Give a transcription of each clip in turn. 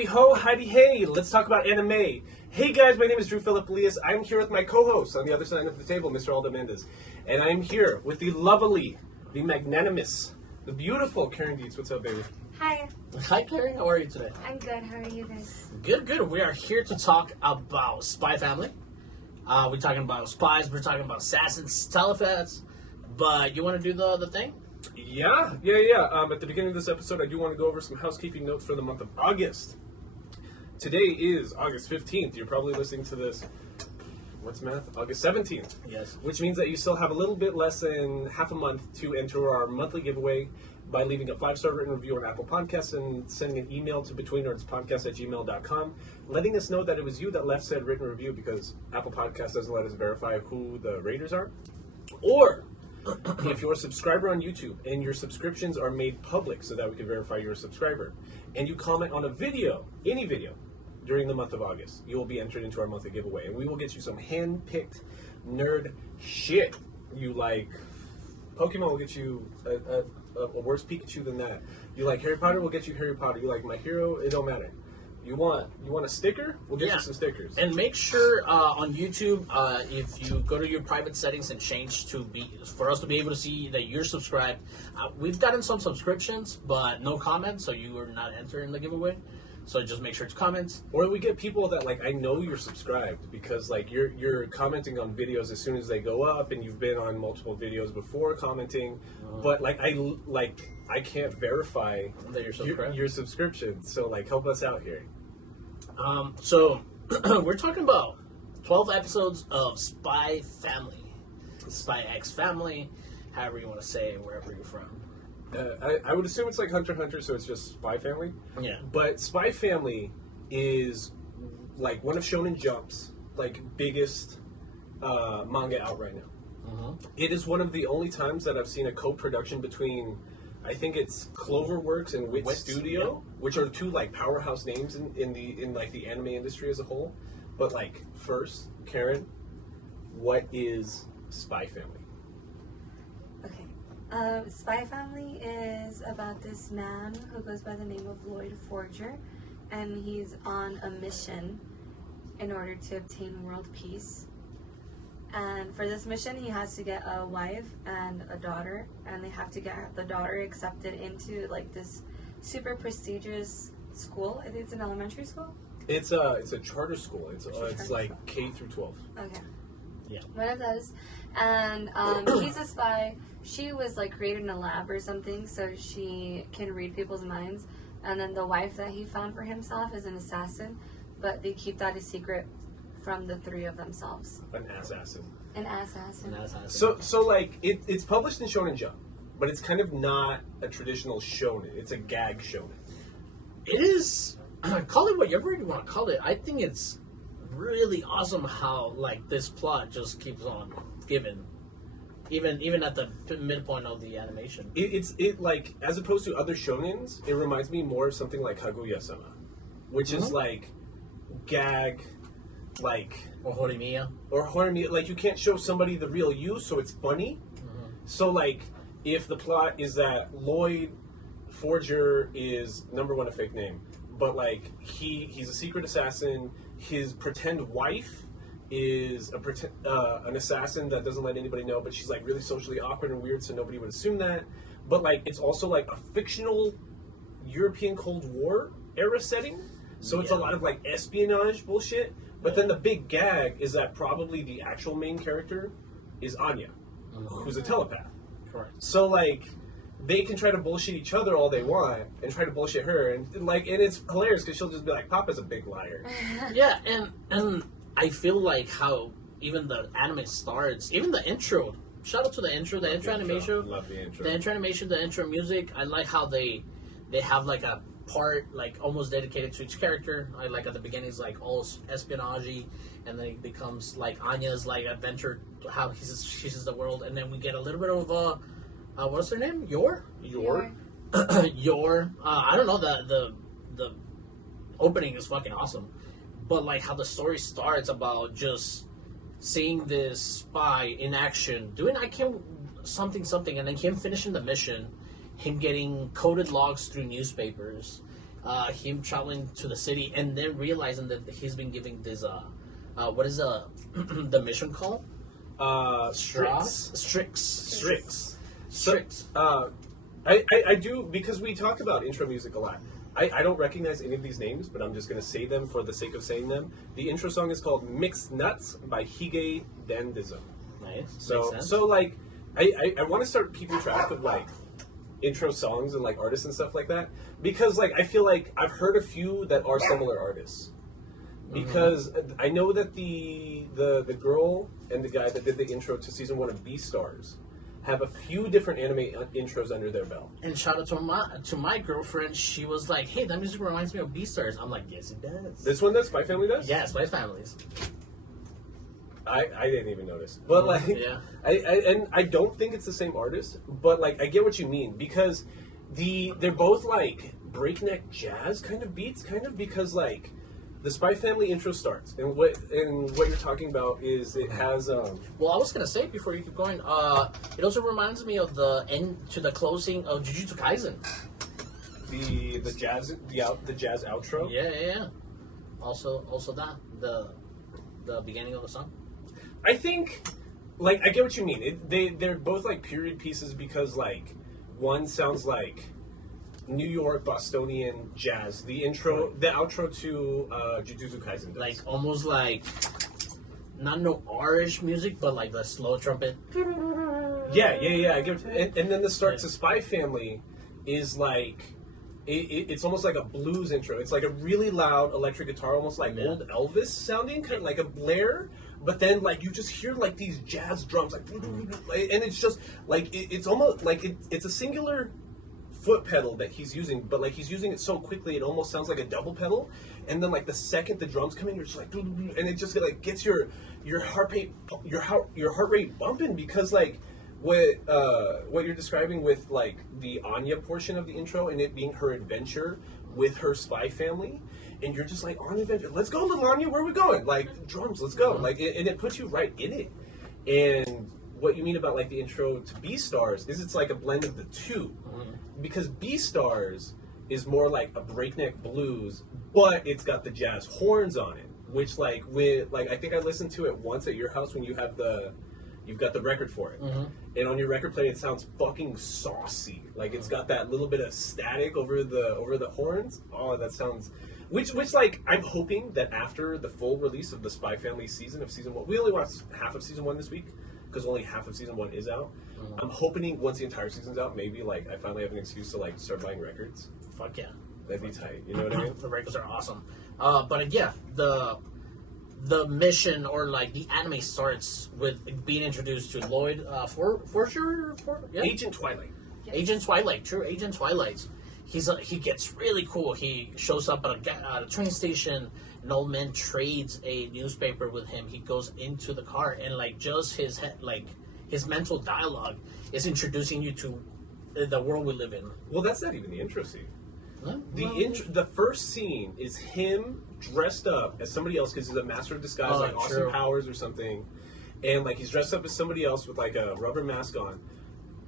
Howdy ho, howdy hey, let's talk about anime. Hey guys, my name is Drew Philip Elias. I'm here with my co-host on the other side of the table, Mr. Aldo Mendez. And I'm here with the lovely, the magnanimous, the beautiful Karen Ditz. What's up, baby? Hi. Hi, Clary. How are you today? I'm good. How are you guys? Good, good. We are here to talk about Spy Family. We're talking about spies. We're talking about assassins, telepaths. But you want to do the thing? Yeah. At the beginning of this episode, I do want to go over some housekeeping notes for the month of August. Today is August 15th. You're probably listening to this, what's math? August 17th. Yes. Which means that you still have a little bit less than half a month to enter our monthly giveaway by leaving a 5-star written review on Apple Podcasts and sending an email to betweenwordspodcast@gmail.com, letting us know that it was you that left said written review, because Apple Podcasts doesn't let us verify who the raters are. Or if you're a subscriber on YouTube and your subscriptions are made public so that we can verify you're a subscriber, and you comment on a video, any video, during the month of August, you will be entered into our monthly giveaway, and we will get you some hand-picked nerd shit. You like Pokemon, will get you a worse Pikachu than that. You like Harry Potter, we'll get you Harry Potter. You like My Hero, it don't matter. You want a sticker? We'll get you some stickers. And make sure on YouTube, if you go to your private settings and change for us to be able to see that you're subscribed. We've gotten some subscriptions, but no comments, so you are not entering the giveaway. So just make sure to comment. Or we get people that, like, I know you're subscribed because, like, you're commenting on videos as soon as they go up, and you've been on multiple videos before commenting. But I can't verify that you're subscribed. Your subscription. So, like, help us out here. So we're talking about 12 episodes of Spy Family, Spy X Family, however you want to say it, wherever you're from. I would assume it's like Hunter x Hunter, so it's just Spy Family. Yeah. But Spy Family is like one of Shonen Jump's like biggest manga out right now. Uh-huh. It is one of the only times that I've seen a co-production between, I think it's Cloverworks and Wit Studio, which are two like powerhouse names in the anime industry as a whole. But like first, Karen, what is Spy Family? Okay. Spy Family is about this man who goes by the name of Lloyd Forger, and he's on a mission in order to obtain world peace. And for this mission, he has to get a wife and a daughter, and they have to get the daughter accepted into like this super prestigious school. I think it's an elementary school. It's a charter school. It's like K through 12. Okay. Yeah. One of those. And he's a spy. She was like created in a lab or something, so she can read people's minds. And then the wife that he found for himself is an assassin, but they keep that a secret from the three of themselves. An assassin. An assassin. So like it's published in Shonen Jump, but it's kind of not a traditional shonen. It's a gag shonen. It is. Call it whatever you want to call it. I think it's really awesome how like this plot just keeps on giving, even at the midpoint of the animation. It like, as opposed to other shonens, it reminds me more of something like Kaguya-sama, which is like gag, like or Horimiya. Like you can't show somebody the real you, so it's funny. So like if the plot is that Lloyd Forger is number one, a fake name, but like he's a secret assassin. His pretend wife is an assassin that doesn't let anybody know, but she's like really socially awkward and weird, so nobody would assume that. But like it's also like a fictional European Cold War era setting, so it's a lot of like espionage bullshit. But then the big gag is that probably the actual main character is Anya, who's a telepath. Correct. So like they can try to bullshit each other all they want and try to bullshit her, and it's hilarious because she'll just be like, Papa's a big liar. Yeah, and I feel like how even the anime starts, even the intro. Shout out to the intro animation. Love the intro. The intro animation, the intro music. I like how they have like a part like almost dedicated to each character. I like at the beginning it's like all espionage, and then it becomes like Anya's like adventure, how she sees the world, and then we get a little bit of what's her name? Yor. Yor. I don't know, the opening is fucking awesome, but like how the story starts about just seeing this spy in action doing something, and then him finishing the mission, him getting coded logs through newspapers, him traveling to the city and then realizing that he's been giving this what is the mission called? Strix. I do, because we talk about intro music a lot. I don't recognize any of these names, but I'm just going to say them for the sake of saying them. The intro song is called Mixed Nuts by Hige Dandism. Nice. So like, I want to start keeping track of like intro songs and like artists and stuff like that, because like I feel like I've heard a few that are similar artists. Because I know that the girl and the guy that did the intro to season 1 of Beastars have a few different anime intros under their belt. And shout out to my girlfriend. She was like, "Hey, that music reminds me of Beastars." I'm like, "Yes, it does." This one that Spy Family does? Yeah, Spy Families. I didn't even notice. But like, yeah. I don't think it's the same artist, but like I get what you mean, because they're both like breakneck jazz kind of beats, because like the Spy Family intro starts, and what you're talking about is it has Well, I was gonna say before you keep going, it also reminds me of the end to the closing of Jujutsu Kaisen. the jazz outro. Yeah. Also that the beginning of the song. I think, like, I get what you mean. They're both like period pieces, because like one sounds like New York Bostonian jazz. The outro to Jujutsu Kaisen does. Like almost like not noirish music, but like the slow trumpet. Yeah. I get and then the start to Spy Family is like it's almost like a blues intro. It's like a really loud electric guitar, almost like old Elvis sounding, kind of like a Blair. But then, like, you just hear, like, these jazz drums, like, and it's just, like, it's almost, like, it's a singular foot pedal that he's using, but, like, he's using it so quickly, it almost sounds like a double pedal, and then, like, the second the drums come in, you're just like, and it just, like, gets your heart rate bumping, because, like, what you're describing with, like, the Anya portion of the intro, and it being her adventure with her spy family, and you're just like, on an adventure, let's go, little Anya, where are we going? Like, drums, let's go. Like, and it puts you right in it. And what you mean about, like, the intro to Beastars is it's like a blend of the two. Because Beastars is more like a breakneck blues, but it's got the jazz horns on it. Which, like, I think I listened to it once at your house when you've got the record for it. And on your record player, it sounds fucking saucy. Like, it's got that little bit of static over the horns. Oh, that sounds... Which, like, I'm hoping that after the full release of the Spy Family season 1, we only watched half of season 1 this week, because only half of season 1 is out. I'm hoping once the entire season's out, maybe, like, I finally have an excuse to, like, start buying records. Fuck yeah. That'd be tight, you know what I mean? The records are awesome. But yeah, the mission, or like the anime, starts with being introduced to Lloyd Forger? Yeah? Agent Twilight. Yes. Agent Twilight, true, Agent Twilight. He gets really cool. He shows up at a train station. An old man trades a newspaper with him. He goes into the car, and like just his mental dialogue is introducing you to the world we live in. Well, that's not even the intro scene. Huh? The first scene is him dressed up as somebody else, because he's a master of disguise, like true. Austin Powers or something, and like he's dressed up as somebody else with like a rubber mask on.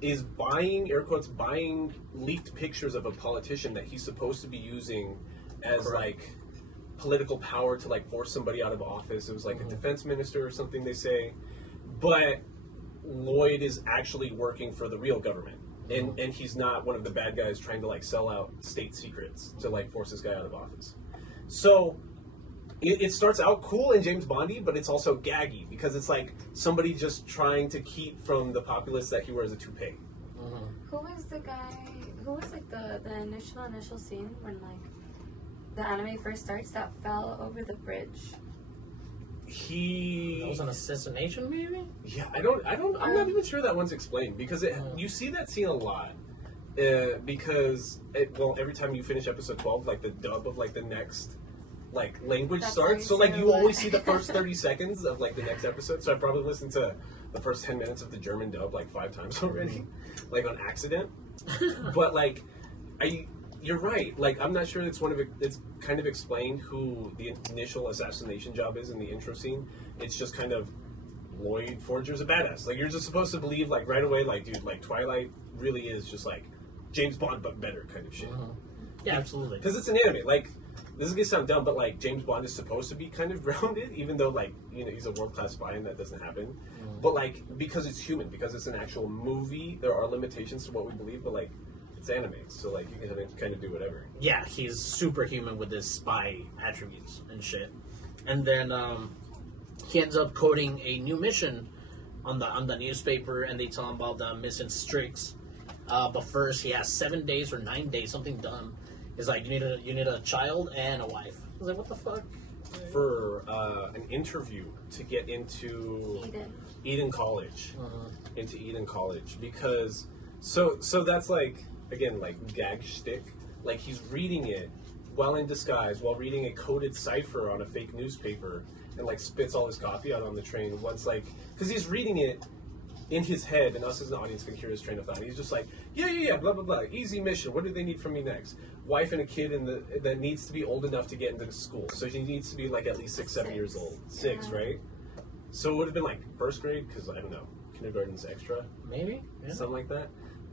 Is buying, air quotes, buying leaked pictures of a politician that he's supposed to be using as like political power to like force somebody out of office. It was like a defense minister or something, they say. But Lloyd is actually working for the real government. And he's not one of the bad guys trying to like sell out state secrets to like force this guy out of office. So it starts out cool and James Bondy, but it's also gaggy, because it's like somebody just trying to keep from the populace that he wears a toupee. Who was the guy? Who was like the initial scene when like the anime first starts that fell over the bridge? That was an assassination, maybe? Yeah, I'm not even sure that one's explained, because you see that scene a lot. Because every time you finish episode 12, like the dub of like the next like language starts, so like you always see the first 30 seconds of like the next episode. So I probably listened to the first 10 minutes of the German dub like 5 times already, like on accident. But like you're right, like I'm not sure it's kind of explained who the initial assassination job is in the intro scene. It's just kind of Lloyd Forger's a badass. Like you're just supposed to believe like right away, like dude, like Twilight really is just like James Bond but better kind of shit. Yeah, absolutely. Because it's an anime. Like, this is gonna sound dumb, but like James Bond is supposed to be kind of grounded, even though like he's a world class spy and that doesn't happen. But like because it's human, because it's an actual movie, there are limitations to what we believe. But like it's anime, so like you can kind of do whatever. Yeah, he's superhuman with his spy attributes and shit. And then he ends up coding a new mission on the newspaper, and they tell him about the missing streaks. But first, he has 7 days or 9 days, something dumb. It's like you need a child and a wife. I was like, what the fuck? For an interview to get into Eden College, into Eden College, because so that's like again like gag shtick. Like he's reading it while in disguise, while reading a coded cipher on a fake newspaper, and like spits all his coffee out on the train. Once like because he's reading it in his head, and us as an audience can hear his train of thought. He's just like, yeah, blah blah blah, easy mission. What do they need from me next? Wife and a kid that needs to be old enough to get into the school. So she needs to be like at least 6-7 years old. Six, right? So it would have been like first grade, because I don't know, kindergarten's extra, Maybe something like that.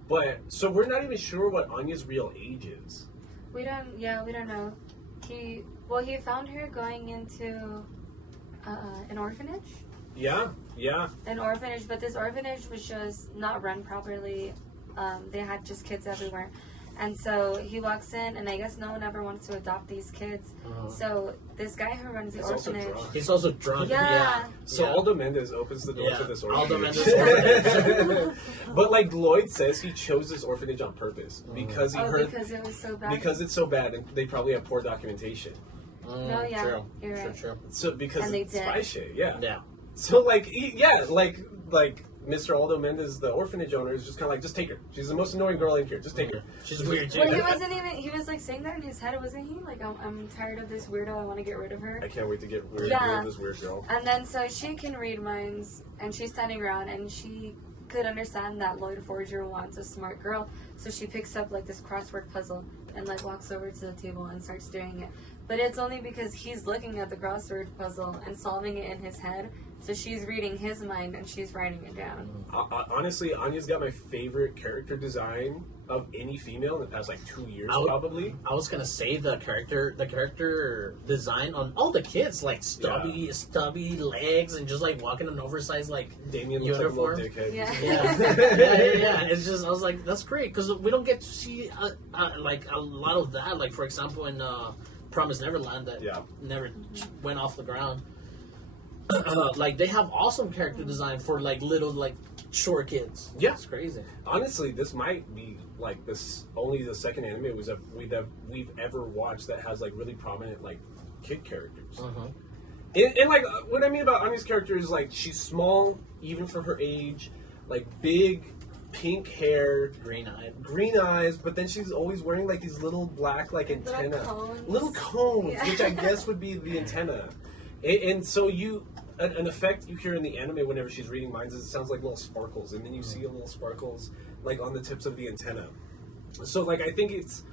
But so we're not even sure what Anya's real age is. We don't know. He found her going into an orphanage. Yeah. An orphanage, but this orphanage was just not run properly. They had just kids everywhere. And so he walks in, and I guess no one ever wants to adopt these kids. So this guy who runs the orphanage... He's also drunk. Yeah. So Aldo Mendez opens the door to this orphanage. Aldo Mendez. But like Lloyd says, he chose this orphanage on purpose because he heard... because it was so bad. Because it's so bad, and they probably have poor documentation. No, yeah, True. you're right. True. So because And they it's did. spy shit, yeah. Yeah. So like like Mr. Aldo Mendez, the orphanage owner, is just kind of like, just take her. She's the most annoying girl in here. Just take her. She's weird too. Well, he wasn't even. He was like saying that in his head, wasn't he? Like, I'm tired of this weirdo. I want to get rid of her. I can't wait to get rid of this weird girl. And then so she can read minds, and she's standing around, and she could understand that Lloyd Forger wants a smart girl. So she picks up like this crossword puzzle and like walks over to the table and starts doing it. But it's only because he's looking at the crossword puzzle and solving it in his head. So she's reading his mind and she's writing it down. Honestly, Anya's got my favorite character design of any female in the past like 2 years, probably. I was gonna say the character design on all the kids, like stubby legs and just like walking an oversized like Damien uniform. looks like a little dickhead. Yeah. It's just I was like, that's great because we don't get to see like a lot of that. Like for example in Promised Neverland that never went off the ground. Like they have awesome character design for like little like short kids. Yeah, it's crazy. Honestly, this might be like this only the second anime we've ever watched that has like really prominent like kid characters. And like what I mean about Anya's character is like she's small even for her age, like big pink hair, green eyes, but then she's always wearing like these little black like antenna, little cones, which I guess would be the antenna. And so an effect you hear in the anime whenever she's reading minds is it sounds like little sparkles, and then you see little sparkles like on the tips of the antenna. So like I think it's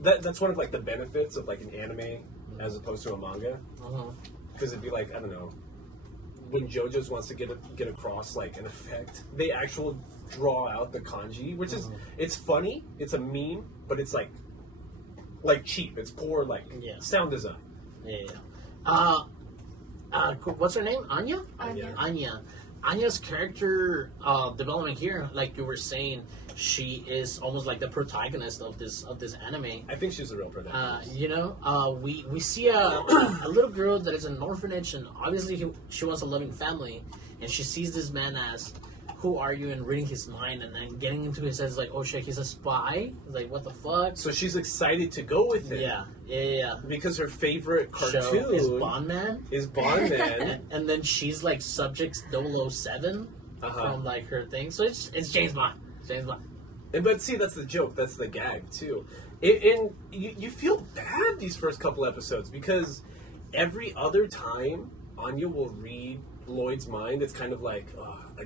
that's one of like the benefits of like an anime as opposed to a manga, because it'd be like I don't know when JoJo's wants to get across like an effect, they actually draw out the kanji, which is it's funny, it's a meme, but it's like cheap, it's poor like sound design. What's her name? Anya? Anya. Anya's character development here, like you were saying, she is almost like the protagonist of this anime. I think she's the real protagonist. We see a little girl that is in an orphanage, and obviously she wants a loving family, and she sees this man as, who are you, and reading his mind, and then getting into his head is like, oh shit, he's a spy? Like, what the fuck? So she's excited to go with him. Yeah. Because her favorite cartoon is Bondman. And then she's like Subject 007 from like her thing. So it's James Bond. But see, that's the joke. That's the gag too. And you feel bad these first couple episodes because every other time Anya will read Lloyd's mind, it's kind of like,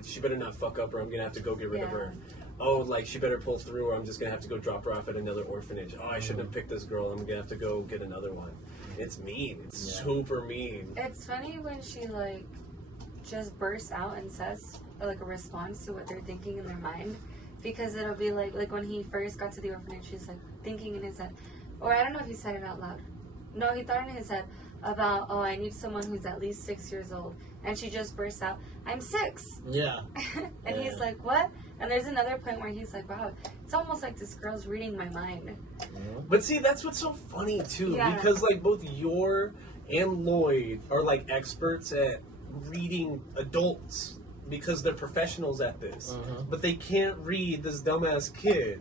she better not fuck up or I'm going to have to go get rid of her. Oh, like, she better pull through or I'm just going to have to go drop her off at another orphanage. Oh, I shouldn't have picked this girl. I'm going to have to go get another one. It's mean. It's super mean. It's funny when she, like, just bursts out and says, like, a response to what they're thinking in their mind. Because it'll be like when he first got to the orphanage, he's, like, thinking in his head, or I don't know if he said it out loud. No, he thought in his head about, oh, I need someone who's at least 6 years old. And she just bursts out, I'm 6. Yeah. And he's like, what? And there's another point where he's like, wow, it's almost like this girl's reading my mind. But see, that's what's so funny too, Yeah. because like both Yor and Lloyd are like experts at reading adults because they're professionals at this, but they can't read this dumbass kid,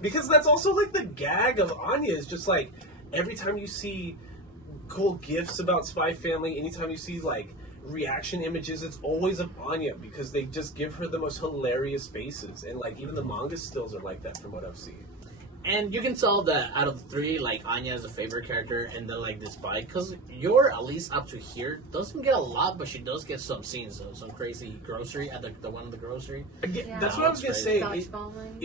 because that's also like the gag of Anya is just like every time you see cool gifs about Spy Family, anytime you see like reaction images, it's always of Anya because they just give her the most hilarious faces, and like even the manga stills are like that from what I've seen. And you can tell that out of the 3, like, Anya is a favorite character, and then, like, this Spy, because Yor, at least up to here, doesn't get a lot, but she does get some scenes, so some crazy grocery, at the one in the grocery. Yeah. That's what I was gonna say. Dodgeball one.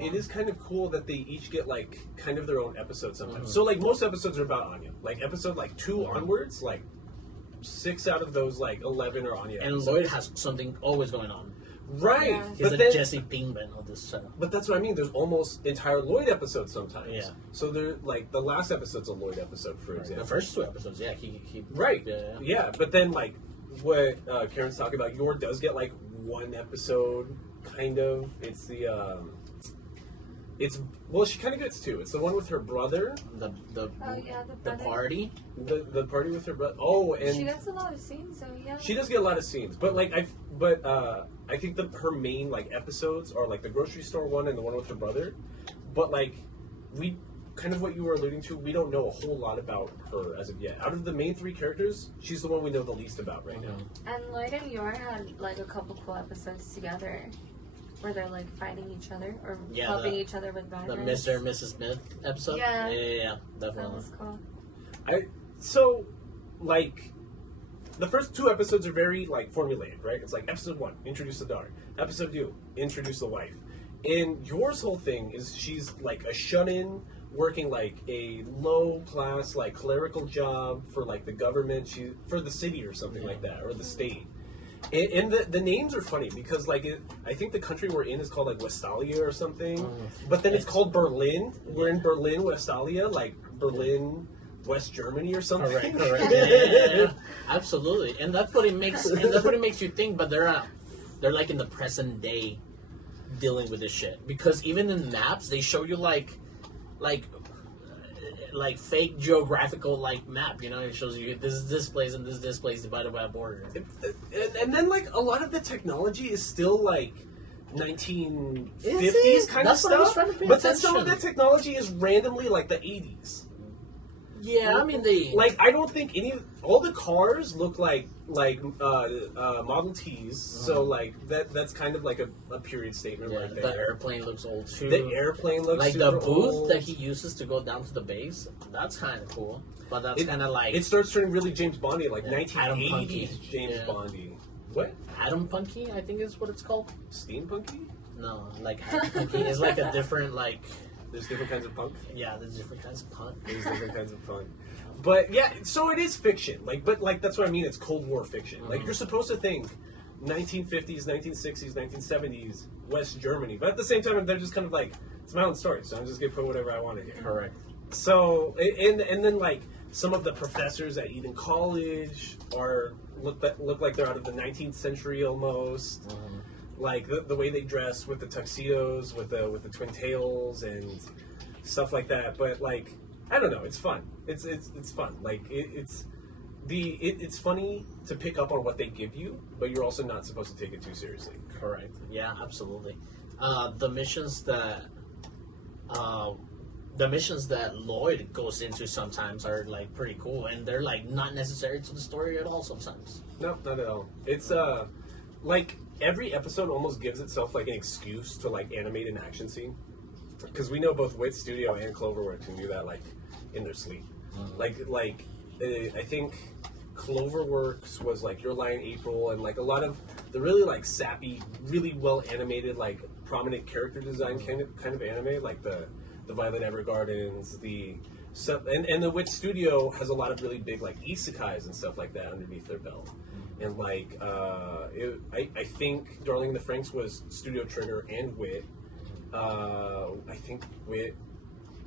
It is kind of cool that they each get like kind of their own episode sometimes. So like most episodes are about Anya. Like episode like 2 onwards, like 6 out of those like 11 are Anya. And episodes. Lloyd has something always going on. Right. Yeah. He's But a then, Jesse Pinkman of this show. but that's what I mean. There's almost entire Lloyd episodes sometimes. Yeah. So they're like the last episode's a Lloyd episode, for example. The first 2 episodes, yeah, he Right. Yeah. Yeah. But then like what Karen's talking about, Yor does get like one episode, kind of. It's the well, she kind of gets 2. It's the one with her brother. The Oh, yeah, the the brother. party. The party with her brother. Oh, and She gets a lot of scenes, so yeah. she does get a lot of scenes, but like I think that her main like episodes are like the grocery store one and the one with her brother. But like we kind of what you were alluding to, we don't know a whole lot about her as of yet. Out of the main 3 characters, she's the one we know the least about right now. And Lloyd and Yor had like a couple cool episodes together where they're like fighting each other or Yeah, helping the- each other with The violence. Mr. and Mrs. Smith episode. Yeah. Yeah, That definitely. was cool. So like the first 2 episodes are very like formulaic, right? It's like episode 1, introduce the daughter. Episode 2, introduce the wife. And Yor's whole thing is she's like a shut-in working like a low class like clerical job for like the government, she for the city or something like that, or the state. And the names are funny because like I think the country we're in is called like Westalia or something, but then it's called Berlin. We're in Berlin, Westalia, like Berlin, West Germany or something. Correct. Yeah. Absolutely, and that's what it makes. And that's what it makes you think. But they're like in the present day, dealing with this shit. Because even in maps, they show you like fake geographical like map. You know, it shows you this is this place and this place divided by a border. And then like a lot of the technology is still like 1950s kind That's of what I was stuff, trying to pay but then some of attention. that technology is randomly like the 80s. Yeah, I mean they Like I don't think all the cars look like Model Ts, so like that's kind of like a period statement right the there. airplane looks old too. The airplane looks like super the booth old. that he uses to go down to the base. That's kind of cool, but that's kind of like It starts turning really James Bondy, like Yeah, Adam 1980s Punky. James Yeah. Bondy. What? Atom Punky, I think is what it's called. Steampunky? No, like Atom Punky is like a different like There's different kinds of punk. yeah, there's different kinds of punk. There's different kinds of fun. But yeah, so it is fiction. But that's what I mean. It's Cold War fiction. Like you're supposed to think 1950s, 1960s, 1970s West Germany, but at the same time they're just kind of like it's my own story, so I'm just gonna put whatever I want in here. Correct. So and then like some of the professors at Eden College look like they're out of the 19th century almost. Like the way they dress with the tuxedos, with the twin tails and stuff like that. But like I don't know, it's fun. It's fun. Like it's funny to pick up on what they give you, but you're also not supposed to take it too seriously. Correct. Yeah, absolutely. The missions that Lloyd goes into sometimes are like pretty cool, and they're like not necessary to the story at all sometimes. No, not at all. It's like every episode almost gives itself like an excuse to like animate an action scene, because we know both Wit Studio and Cloverworks can do that like in their sleep. I think Cloverworks was like Your Lie in April, and like a lot of the really like sappy, really well animated, like prominent character design kind of anime, like the Violet Evergardens, and the Wit Studio has a lot of really big like isekais and stuff like that underneath their belt. And like I think Darling in the Franxx was Studio Trigger and Wit. I think Wit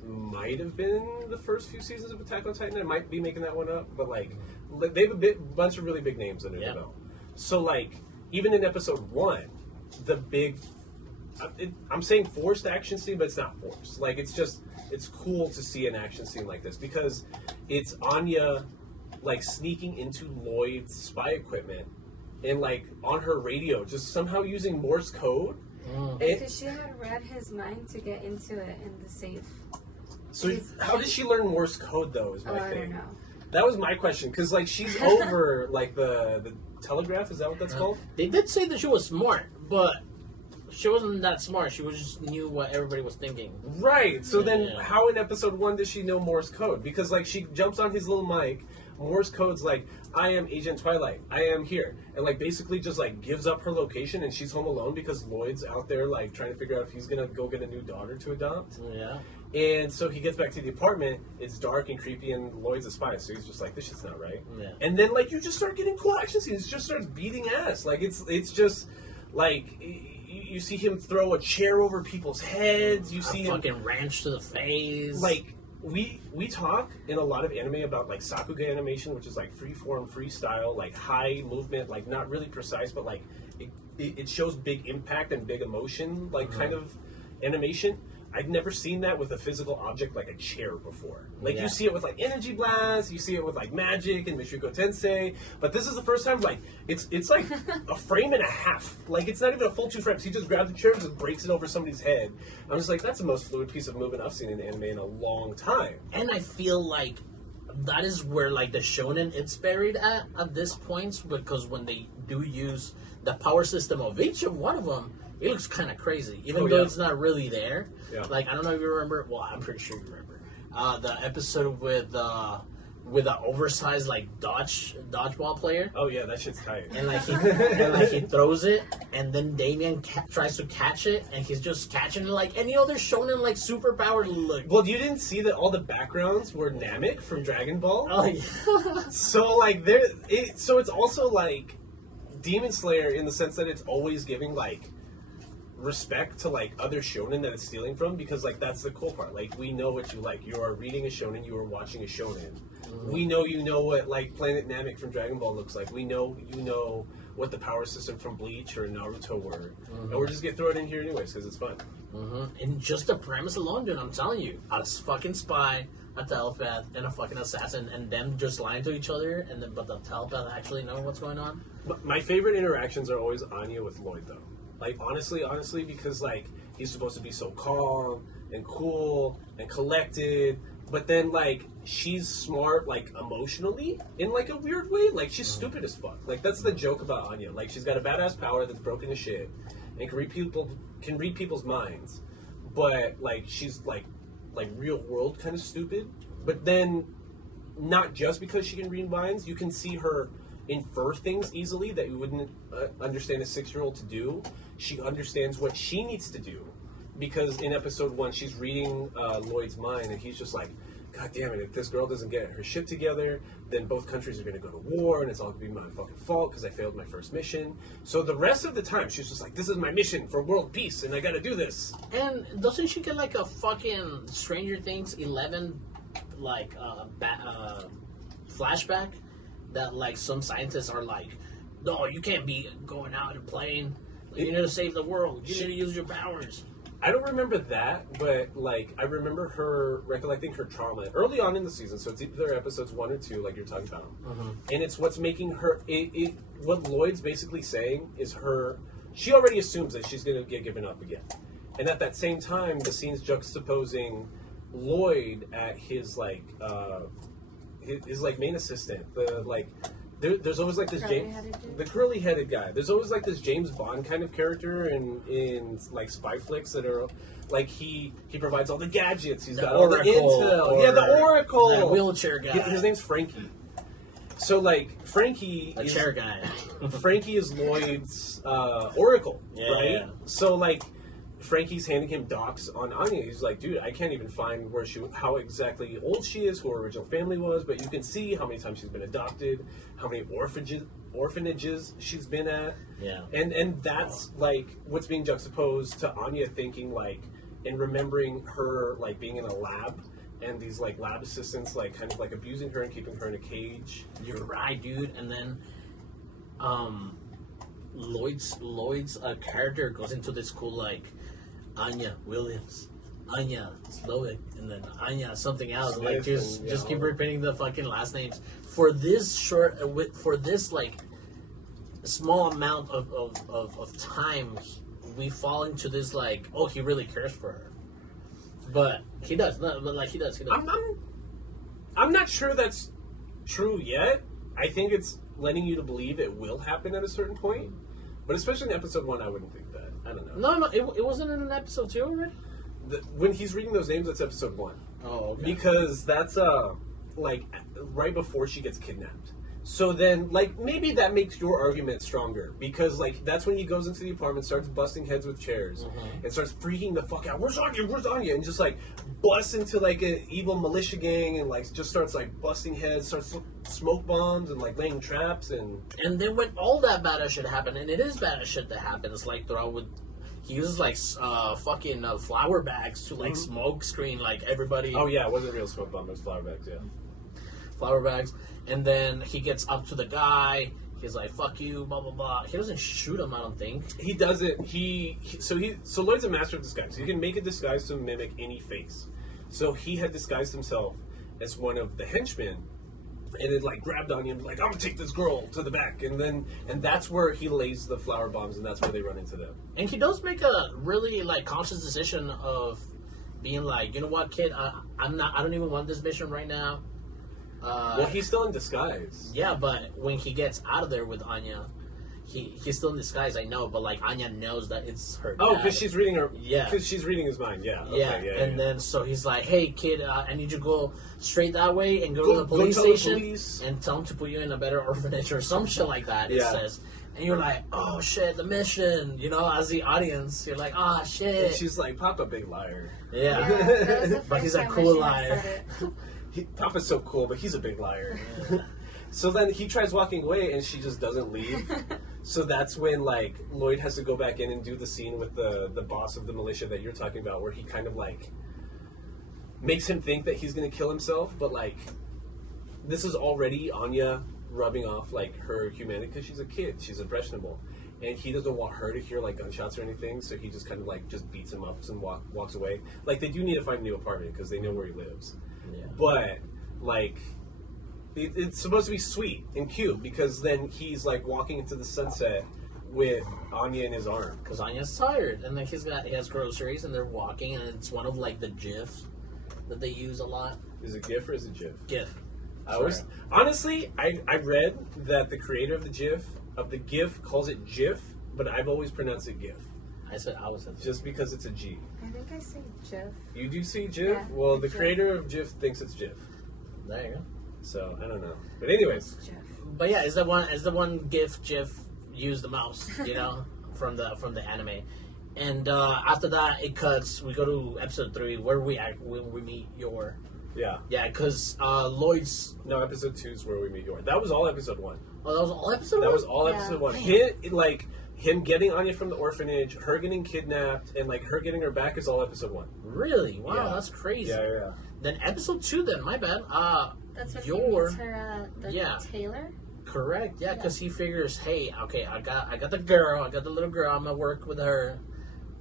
might have been the first few seasons of Attack on Titan. I might be making that one up, but like they have a bunch of really big names under their belt. So like even in episode 1, the big I'm saying forced action scene, but it's not forced. Like it's cool to see an action scene like this because it's Anya like sneaking into Lloyd's spy equipment and like on her radio, just somehow using Morse code. Because she had read his mind to get into it in the safe. So how did she learn Morse code though? Is my thing. I don't know. That was my question because like she's over like the telegraph. Is that what that's called? They did say that she was smart, but she wasn't that smart. She just knew what everybody was thinking. Right. So then how in episode 1 does she know Morse code? Because like she jumps on his little mic. Morse code's like, I am Agent Twilight. I am here. And like basically just like gives up her location and she's home alone because Lloyd's out there like trying to figure out if he's going to go get a new daughter to adopt. Yeah. And so he gets back to the apartment. It's dark and creepy and Lloyd's a spy. So he's just like, this shit's not right. Yeah. And then like you just start getting cool action scenes. It just starts beating ass. Like it's just like... You see him throw a chair over people's heads. You see him fucking ranch to the face. Like we talk in a lot of anime about like sakuga animation, which is like freeform, freestyle, like high movement, like not really precise, but like it shows big impact and big emotion, like kind of animation. I'd never seen that with a physical object like a chair before. Like you see it with like Energy Blast, you see it with like Magic and Michiko Tensei, but this is the first time like it's like a frame and a half. Like it's not even a full 2 frames. He just grabs the chair and just breaks it over somebody's head. I'm just like, that's the most fluid piece of movement I've seen in anime in a long time. And I feel like that is where like the shonen it's buried at this point, because when they do use the power system of each of one of them, it looks kind of crazy, even though it's not really there. Yeah. Like, I don't know if you remember. Well, I'm pretty sure you remember the episode with the oversized like dodgeball player. Oh yeah, that shit's tight. And he throws it, and then Damien tries to catch it, and he's just catching it like any other shonen like superpowered look. Well, you didn't see that all the backgrounds were Namek from Dragon Ball. Oh yeah. So like so it's also like Demon Slayer in the sense that it's always giving like respect to like other shonen that it's stealing from, because like that's the cool part. Like we know what you like. You are reading a shonen, you are watching a shonen. We know you know what like Planet Namek from Dragon Ball looks like. We know you know what the power system from Bleach or Naruto were. And we're just gonna throw it in here anyways because it's fun. And just the premise alone, dude, I'm telling you, a fucking spy, a telepath, and a fucking assassin, and them just lying to each other, and then but the telepath actually know what's going on. But my favorite interactions are always Anya with Lloyd though. Like, honestly, because, like, he's supposed to be so calm and cool and collected, but then, like, she's smart, like, emotionally in, like, a weird way. Like, she's stupid as fuck. Like, that's the joke about Anya. Like, she's got a badass power that's broken to shit and can read people's minds, but, like, she's, like real world kind of stupid. But then, not just because she can read minds, you can see her infer things easily that you wouldn't understand a 6-year-old to do. She understands what she needs to do, because in episode 1 she's reading Lloyd's mind, and he's just like, God damn it, if this girl doesn't get her shit together, then both countries are going to go to war, and it's all going to be my fucking fault because I failed my first mission. So the rest of the time she's just like, this is my mission for world peace and I got to do this. And doesn't she get like a fucking Stranger Things 11 like flashback that like some scientists are like, no, you can't be going out and playing. You need to save the world. You need to use your powers. I don't remember that, but like I remember her recollecting her trauma early on in the season. So it's either episodes 1 or 2, like you're talking about, and it's what's making her. What Lloyd's basically saying is she already assumes that she's going to get given up again, and at that same time, the scene's juxtaposing Lloyd at his like main assistant, There's always like this the curly-headed guy. There's always like this James Bond kind of character in like spy flicks that are like he provides all the gadgets. He's got all the intel. Yeah, the Oracle. The wheelchair guy. His name's Frankie. So like Frankie, the chair guy. Frankie is Lloyd's Oracle, right? Yeah. So like Frankie's handing him docs on Anya. He's like, dude, I can't even find how exactly old she is, who her original family was, but you can see how many times she's been adopted, how many orphanages she's been at. Yeah. And that's like what's being juxtaposed to Anya thinking like, and remembering her like being in a lab and these like lab assistants like kind of like abusing her and keeping her in a cage. You're right, dude. And then, Lloyd's character goes into this cool like Anya Williams, Anya Slowick, and then Anya something else. Smith, Like just keep all repeating the fucking last names for this for this like small amount of time. We fall into this like, oh, he really cares for her, but he does. No, but like he does. I'm not sure that's true yet. I think it's letting you to believe it will happen at a certain point. But especially in episode 1, I wouldn't think that. I don't know. No, it wasn't in an episode 2 already? When he's reading those names, that's episode 1. Oh, okay. Because that's, like, right before she gets kidnapped. So then, like, maybe that makes your argument stronger. Because, like, that's when he goes into the apartment, starts busting heads with chairs, and starts freaking the fuck out. Where's Anya? Where's Anya? And just, like, busts into, like, an evil militia gang and, like, just starts, like, busting heads, starts smoke bombs and, like, laying traps and... And then when all that badass shit happened, and it is badass shit that happens, like, he uses, like, fucking flour bags to, like, smoke screen, like, everybody... Oh, yeah, it wasn't real smoke bomb, it was flour bags, yeah. Flour bags. And then he gets up to the guy. He's like, "Fuck you," blah blah blah. He doesn't shoot him, I don't think. He doesn't. So Lloyd's a master of disguise. He can make a disguise to mimic any face. So he had disguised himself as one of the henchmen, and it like grabbed on him, like, "I'm gonna take this girl to the back," and that's where he lays the flower bombs, and that's where they run into them. And he does make a really like conscious decision of being like, you know what, kid, I don't even want this mission right now. Well, he's still in disguise. Yeah, but when he gets out of there with Anya, he's still in disguise. I know, but like Anya knows that it's her. Oh, dad. because she's reading her. Yeah, because she's reading his mind. Yeah. Okay, yeah. And then so he's like, "Hey, kid, I need you to go straight that way and go to the police tell the station police. and tell them to put you in a better orphanage or some shit like that." It says. And you're like, "Oh shit, the mission!" You know, as the audience, you're like, "Ah, shit." And she's like, "Papa, big liar." Yeah, that was the but he's a first cool time that she had liar. said it. Papa's so cool, but he's a big liar. Yeah. So then he tries walking away, and she just doesn't leave. So that's when, like, Lloyd has to go back in and do the scene with the boss of the militia that you're talking about, where he kind of, like, makes him think that he's going to kill himself, but, like, this is already Anya rubbing off, like, her humanity, because she's a kid. She's impressionable. And he doesn't want her to hear, like, gunshots or anything, so he just kind of, like, just beats him up and walks away. Like, they do need to find a new apartment, because they know where he lives. Yeah. But, like... It's supposed to be sweet and cute because then he's like walking into the sunset with Anya in his arm. Because Anya's tired, and then he has groceries, and they're walking, and it's one of like the GIFs that they use a lot. Is it GIF or is it GIF? GIF. Honestly, I read that the creator of the GIF calls it GIF, but I've always pronounced it GIF. I always said just because it's a G. I think I say GIF. You do see GIF? Yeah, well, the GIF. creator of GIF thinks it's GIF. There you go. So I don't know, but anyways. GIF. But yeah, it's the one GIF used the most, you know, from the anime. And after that, it cuts. We go to episode 3 where we meet Yor. Yeah. Yeah, because Lloyd's. No, episode 2 is where we meet Yor. That was all episode 1. Oh, that was all episode 1? That was all Yeah. episode 1. Damn. Him getting Anya from the orphanage, her getting kidnapped, and like her getting her back is all episode 1. Really? Wow, Yeah. that's crazy. Yeah. Then episode 2, then my bad. That's when Yor. he meets her, the Yeah. tailor. Correct. Yeah, because he figures, hey, okay, I got the girl, I got the little girl. I'm gonna work with her.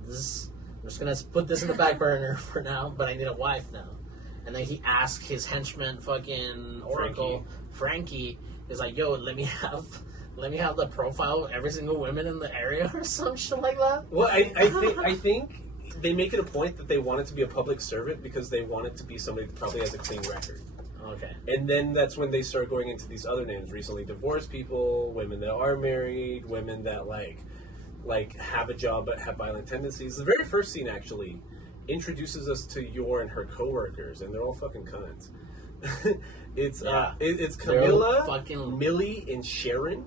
I'm just gonna put this in the back burner for now, but I need a wife now. And then he asks his henchman, fucking Oracle, Frankie, is like, yo, let me have the profile of every single woman in the area or some shit like that. Well, I think they make it a point that they want it to be a public servant because they want it to be somebody that probably has a clean record. Okay. And then that's when they start going into these other names: recently divorced people, women that are married, women that like have a job but have violent tendencies. The very first scene actually introduces us to Yor and her coworkers, and they're all fucking cunts. It's Camilla, fucking Millie, and Sharon.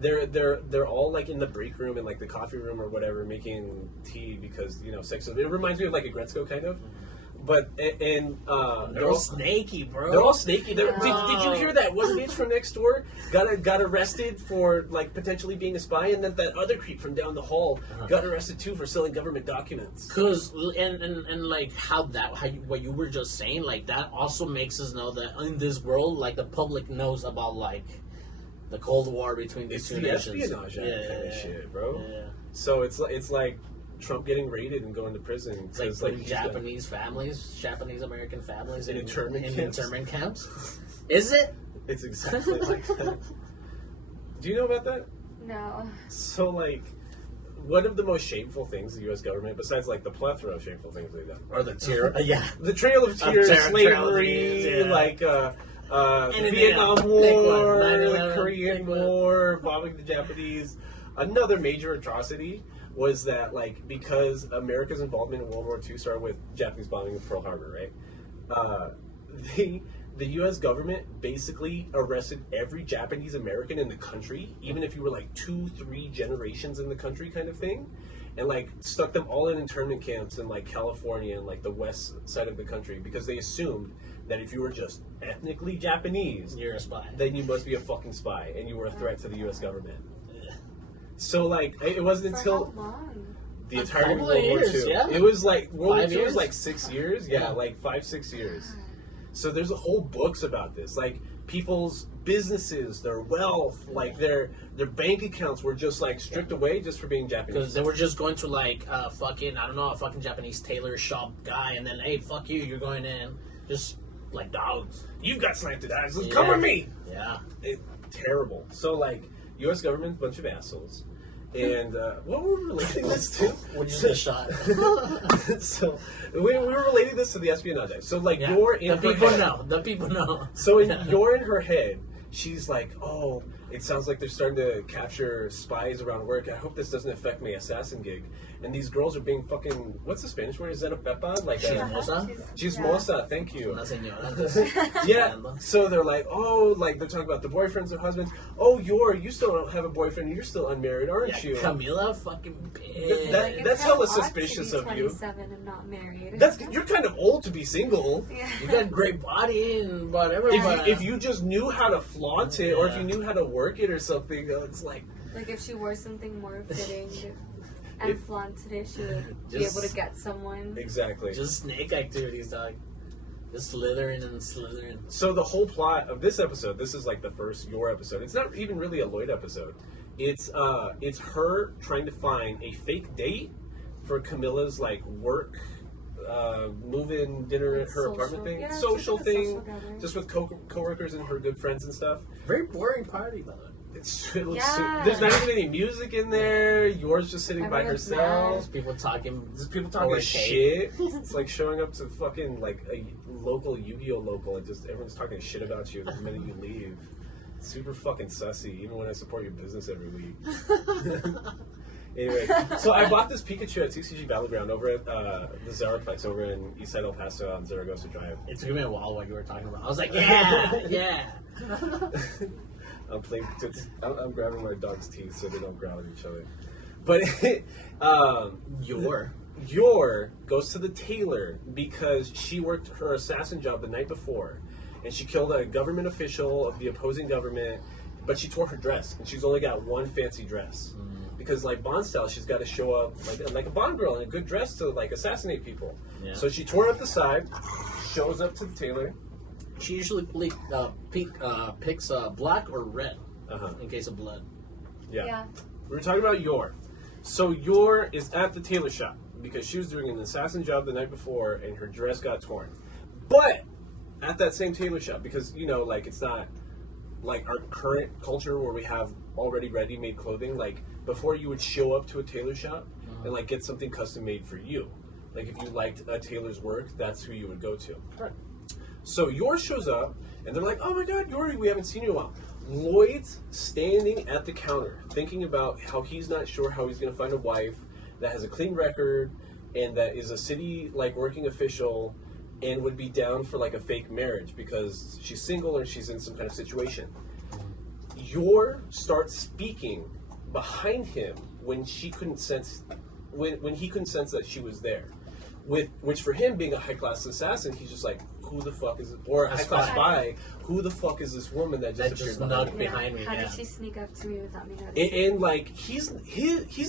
They're all like in the break room and like the coffee room or whatever, making tea because sex. It reminds me of like a Gretzko kind of. But and They're all snaky, bro. They're all snaky. Did you hear that one bitch from next door got arrested for like potentially being a spy, and then that other creep from down the hall got arrested too for selling government documents? Cause and like what you were just saying, like that also makes us know that in this world, like the public knows about like the Cold War between these two nations. It's the espionage kind of shit, bro. Yeah. So it's like Trump getting raided and going to prison. It's like Japanese American families in internment camps. Is it? It's exactly like that. Do you know about that? No. So, like, one of the most shameful things the U.S. government, besides, like, the plethora of shameful things they've done, Or the the Trail of Tears, slavery, like, Vietnam War, the Korean War, bombing the Japanese. Another major atrocity was that, like, because America's involvement in World War II started with Japanese bombing of Pearl Harbor, right? The U.S. government basically arrested every Japanese American in the country, even if you were like 2-3 generations in the country, kind of thing, and like stuck them all in internment camps in like California and like the west side of the country because they assumed that if you were just ethnically Japanese, you're a spy. Then you must be a fucking spy and you were a threat to the U.S. government. So like it wasn't until how long? The entirety of World War II. Yeah. It was like World War II was like 6 years. Yeah, like 5-6 years. So there's whole books about this, like people's businesses, their wealth, like their bank accounts were just like stripped away just for being Japanese. Because they were just going to like a fucking Japanese tailor shop guy, and then hey, fuck you, you're going in, just like dogs. You've got slanted eyes. Come with me. Yeah. Terrible. So like U.S. government, bunch of assholes. And what were we relating this to? When you get shot. So we were relating this to the espionage. So like you're in the people know. The people know. So you're in her head. She's like, oh, it sounds like they're starting to capture spies around work. I hope this doesn't affect my assassin gig. And these girls are being fucking, what's the Spanish word? Is that a pepa? Like chismosa? Chismosa, thank you. Una señora. Yeah. So they're like, oh, like they're talking about the boyfriends or husbands. Oh, you still don't have a boyfriend. You're still unmarried, aren't you? Camila fucking bitch. That's hella suspicious of you. 27 and not married. You're kind of old to be single. Yeah. You got a great body and whatever. If you just knew how to flaunt it, or if you knew how to work it or something, it's like if she wore something more fitting and flaunted it, she would be able to get someone. Exactly. Just snake activities, dog. Just slithering. So the whole plot of this episode, this is like your episode. It's not even really a Lloyd episode. It's her trying to find a fake date for Camilla's like work, move-in dinner at her apartment thing, social thing, just with coworkers and her good friends and stuff. Very boring party, by the way. There's not even any music in there. Yours just sitting by herself. People talking shit. It's like showing up to fucking like a local Yu-Gi-Oh local and just everyone's talking shit about you the minute you leave. It's super fucking sussy, even when I support your business every week. Anyway, so I bought this Pikachu at TCG Battleground over at the Zaraplex over in Eastside El Paso on Zaragoza Drive. It took me a while what you were talking about. I was like, yeah. I'm playing. I'm grabbing my dog's teeth so they don't growl at each other. But Yor goes to the tailor because she worked her assassin job the night before, and she killed a government official of the opposing government. But she tore her dress, and she's only got one fancy dress because, like Bond style, she's got to show up like a Bond girl in a good dress to like assassinate people. Yeah. So she tore up the side, shows up to the tailor. She usually picks black or red in case of blood. Yeah. We were talking about Yor. So Yor is at the tailor shop because she was doing an assassin job the night before and her dress got torn. But at that same tailor shop, because, like it's not like our current culture where we have already ready-made clothing, like before you would show up to a tailor shop and like get something custom made for you. Like if you liked a tailor's work, that's who you would go to. Right. So Yor shows up, and they're like, oh my god, Yor, we haven't seen you in a while. Lloyd's standing at the counter, thinking about how he's not sure how he's going to find a wife that has a clean record, and that is a city, like, working official, and would be down for, like, a fake marriage, because she's single or she's in some kind of situation. Yor starts speaking behind him when she couldn't sense, when he couldn't sense that she was there. which for him being a high class assassin, he's just like, who the fuck is it? Or a high class spy? Who the fuck is this woman that just snuck behind me? How did she sneak up to me without me noticing? And like he's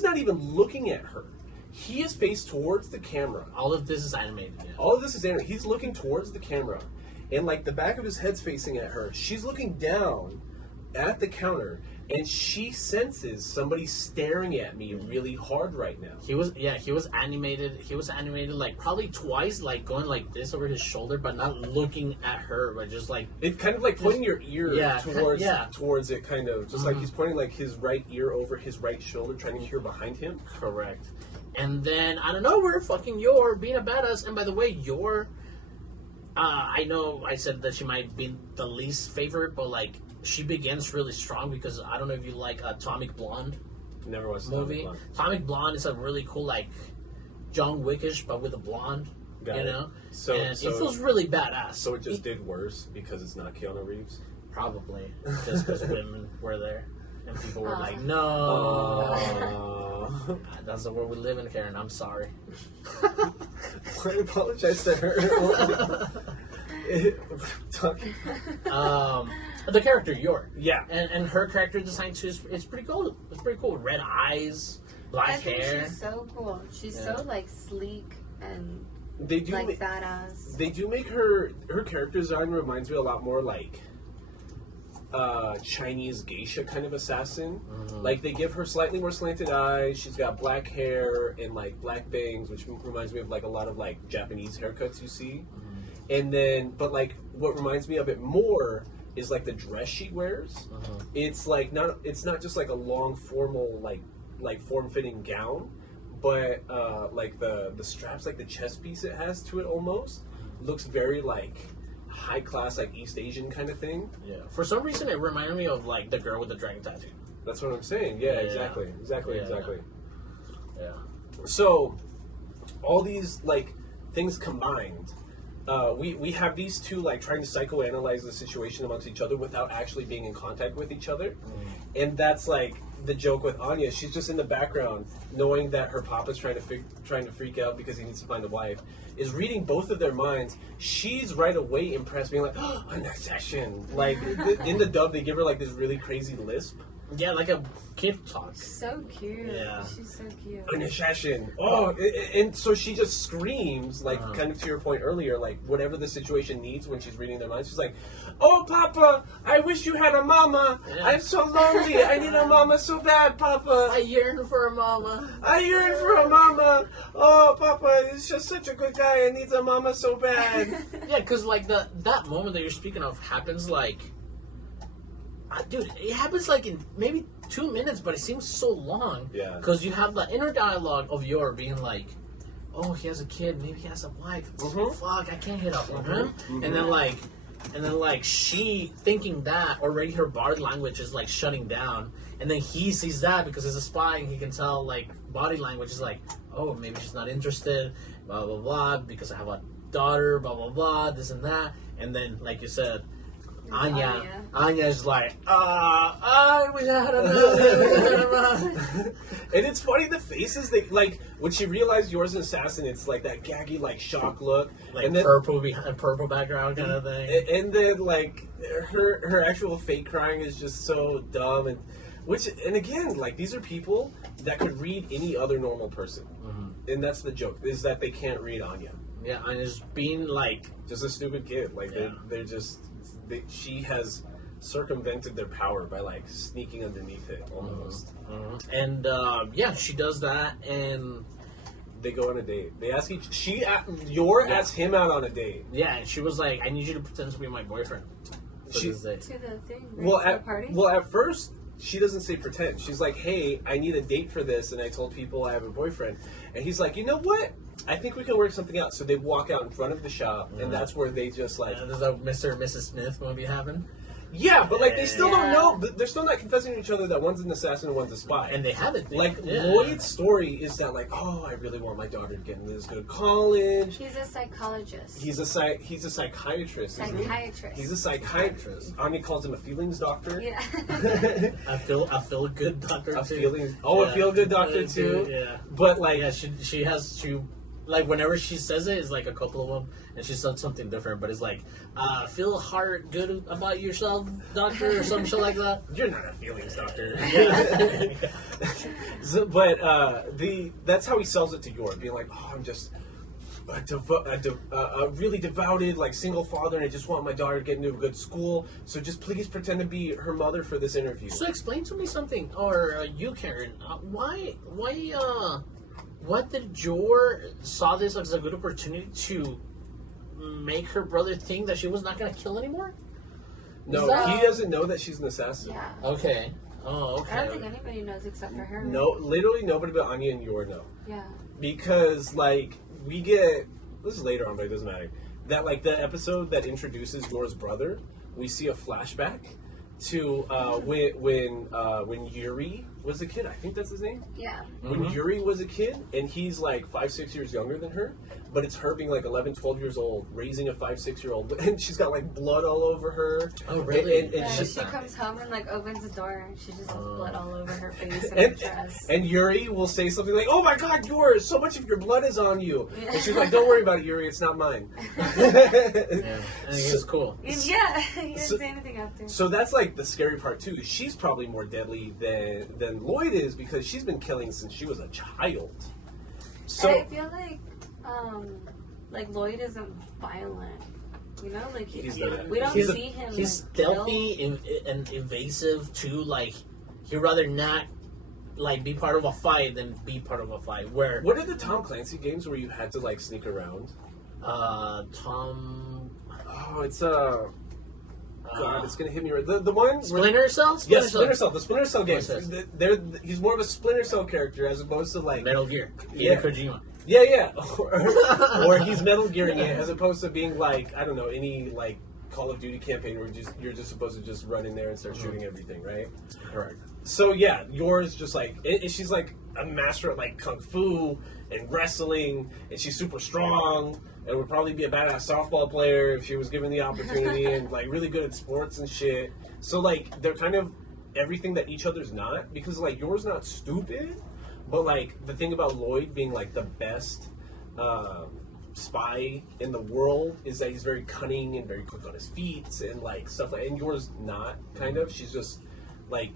not even looking at her. He is faced towards the camera. All of this is animated. Yeah. All of this is animated. He's looking towards the camera, and like the back of his head's facing at her. She's looking down at the counter, and she senses somebody staring at me really hard right now. He was animated. He was animated like probably twice, like going like this over his shoulder, but not looking at her, but just like it's kind of like pointing your ear towards it, kind of just like he's pointing like his right ear over his right shoulder, trying to hear behind him. Correct. And then out of nowhere, fucking Yor being a badass. And by the way, Yor, I know I said that she might be the least favorite, but like she begins really strong because I don't know if you like Atomic Blonde. Never watched movie. Atomic Blonde is a really cool like John Wickish, but with a blonde. You know, so it feels really badass. So it just did worse because it's not Keanu Reeves. Probably just because women were there and people were like, no. That's the world we live in, Karen. I'm sorry. I apologize to her. The character Yor, yeah, and her character design too is pretty cool. It's pretty cool. Red eyes, black hair. She's so cool. She's so like sleek and they do like badass. They do make her character design reminds me a lot more like Chinese geisha kind of assassin. Like they give her slightly more slanted eyes. She's got black hair and like black bangs, which reminds me of like a lot of like Japanese haircuts you see. And then, but like what reminds me of it more is like the dress she wears. It's like it's not just like a long formal like form-fitting gown, but like the straps, like the chest piece it has to it almost looks very like high class, like East Asian kind of thing. Yeah. For some reason, it reminded me of like the girl with the dragon tattoo. That's what I'm saying. Yeah, exactly. Yeah. So, all these like things combined, we have these two like trying to psychoanalyze the situation amongst each other without actually being in contact with each other, and that's like the joke with Anya. She's just in the background, knowing that her papa's trying to freak out because he needs to find a wife. Is reading both of their minds. She's right away impressed, being like, "Oh, an accession!" Like in the dub, they give her like this really crazy lisp. Yeah, like a kid talk. So cute. Yeah. She's so cute. An accession. Oh, and so she just screams, like kind of to your point earlier, like whatever the situation needs when she's reading their minds. She's like, "Oh, Papa, I wish you had a mama. Yeah. I'm so lonely. I need a mama so bad, Papa. I yearn for a mama. I yearn for a mama. Oh, Papa is just such a good guy and needs a mama so bad." Yeah, because like that moment that you're speaking of happens like, dude, it happens like in maybe 2 minutes, but it seems so long. Yeah. Because you have the inner dialogue of Yor being like, oh, he has a kid, maybe he has a wife. Fuck, I can't hit up on him. And then like she thinking that already her body language is like shutting down. And then he sees that because he's a spy and he can tell like body language is like, oh, maybe she's not interested, blah blah blah, because I have a daughter, blah blah blah, this and that. And then like you said, Anya's like, I wish I had a And it's funny, the faces, they like, when she realized Yor's an assassin, it's like that gaggy, like, shock look. Like and then, purple background kind of thing. And then, like, her actual fake crying is just so dumb. And again, like, these are people that could read any other normal person. And that's the joke, is that they can't read Anya. Yeah, Anya's being, like... just a stupid kid. Like, they're just... she has circumvented their power by like sneaking underneath it almost. And she does that, and they go on a date. They ask Yor asks him out on a date. Yeah, and she was like, "I need you to pretend to be my boyfriend." To the thing. Right? To the party? Well, at first she doesn't say pretend. She's like, "Hey, I need a date for this, and I told people I have a boyfriend." And he's like, "You know what? I think we can work something out." So they walk out in front of the shop, and that's where they just like... there's a Mr. and Mrs. Smith movie happen. Yeah, but like they still don't know. They're still not confessing to each other that one's an assassin and one's a spy. And they haven't. Like Lloyd's story is that like, oh, I really want my daughter to get into this good college. He's a psychologist. He's a psychiatrist. He's a psychiatrist. Anya calls him a feelings doctor. Yeah. I feel a good doctor too. A feel good doctor too. Yeah. But like, she has to like whenever she says it, it's like a couple of them, and she said something different. But it's like, feel good about yourself, doctor, or some shit like that. You're not a feelings doctor. That's how he sells it to Yor, being like, oh, I'm just a really devoted, like, single father, and I just want my daughter to get into a good school. So just please pretend to be her mother for this interview. So explain to me something, or you, Karen, what did Yor saw this as a good opportunity to make her brother think that she was not going to kill anymore? No, he doesn't know that she's an assassin. Yeah. Okay. Oh, okay. I don't think anybody knows except for her. No, literally nobody but Anya and Yor know. Yeah. Because, like, we get, this is later on, but it doesn't matter, that, like, the episode that introduces Yor's brother, we see a flashback to when Yuri was a kid. I think that's his name. Yeah. When Yuri was a kid, and he's like 5-6 years younger than her, but it's her being like 11, 12 years old, raising a 5-6 year old, and she's got like blood all over her. Oh, really? And she comes home and like opens the door, and she just has blood all over her face and her dress. And Yuri will say something like, "Oh my God, yours! So much of your blood is on you." Yeah. And she's like, "Don't worry about it, Yuri. It's not mine." Yeah, I think it's cool. Yeah, he didn't say anything after. So that's like the scary part too. She's probably more deadly than Lloyd is because she's been killing since she was a child. So and I feel like Lloyd isn't violent. You know, like we don't see him. He's stealthy and evasive too. Like he'd rather not like be part of a fight than be part of a fight. Where what are the Tom Clancy games where you had to like sneak around? Tom. Oh, it's God, it's gonna hit me right. The one Splinter Cell. Yes, Splinter Cell. The Splinter Cell games. He's more of a Splinter Cell character as opposed to like Metal Gear. Yeah, Kojima. Yeah. Or he's Metal Gearing it as opposed to being like, I don't know, any like Call of Duty campaign where you're just supposed to just run in there and start shooting everything, right? Correct. So yeah, yours just like she's like a master at like kung fu and wrestling, and she's super strong and would probably be a badass softball player if she was given the opportunity, and like really good at sports and shit. So like they're kind of everything that each other's not, because like yours not stupid, but like the thing about Lloyd being like the best spy in the world is that he's very cunning and very quick on his feet and like stuff like, and yours not, kind of. She's just like,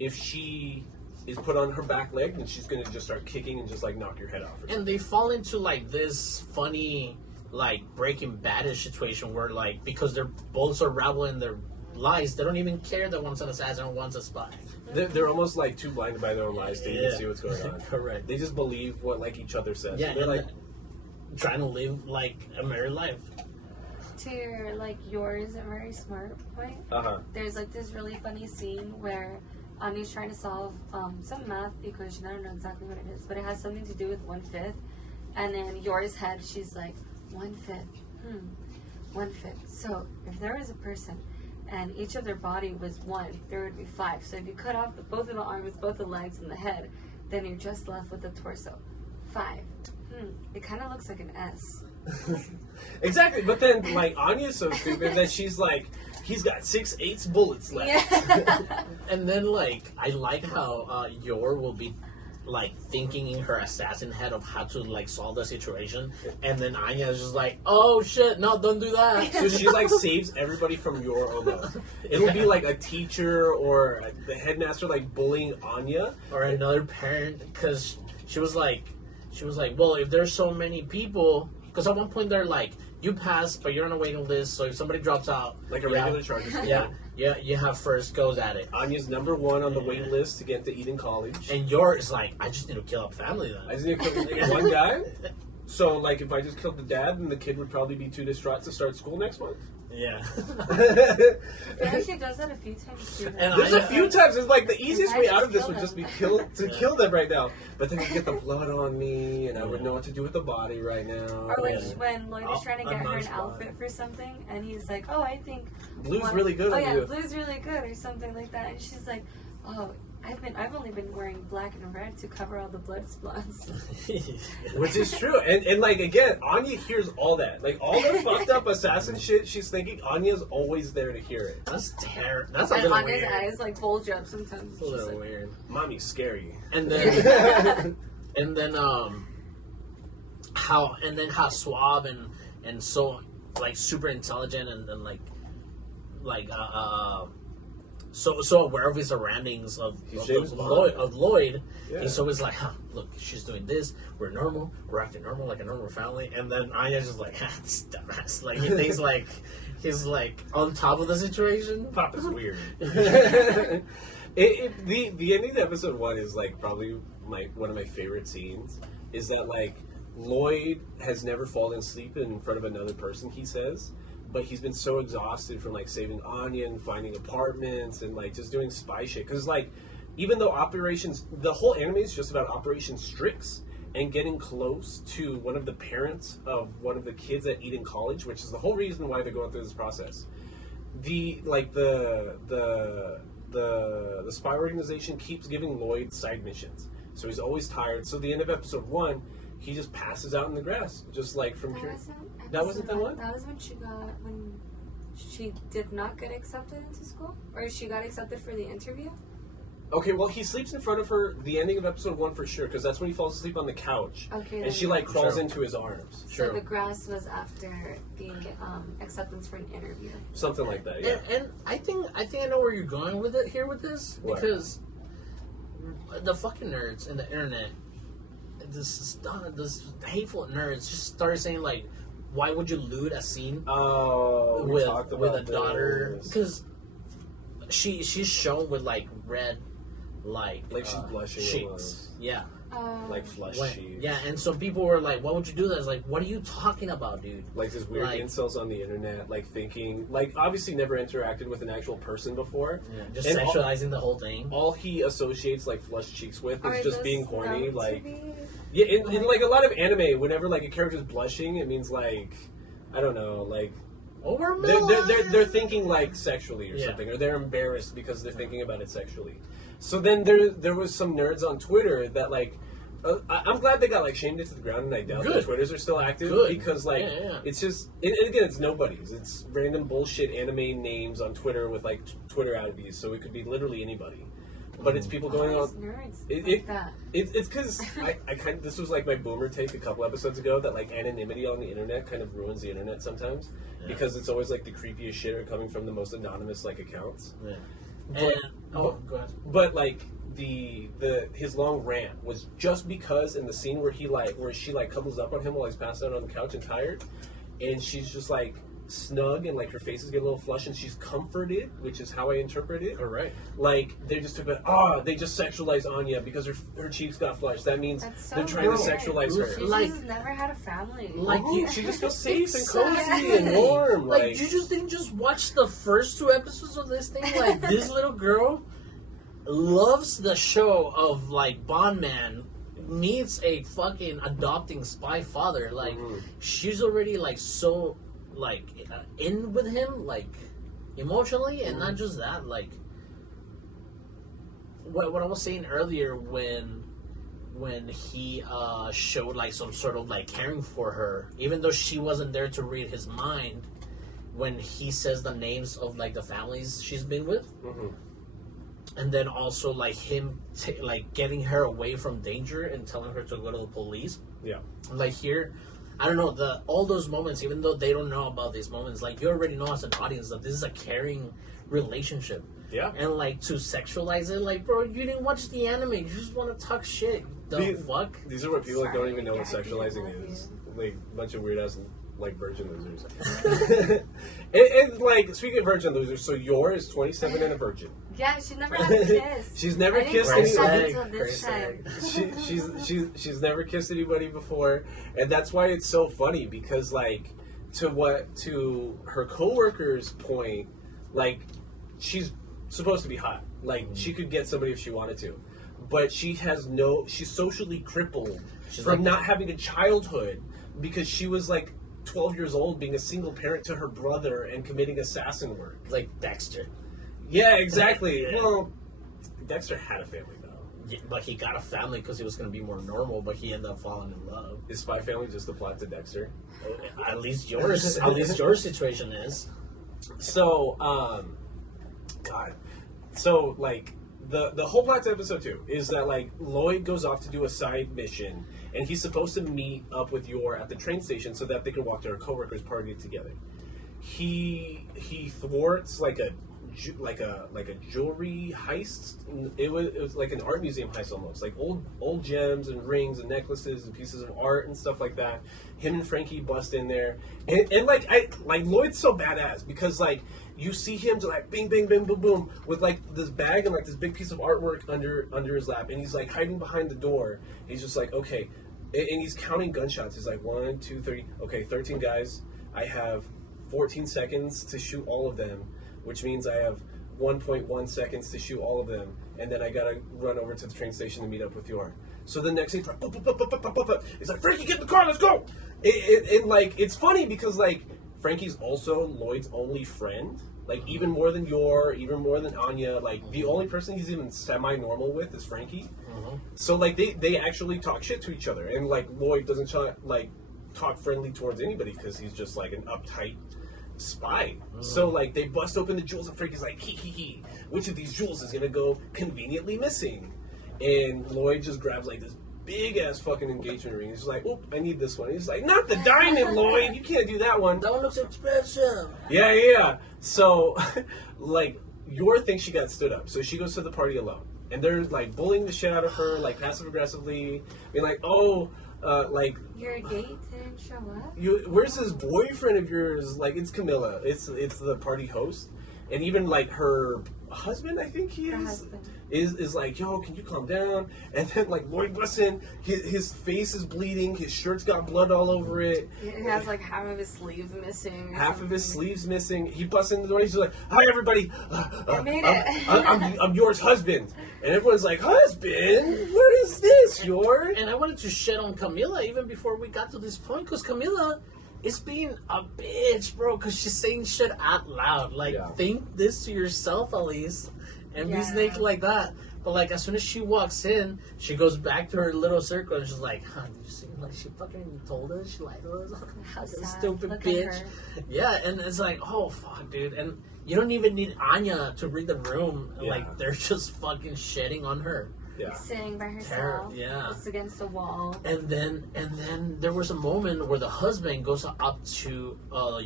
if she is put on her back leg, then she's gonna just start kicking and just like knock your head off. And they fall into like this funny like Breaking Bad-ish situation where like, because they're both so rabble in their lies, they don't even care that one's an assassin and one's a spy. They're almost like too blinded by their own lies to even see what's going on. Correct. They just believe what like each other says. Yeah, they're like trying to live like a married life. To your like yours a very smart point. There's like this really funny scene where Anya's trying to solve some math equation. I don't know exactly what it is, but it has something to do with 1/5. And in yours head, she's like 1/5. 1/5. So if there was a person and each of their body was 1, there would be 5. So if you cut off both of the arms, both the legs, and the head, then you're just left with the torso. 5. It kind of looks like an S. Exactly, but then like Anya's so stupid that she's like, he's got 6/8 bullets left. Yeah. And then like I like how Yor will be like thinking in her assassin head of how to like solve the situation, and then Anya is just like, oh shit, no, don't do that. So she like saves everybody from Yor alone. It'll be like a teacher or the headmaster like bullying Anya, or another parent, because she was like, well, if there's so many people, because at one point they're like, you pass, but you're on a waiting list, so if somebody drops out, like a regular charter school. Yeah, you have first goes at it. Anya's number 1 on the wait list to get to Eden College. And yours is like, I just need to kill a family then. I just need to kill one guy? So, like, if I just killed the dad, then the kid would probably be too distraught to start school next month? Yeah. I feel like she does that a few times too. There's a few times. It's like the easiest way out of this would just be kill them right now. But then you get the blood on me, and I would know what to do with the body right now. Or when Lloyd is trying to get her an outfit for something, and he's like, "Oh, I think blue's really good." Oh yeah, blue's really good, or something like that. And she's like, "Oh, I've only been wearing black and red to cover all the blood spots." Which is true. And like, again, Anya hears all that. Like, all the fucked up assassin shit she's thinking, Anya's always there to hear it. That's terrible. That's a and little Anya's weird. eyes like bulge up sometimes. It's a little weird. Mommy's scary. And then, and then, how suave and so like super intelligent and like so aware of his surroundings of Lloyd. Yeah. He's always like, look, she's doing this. We're normal. We're acting normal like a normal family. And then Anya's just like, this dumbass. Like he thinks like he's like on top of the situation. Papa's weird. The ending of episode 1 is like probably one of my favorite scenes. Is that like Lloyd has never fallen asleep in front of another person, he says, but he's been so exhausted from like saving Anya and finding apartments and like just doing spy shit. Because like, even though the whole anime is just about Operation Strix and getting close to one of the parents of one of the kids at Eden College, which is the whole reason why they're going through this process. The spy organization keeps giving Lloyd side missions, so he's always tired. So the end of episode 1, he just passes out in the grass, just like from here. That wasn't that one? That was when she did not get accepted into school? Or she got accepted for the interview? Okay, well, he sleeps in front of her the ending of episode 1 for sure, because that's when he falls asleep on the couch. Okay. And she like crawls into his arms. So the grass was after the acceptance for an interview. Something like that, yeah. And I think I know where you're going with it here with this. What? Because the fucking nerds in the internet, this hateful nerds just started saying like, why would you loot a scene with a daughter? Because she's shown with like red like she's blushing cheeks. almost. Yeah. Like flush cheeks. Yeah, and so people were like, why would you do that? It's like, what are you talking about, dude? Like this weird incels on the internet, like thinking, like obviously never interacted with an actual person before. Yeah, just sexualizing the whole thing. All he associates like flush cheeks with is just being horny. Like, yeah, in like a lot of anime, whenever like a character's blushing, it means like, I don't know, like they're thinking like sexually or something, or they're embarrassed because they're thinking about it sexually. So then there was some nerds on Twitter that like, I'm glad they got like shamed into the ground, and I doubt their Twitters are still active because like it's just and again it's nobody's, it's random bullshit anime names on Twitter with like Twitter IDs, so it could be literally anybody. But it's people going on. Nerds It's because I kind of, this was like my boomer take a couple episodes ago, that like anonymity on the internet kind of ruins the internet sometimes, because it's always like the creepiest shit are coming from the most anonymous like accounts. Yeah. Go ahead. But like his long rant was just because in the scene where she cuddles up on him while he's passed out on the couch and tired, and she's just like snug and like her face is getting a little flushed and she's comforted, which is how I interpret it. Correct. Like they just took it. They just sexualized Anya because her cheeks got flushed. That means they're trying to sexualize her. She just never had a family. Like she just feels safe and cozy and warm. Like you just didn't just watch the first 2 episodes of this thing. Like this little girl loves the show of like Bondman meets a fucking adopting spy father. Like she's already like so like in with him like emotionally, and not just that, like what I was saying earlier when he showed like some sort of like caring for her, even though she wasn't there to read his mind, when he says the names of like the families she's been with. And then also like him like getting her away from danger and telling her to go to the police. Yeah. Like here, I don't know, all those moments, even though they don't know about these moments, like you already know as an audience that this is a caring relationship. Yeah. And like to sexualize it, like, bro, you didn't watch the anime, you just want to talk shit. The fuck? These are what people that don't even know what sexualizing is. Like a bunch of weird ass like virgin losers. and like speaking of virgin losers, so Yor is 27 and a virgin. Yeah, she's never had a kiss. She's never kissed anybody. This She's never kissed anybody before, and that's why it's so funny, because like to her coworker's point, like she's supposed to be hot. Like she could get somebody if she wanted to, but she's socially crippled from not having a childhood, because she was like 12 years old being a single parent to her brother and committing assassin work. Like Dexter. Yeah, exactly. Yeah. Well, Dexter had a family though. Yeah, but he got a family because he was going to be more normal, but he ended up falling in love. Is Spy Family just the plot to Dexter? At least yours. At least your situation is. So, God. So, like, the whole plot to episode 2 is that like Lloyd goes off to do a side mission, and he's supposed to meet up with Yor at the train station so that they can walk to her coworkers' party together. He thwarts like a jewelry heist. It was like an art museum heist almost, like old gems and rings and necklaces and pieces of art and stuff like that. Him and Frankie bust in there, and like Lloyd's so badass because like you see him just like bing bing bing boom boom with like this bag and like this big piece of artwork under his lap, and he's like hiding behind the door. He's just like, okay, and he's counting gunshots. He's like 1, 2, 3, okay, 13 guys. I have 14 seconds to shoot all of them, which means I have 1.1 seconds to shoot all of them, and then I gotta run over to the train station to meet up with Yor. So the next thing, he's like, Frankie, get in the car, let's go! And like, it's funny because like, Frankie's also Lloyd's only friend, like even more than Yor, even more than Anya. Like the only person he's even semi-normal with is Frankie. So like, they actually talk shit to each other, and like Lloyd doesn't talk friendly towards anybody because he's just like an uptight spy. So like they bust open the jewels and Frankie's like, hee, which of these jewels is gonna go conveniently missing? And Lloyd just grabs like this big ass fucking engagement ring. He's like, oop, I need this one. He's like, not the diamond, Lloyd, you can't do that one. That one looks expensive. Yeah. So like Yor thinks she got stood up, so she goes to the party alone, and they're like bullying the shit out of her, like passive aggressively, being like, like Your date didn't show up? Where's this boyfriend of yours? Like, it's Camilla. It's the party host. And even, like, her husband, I think he is like, yo, can you calm down? And then, like, Lloyd busts in. His face is bleeding. His shirt's got blood all over it. It has, like, half of his sleeve missing. Half of his sleeve's missing. He busts in the door. He's like, hi, everybody. I made it. I'm Yor's husband. And everyone's like, husband? What is this, Yor? And I wanted to shit on Camilla even before we got to this point, because Camilla is being a bitch, bro, because she's saying shit out loud. Like, think this to yourself, at least, and be snake like that. But, like, as soon as she walks in, she goes back to her little circle, and she's like, huh, did you see? Like, she fucking told us, she lied to us. How sad. Stupid Look bitch. Yeah, and it's like, oh, fuck, dude. And you don't even need Anya to read the room. Yeah. Like, they're just fucking shitting on her. Yeah. Sitting by herself. Yeah. It's against the wall. And then there was a moment where the husband goes up to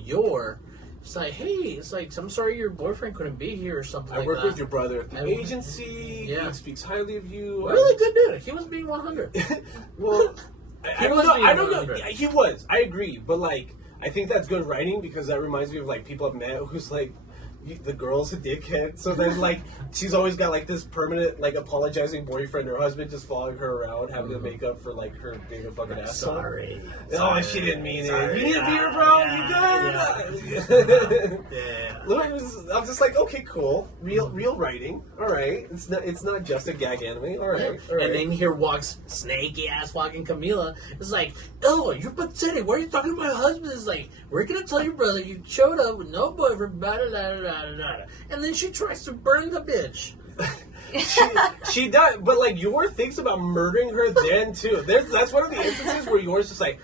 Yor. It's like, hey, it's like, I'm sorry your boyfriend couldn't be here or something like that. I work with your brother at the agency. Yeah. He speaks highly of you. Really good dude. He was being 100. Well, I don't know. I don't know. 100. Yeah, he was. I agree. But, like, I think that's good writing because that reminds me of, like, people I've met who's, like, the girl's a dickhead. So then, like, she's always got, like, this permanent, like, apologizing boyfriend or husband just following her around, having to make up for, like, her being a fucking asshole. Sorry. Oh, she didn't mean it. You need a beer, bro? You good? Yeah. I'm just like, okay, cool. Real writing. All right. It's not just a gag anime. All right. And then here walks snaky ass fucking Camila. It's like, oh, you're pathetic. Why are you talking to my husband? It's like, we're gonna tell your brother you showed up with no boyfriend, blah, blah, blah, blah, blah. And then she tries to burn the bitch. she does, but like Yor thinks about murdering her then too. That's one of the instances where Yor's just like,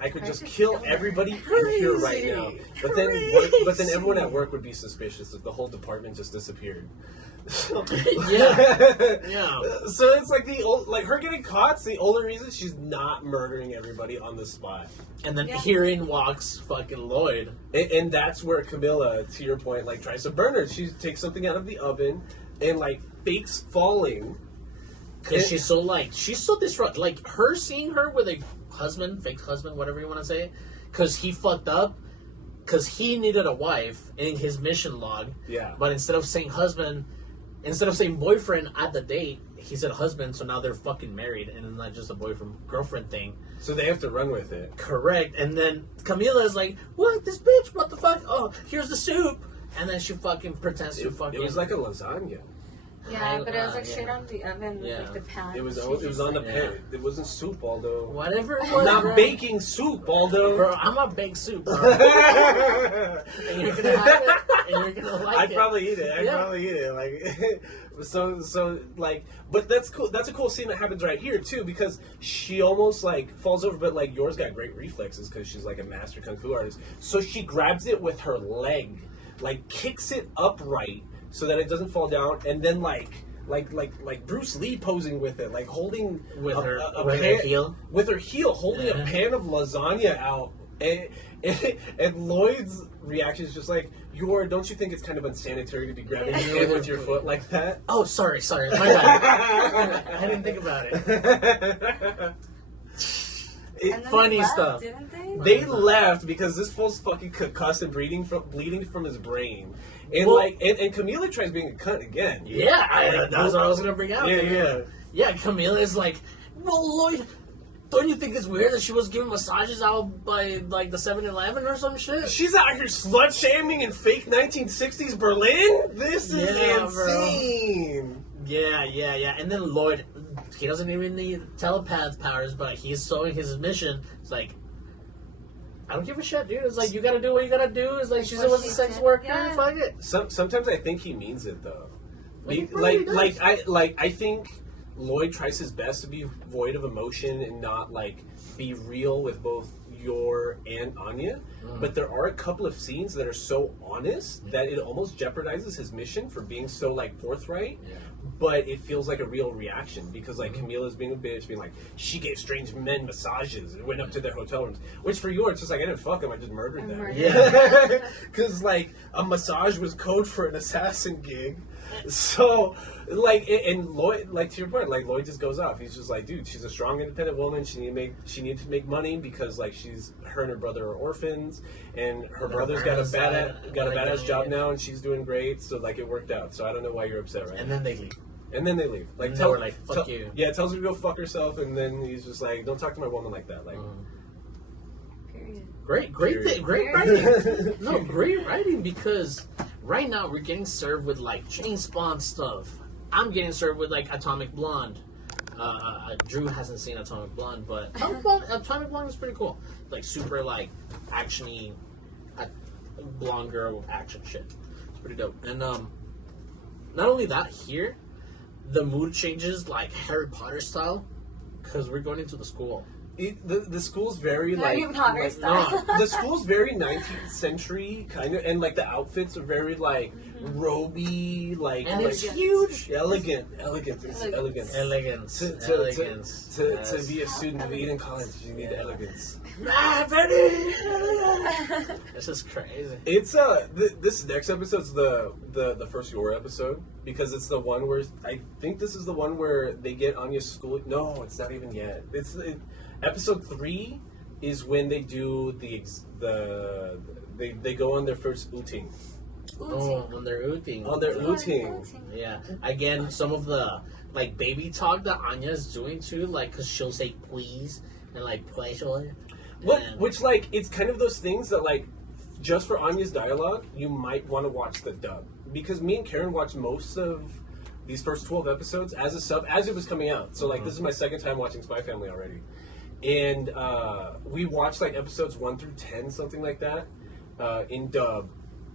I could just kill everybody in here right now. But then everyone at work would be suspicious if the whole department just disappeared. Yeah. So it's like her getting caught's the only reason she's not murdering everybody on the spot. And then herein walks fucking Lloyd. And that's where Camilla, to your point, like tries to burn her. She takes something out of the oven and like fakes falling. Because she's so disrupted. Like her seeing her with a husband, fake husband, whatever you want to say, because he fucked up. Because he needed a wife in his mission log. Yeah. But instead of saying boyfriend at the date, he said husband, so now they're fucking married, and it's not just a boyfriend-girlfriend thing. So they have to run with it. Correct. And then Camila is like, what? This bitch? What the fuck? Oh, here's the soup. And then she fucking pretends to fucking... It was like a lasagna. Yeah, but it was like shit on the oven with like the pan. It was on the pan. It wasn't soup, Aldo. Whatever it was, not bro. baking soup, Aldo. Bro, I'm a baked soup, bro. And you're gonna have it, and you're gonna like I'd probably eat it. Like, so like, but that's cool. That's a cool scene that happens right here too, because she almost like falls over, but like Yor's got great reflexes because she's like a master kung fu artist. So she grabs it with her leg, like kicks it upright so that it doesn't fall down, and then like like Bruce Lee posing with it, like holding With her heel. with her heel, holding a pan of lasagna out, and Lloyd's reaction is just like, don't you think it's kind of unsanitary to be grabbing your hand with your foot like that? Oh, sorry, my bad. I didn't think about it. Funny left, stuff. Didn't they? They left because this fool's fucking concussed and bleeding from his brain. And Well- and Camila tries being a cunt again. Yeah, that's what I was gonna bring out. Yeah. Camila is like, well, Lloyd, don't you think it's weird that she was giving massages out by like the 7-Eleven or some shit? She's out here slut shaming in fake 1960s Berlin? This is Yeah, insane. Yeah. And then Lloyd, he doesn't even need telepath powers, but he's showing his mission. It's like, I don't give a shit, dude. It's like, you gotta do what you gotta do. It's like, she was a sex worker. Yeah. Fuck it. Sometimes I think he means it though. He really does. I think Lloyd tries his best to be void of emotion and not like be real with both Yor and Anya. But there are a couple of scenes that are so honest that it almost jeopardizes his mission for being so like forthright. Yeah. But it feels like a real reaction because like Camila's being a bitch, being like, she gave strange men massages and went up to their hotel rooms. Which for Yor, it's just like, I didn't fuck him, I just murdered them. Yeah. Because like a massage was code for an assassin gig. So, like, and Lloyd, like to your point, like Lloyd just goes off. He's just like, dude, she's a strong, independent woman. She needed to make money because like her and her brother are orphans, and her brother's got a badass job now, and she's doing great. So like it worked out. So I don't know why you're upset, right? And then they leave. Like They were like, fuck you. Yeah, tells her to go fuck herself, and then he's just like, don't talk to my woman like that. Like, Period. Great writing. No, great writing because right now we're getting served with like James Bond stuff. I'm getting served with like Atomic Blonde. Drew hasn't seen Atomic Blonde, but Atomic Blonde is pretty cool. Like super like actiony, blonde girl action shit. It's pretty dope. And not only that, here the mood changes like Harry Potter style because we're going into the school. The school's very Harry like Potter style. the school's very 19th century kind of, and like the outfits are very like roby, like And like, it's huge. elegance. Elegance. To be a student of Eden College, you need elegance. This is crazy. It's this next episode's the first Yor episode because it's the one where I think this is the one where they get Anya's school. No, it's not even yet. Episode 3 is when they do they go on their first outing. Oh, on their outing. On their outing. Yeah. Again, some of the like baby talk that Anya's doing too, like because she'll say please and like pleasure. Which like it's kind of those things that like just for Anya's dialogue you might want to watch the dub because me and Karen watched most of these first 12 episodes as a sub as it was coming out. So like this is my second time watching Spy Family already, and we watched like episodes 1 through 10, something like that, in dub.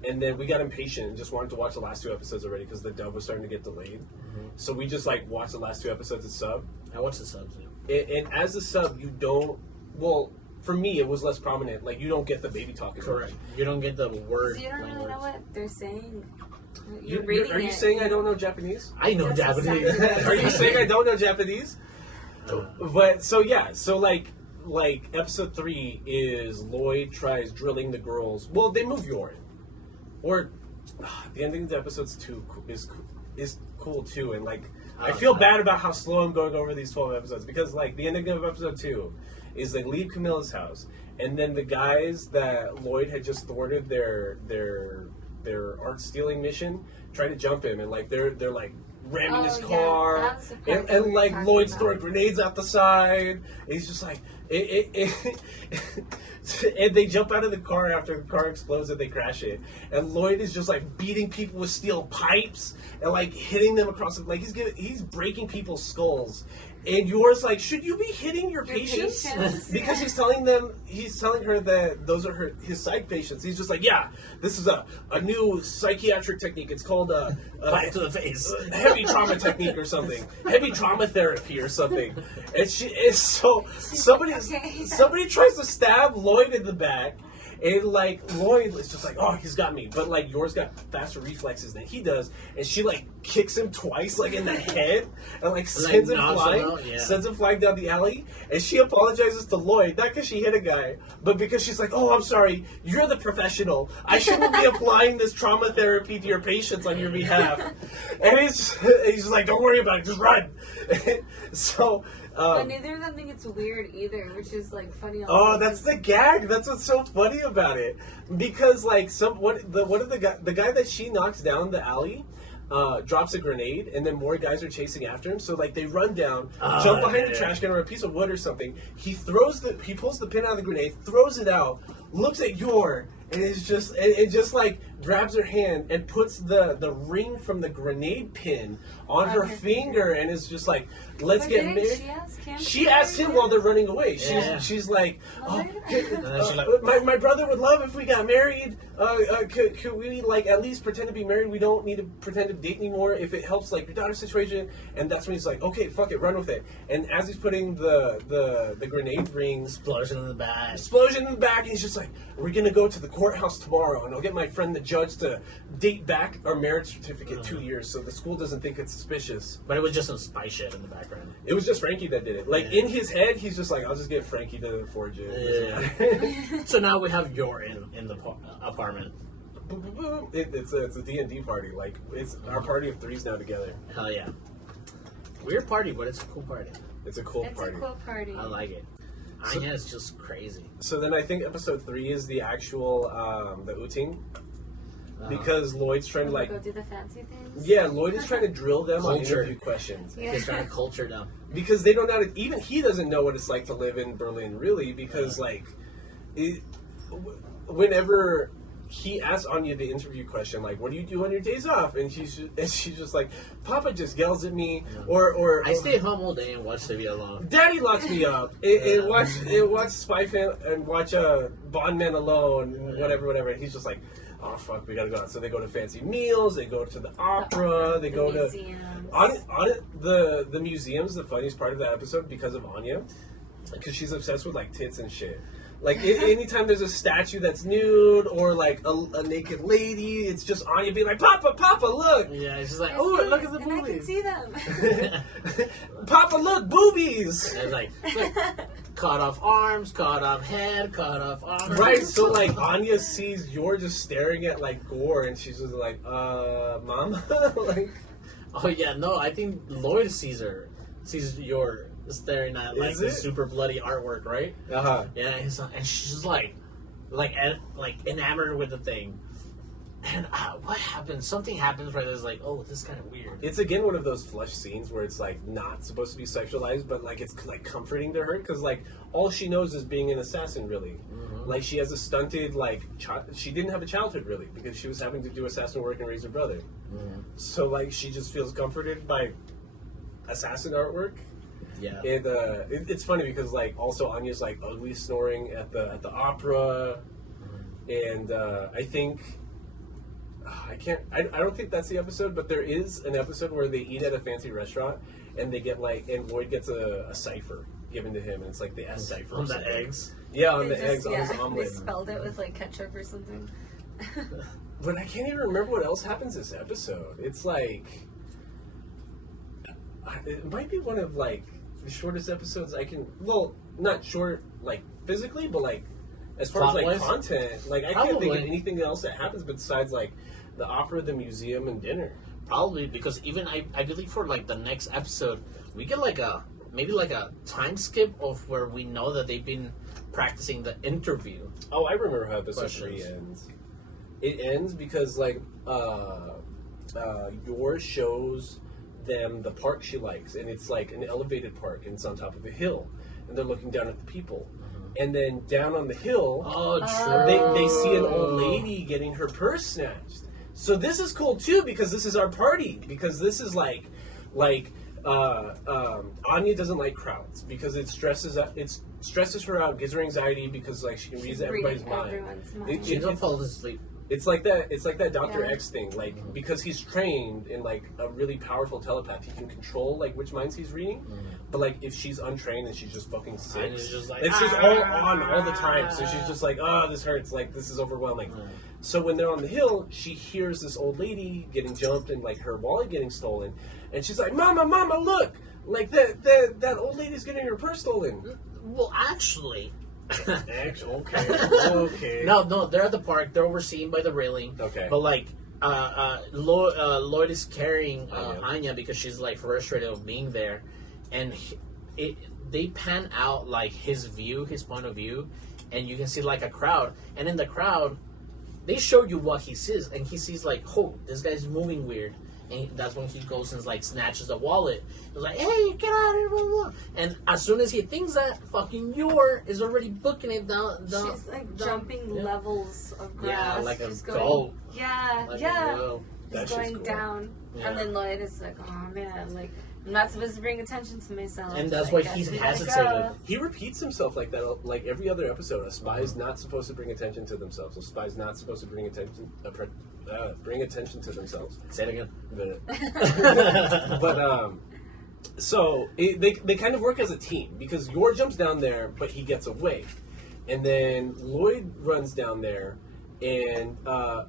And then we got impatient and just wanted to watch the last 2 episodes already because the dub was starting to get delayed. So we just like watched the last 2 episodes as sub. I watched the subs. And as a sub, you don't. Well, for me, it was less prominent. Like you don't get the baby talk. Correct. You don't get the word. So you don't really know what they're saying. Are you saying I don't know Japanese? I know That's Japanese. exactly Are you saying I don't know Japanese? But so yeah, so like episode 3 is Lloyd tries drilling the girls. Well, they move Yor. Or the ending of episodes 2 is cool too, and like I feel bad about how slow I'm going over these 12 episodes because like the ending of episode 2 is they leave Camilla's house, and then the guys that Lloyd had just thwarted their art stealing mission try to jump him, and like they're like ramming his car, and like Lloyd's throwing grenades out the side. And he's just like and they jump out of the car after the car explodes and they crash it. And Lloyd is just like beating people with steel pipes and like hitting them across the, like he's breaking people's skulls. And Yor's like, should you be hitting your patients? Because he's telling her that those are his psych patients. He's just like, yeah, this is a new psychiatric technique. It's called Back to the face. Heavy trauma technique or something. Heavy trauma therapy or something. And somebody tries to stab Lloyd in the back, And like Lloyd is just like, oh, he's got me. But like Yor's got faster reflexes than he does, and she like kicks him twice, like in the head, and like sends him flying, sends him flying down the alley. And she apologizes to Lloyd, not because she hit a guy, but because she's like, oh, I'm sorry, you're the professional. I shouldn't be applying this trauma therapy to your patients on your behalf. And he's just like, don't worry about it, just run. So. But neither of them think it's weird either, which is like funny. Oh, that's the gag. That's what's so funny about it. Because like the guy that she knocks down the alley drops a grenade, and then more guys are chasing after him. So like they run down, jump behind the trash can or a piece of wood or something. He pulls the pin out of the grenade, throws it out, looks at Yor, and it just like grabs her hand and puts the ring from the grenade pin on her finger, and is just like, let's get married. She asked him while they're running away. She's like, my brother would love if we got married. Could we like at least pretend to be married? We don't need to pretend to date anymore if it helps like your daughter's situation. And that's when he's like, okay, fuck it, run with it. And as he's putting the grenade ring, explosion in the back, and he's just like, we're gonna go to the courthouse tomorrow, and I'll get my friend the judge to date back our marriage certificate 2 years, so the school doesn't think it's suspicious. But it was just some spy shit in the background. It was just Frankie that did it. Like in his head, he's just like, I'll just get Frankie to forge it. Yeah. So now we have Yor in the apartment. It's a D&D party. Like it's our party of threes now together. Hell yeah. Weird party, but it's a cool party. It's a cool party. I like it. Anya is just crazy. So then I think episode 3 is the actual the outing. Because Lloyd's trying to like go do the fancy things. Yeah, Lloyd is trying to drill them on interview questions. Yeah. He's trying to culture them because they don't know. Even he doesn't know what it's like to live in Berlin, really. Because whenever he asks Anya the interview question, like, "What do you do on your days off?" and she's just like, "Papa just yells at me," or I stay home all day and watch TV alone. Daddy locks me up. And watch Spy Fan and watch Bond Man Alone, whatever. And he's just like, oh fuck, we gotta go out. So they go to fancy meals, they go to the opera, they go to the museum's the funniest part of that episode because of Anya, because she's obsessed with like tits and shit. Like anytime there's a statue that's nude or like a naked lady, it's just Anya being like, Papa, look. Yeah, it's just like, oh, look at the boobies. I can see them. Papa, look, boobies. And it's like, cut off arms, cut off head, cut off arms. Right, so like Anya sees Yor just staring at like gore, and she's just like, Mom? Like, oh yeah, no, I think Lloyd sees Yor staring at like the super bloody artwork, right? Yeah, and she's just like enamored with the thing. And what happens? Something happens where there's like, oh, this is kind of weird. It's again one of those flush scenes where it's like not supposed to be sexualized, but like it's like comforting to her because like all she knows is being an assassin, really. Mm-hmm. Like she has a stunted she didn't have a childhood really because she was having to do assassin work and raise her brother. Mm-hmm. So like she just feels comforted by assassin artwork. Yeah. And it's funny because like also Anya's like ugly snoring at the opera, and I think. I don't think that's the episode, but there is an episode where they eat at a fancy restaurant and they get and Lloyd gets a cipher given to him, and it's like the S cipher. On the eggs? Yeah, on the eggs, on his omelet. They spelled it with like ketchup or something. But I can't even remember what else happens this episode. It's like, it might be one of like the shortest episodes I can, well, not short like physically, but like as far as like content, like I can't think of anything else that happens besides like the opera, the museum, and dinner. Probably because even I believe for like the next episode we get like maybe a time skip of where we know that they've been practicing the interview. Oh, I remember how episode 3 ends. It ends because like Yor shows them the park she likes, and it's like an elevated park, and it's on top of a hill, and they're looking down at the people. And then down on the hill, they see an old lady getting her purse snatched. So this is cool too because this is our party. Because this is like Anya doesn't like crowds because it stresses her out, gives her anxiety because like she can read everybody's mind. She don't fall asleep. It's like that. It's like that Dr. Yeah. X thing. Like because he's trained in like a really powerful telepath, he can control like which minds he's reading. But like if she's untrained and she's just fucking sick, And it's just like, and she's all on all the time. So she's just like, oh, this hurts. Like this is overwhelming. So when they're on the hill, she hears this old lady getting jumped and like her wallet getting stolen, and she's like, "Mama, Mama, look! Like that old lady's getting her purse stolen." Well, actually. Okay. No, they're at the park. They're overseen by the railing. Okay. But like, Lloyd is carrying Anya. Anya because she's like frustrated of being there, and they pan out like his point of view, and you can see like a crowd, and in the crowd, they show you what he sees, and he sees like, oh, this guy's moving weird. And that's when he goes and like snatches the wallet. He's like, "Hey, get out of here!" Blah, blah. And as soon as he thinks that, fucking Yor is already booking it down. She's like jumping levels of grass. Yeah, like a just goat. Yeah, Like, yeah. whoa. That Just shit's going cool. down, Yeah. and then Lloyd is like, "Oh man, like I'm not supposed to bring attention to myself." And that's I why guess he's we gotta hesitated. go." He repeats himself like that, like every other episode. A spy is not supposed to bring attention to themselves. A spy is not supposed to bring attention to themselves. Say it again. But so they kind of work as a team because Yor jumps down there, but he gets away, and then Lloyd runs down there, and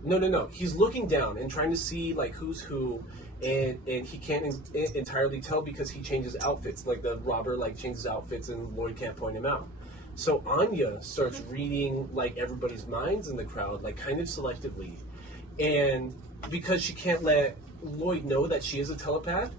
no, he's looking down and trying to see like who's who. And he can't entirely tell because he changes outfits. Like the robber like changes outfits and Lloyd can't point him out. So Anya starts reading like everybody's minds in the crowd, like kind of selectively. And because she can't let Lloyd know that she is a telepath,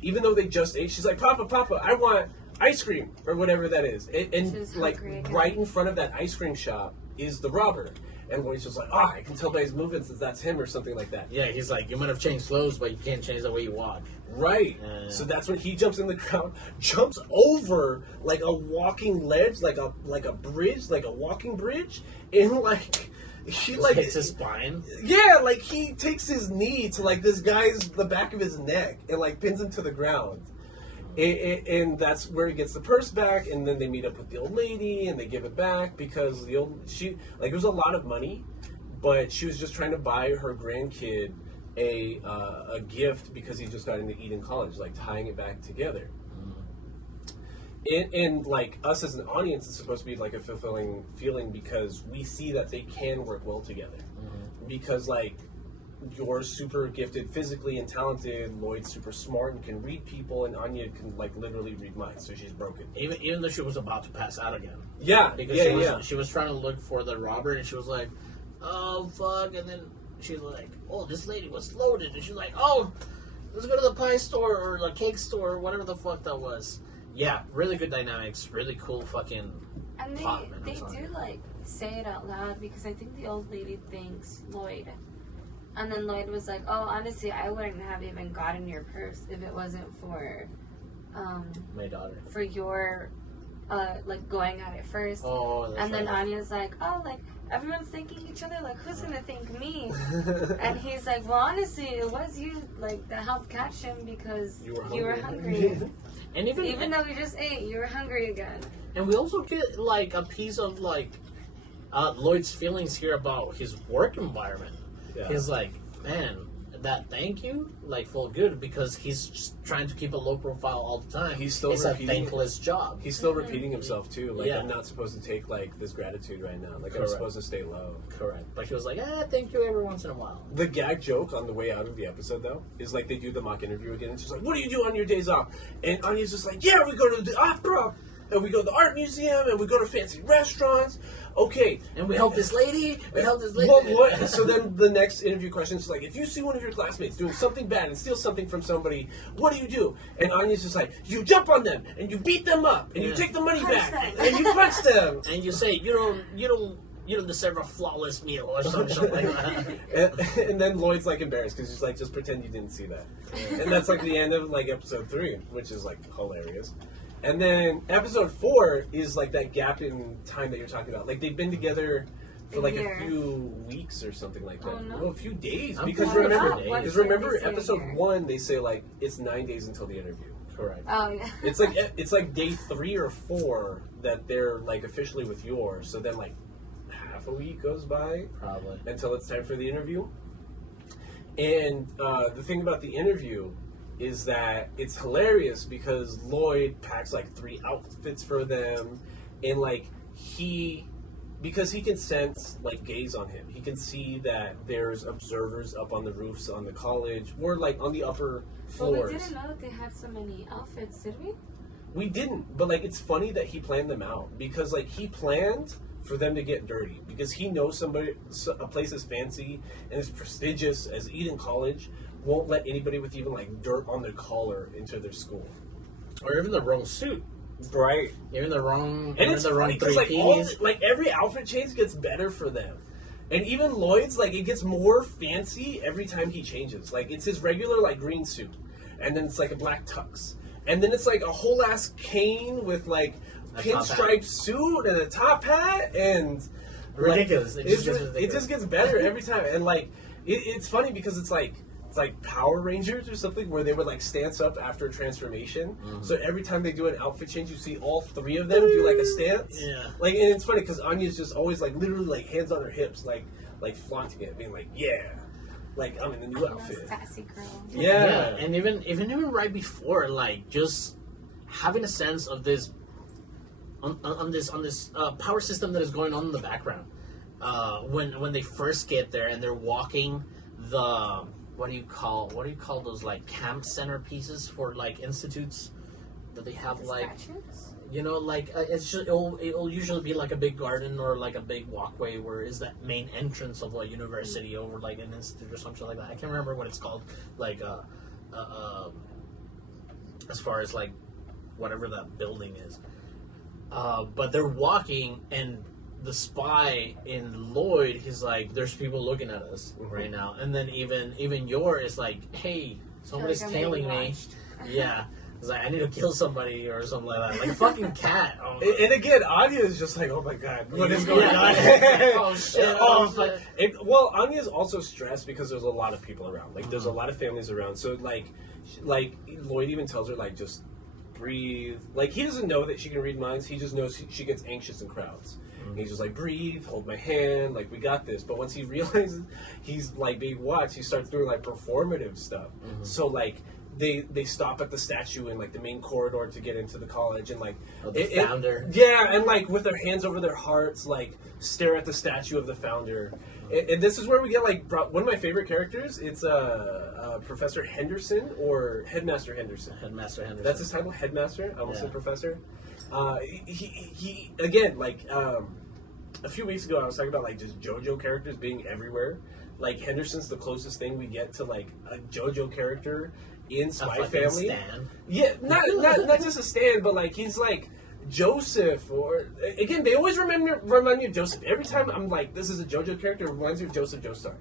even though they just ate, she's like, Papa, I want ice cream or whatever that is. And She's like hungry again. right in front of that ice cream shop is the robber. And Lloyd's just like, I can tell by his movements that that's him or something like that. Yeah, he's like, you might have changed clothes, but you can't change the way you walk. Right. So that's when he jumps in the crowd, jumps over like a walking ledge, like a bridge, like a walking bridge, and like he like hits his spine. Yeah, like he takes his knee to like this guy's the back of his neck and like pins him to the ground. And that's where he gets the purse back, and then they meet up with the old lady and they give it back because it was a lot of money, but she was just trying to buy her grandkid a gift because he just got into Eden College, like tying it back together. And like us as an audience, it's supposed to be like a fulfilling feeling because we see that they can work well together. Because like you're super gifted physically and talented, Lloyd's super smart and can read people, and Anya can like literally read minds, so she's broken. Even though she was about to pass out again. Yeah, Because she was trying to look for the robber, and she was like, oh, fuck, and then she was like, oh, this lady was loaded, and she's like, oh, let's go to the pie store, or the cake store, or whatever the fuck that was. Yeah, really good dynamics, really cool fucking And plot, man, they I'm sorry. do like say it out loud because I think the old lady thinks Lloyd. And then Lloyd was like, "Oh, honestly, I wouldn't have even gotten your purse if it wasn't for, My daughter. for your, like going at it first." Oh, that's And then right. Anya's like, "Oh, like everyone's thanking each other. Like, who's gonna thank me?" And he's like, "Well, honestly, it was you like that helped catch him because You were hungry. And Even though we just ate, you were hungry again." And we also get like a piece of like Lloyd's feelings here about his work environment. Yeah. He's like, man, that thank you, like, felt good because he's just trying to keep a low profile all the time. He's still it's a repeating- thankless job. He's still repeating himself too. Like Yeah. I'm not supposed to take like this gratitude right now. Like I'm Correct. supposed to stay low. Correct. But he was like, thank you every once in a while. The gag joke on the way out of the episode, though, is like they do the mock interview again. And she's like, "What do you do on your days off?" And Anya's just like, "Yeah, we go to the opera, and we go to the art museum, and we go to fancy restaurants." Okay, And we help this lady. We help this lady. Well, what? So then the next interview question is like, if you see one of your classmates doing something bad and steal something from somebody, what do? And Anya's just like, you jump on them and you beat them up and you Yeah. take the money Punch back them. and you punch them. And you say, you don't deserve a flawless meal or something like that. And then Lloyd's like embarrassed because he's like, just pretend you didn't see that. And that's like the end of like episode 3, which is like hilarious. And then episode 4 is like that gap in time that you're talking about. Like they've been together for like a year. few weeks or something like that. Oh, no. Well, a few days. I'm Because thinking remember, about what because did remember they say episode here? 1, they say like it's 9 days until the interview. Correct. Oh yeah. It's like day 3 or 4 that they're like officially with yours. So then like half a week goes by Probably. until it's time for the interview. And the thing about the interview is that it's hilarious because Lloyd packs like 3 outfits for them, and like because he can sense like gaze on him. He can see that there's observers up on the roofs on the college or like on the upper floors. Well, we didn't know that they had so many outfits, did we? We didn't, but like it's funny that he planned them out because like he planned for them to get dirty because he knows a place as fancy and as prestigious as Eden College won't let anybody with even like dirt on their collar into their school, Or even the wrong suit. right? Even the wrong. And Even it's the wrong funny because like every outfit change gets better for them, and even Lloyd's like it gets more fancy every time he changes. Like it's his regular like green suit, and then it's like a black tux, and then it's like a whole ass cane with like A top pinstripe suit and a top hat and Ridiculous. Like, It just gets ridiculous. it just gets better every time, and like it's funny because it's like Power Rangers or something where they would like stance up after a transformation. Mm-hmm. So every time they do an outfit change, you see all 3 of them do like a stance. Yeah. Like, and it's funny because Anya's just always like literally like hands on her hips, like flaunting it, being like, yeah, like I'm in a new outfit. Sassy girl. Yeah. And even right before, like just having a sense of this on this power system that is going on in the background. When they first get there and they're walking the what do you call those like camp center pieces for like institutes that they have, The like statues? like it's just it'll usually be like a big garden or like a big walkway where is that main entrance of a university or like an institute or something like that. I can't remember what it's called, like as far as like whatever that building is, but they're walking and the spy in Lloyd, he's like, there's people looking at us right now. And then even Yor is like, hey, somebody's I'm tailing being me. watched. Yeah. It's like, I need to kill somebody or something like that. Like a fucking cat. Oh, And again, Anya is just like, oh my god, what is going Yeah. on? Oh, shit. Oh, Oh, well, Anya's also stressed because there's a lot of people around. Like, there's a lot of families around. So, like Lloyd even tells her, like, just breathe. Like, he doesn't know that she can read minds. He just knows she gets anxious in crowds. And he's just like, breathe, hold my hand, like, we got this. But once he realizes he's, like, being watched, he starts doing, like, performative stuff. So, like, they stop at the statue in, like, the main corridor to get into the college. And, like... the founder. Yeah, and, like, with their hands over their hearts, like, stare at the statue of the founder. And this is where we get, like, one of my favorite characters. It's Professor Henderson or Headmaster Henderson. Headmaster Henderson. That's his title, Headmaster. I almost Yeah. said Professor. He again, like, a few weeks ago I was talking about, like, just JoJo characters being everywhere. Like, Henderson's the closest thing we get to, like, a JoJo character in Spy Family. Stan. Yeah, not just a stand, but, like, he's, like, Joseph, or, again, they always remind me of Joseph. Every time I'm like, this is a JoJo character, it reminds me of Joseph Joestar.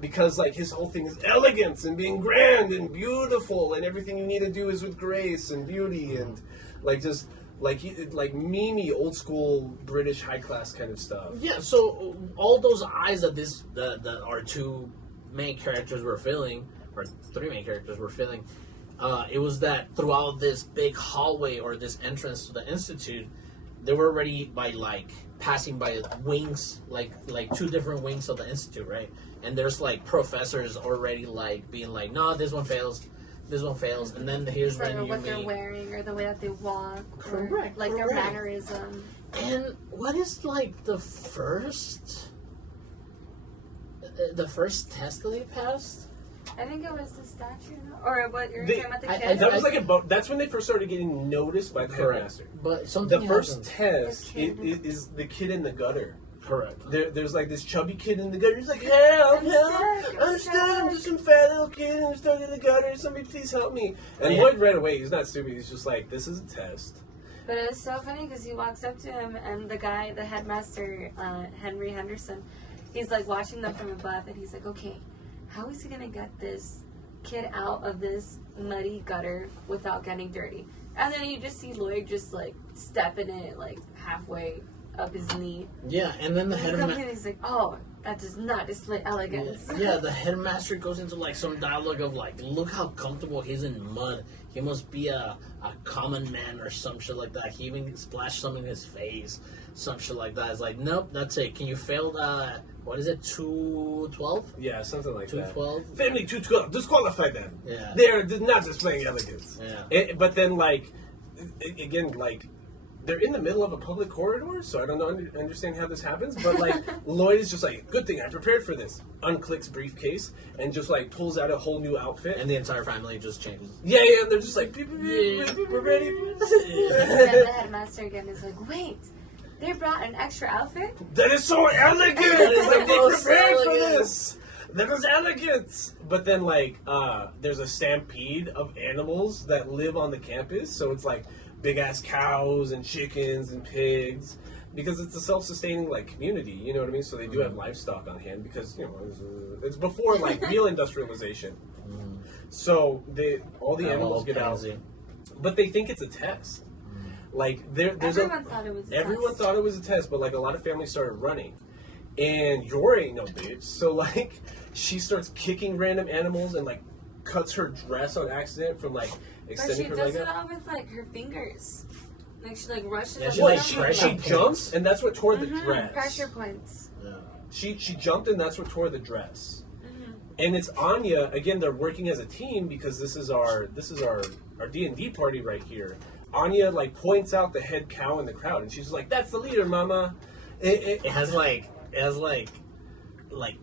Because, like, his whole thing is elegance and being grand and beautiful, and everything you need to do is with grace and beauty and, like, just... like Mimi, old school British high class kind of stuff. Yeah, so all those eyes that our 2 main characters were feeling, or 3 main characters were feeling, it was that throughout this big hallway or this entrance to the institute, they were already passing by wings, like 2 different wings of the institute, right? And there's like professors already like being like, no, this one fails. This one fails, and then here's when Or you what they're meet. wearing, or the way that they walk, or Correct, like their correct. mannerism. And what is like the first test that they passed? I think it was the statue, no? Or what you're They- talking about the I- kid. That was like that's when they first started getting noticed by the headmaster. But something The first happened. test The kid. is the kid in the gutter. Correct. There's like this chubby kid in the gutter. He's like, help, I'm help! stuck, I'm stuck. I'm just some fat little kid. I'm stuck in the gutter. Somebody please help me. And Yeah. Lloyd right away. He's not stupid. He's just like, this is a test. But it was so funny because he walks up to him, and the guy, the headmaster, Henry Henderson, he's like watching them from above, and he's like, okay, how is he gonna get this kid out of this muddy gutter without getting dirty? And then you just see Lloyd just like step in it like halfway up his knee. Yeah, and then the He's like, oh, that does not display elegance. Yeah, the headmaster goes into like some dialogue of like, look how comfortable he's in mud. He must be a common man or some shit like that. He even splashed something in his face, some shit like that. It's like, nope, that's it. Can you fail the, what is it, 212? Yeah, something like 212? that. Family 212, disqualify them. Yeah. They're not displaying elegance. Yeah. But then, like, again, like, they're in the middle of a public corridor, so I don't understand how this happens, but, like, Lloyd is just like, good thing I prepared for this. Unclicks briefcase and just, like, pulls out a whole new outfit. And the entire family just changes. Yeah, and they're just like, beep, beep, beep, beep, we're ready. And then the headmaster again is like, wait, they brought an extra outfit? That is so elegant! That is Like, the they most prepared for elegant. this! That is elegant! But then, like, there's a stampede of animals that live on the campus, so it's like big-ass cows and chickens and pigs, because it's a self-sustaining, like, community, you know what I mean? So they do have livestock on hand, because, you know, it's before, like, real industrialization. So all the animals get out, but they think it's a test. Like, Everyone thought it was a everyone test. thought it was a test, but, like, a lot of families started running. And Yor ain't no bitch. So, like, she starts kicking random animals and, like, cuts her dress on accident from, like, But extending she her does leg it out. all with, like, her fingers. Like, she, like, rushes Yeah, up she, Well, like, and stretches she out jumps, and that's what tore the dress. Pressure points. Yeah. She jumped, and that's what tore the dress. Mm-hmm. And it's Anya again. They're working as a team because this is our D&D party right here. Anya like points out the head cow in the crowd, and she's like, "That's the leader, Mama." It has like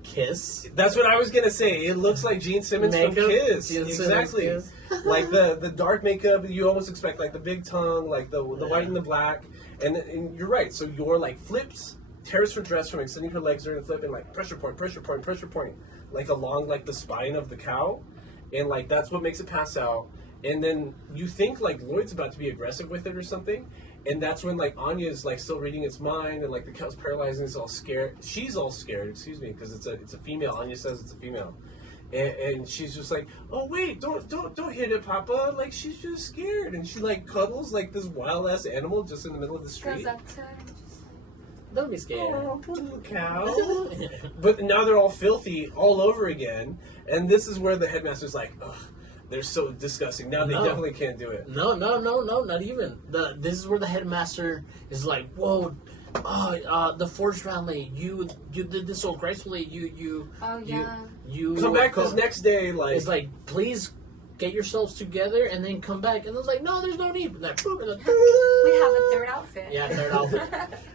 Kiss. That's what I was gonna say. It looks like Gene Simmons from Makeup? Kiss. Gene Simmons, Exactly. Kiss. Like the dark makeup, you almost expect like the big tongue, like the white and the black. And you're right. So Yor like flips, tears her dress from extending her legs during the flip, and like pressure point, like along like the spine of the cow, and like that's what makes it pass out. And then you think like Lloyd's about to be aggressive with it or something, and that's when like Anya's like still reading its mind, and like the cow's paralyzed and it's all scared. She's all scared, excuse me, because it's a female. Anya says it's a female, and she's just like, oh wait, don't hit it, Papa. Like she's just scared, and she like cuddles like this wild ass animal just in the middle of the street. Goes up to it and just Don't be scared. Oh, poor little cow. But now they're all filthy all over again, and this is where the headmaster's like, ugh. They're so disgusting. Now they definitely can't do it. No, not even. This is where the headmaster is like, whoa, the Forge family, you did this so gracefully. You Come back this next day, like it's like, please get yourselves together and then come back. And it's like, no, there's no need. Like, we have a third outfit. yeah, third outfit.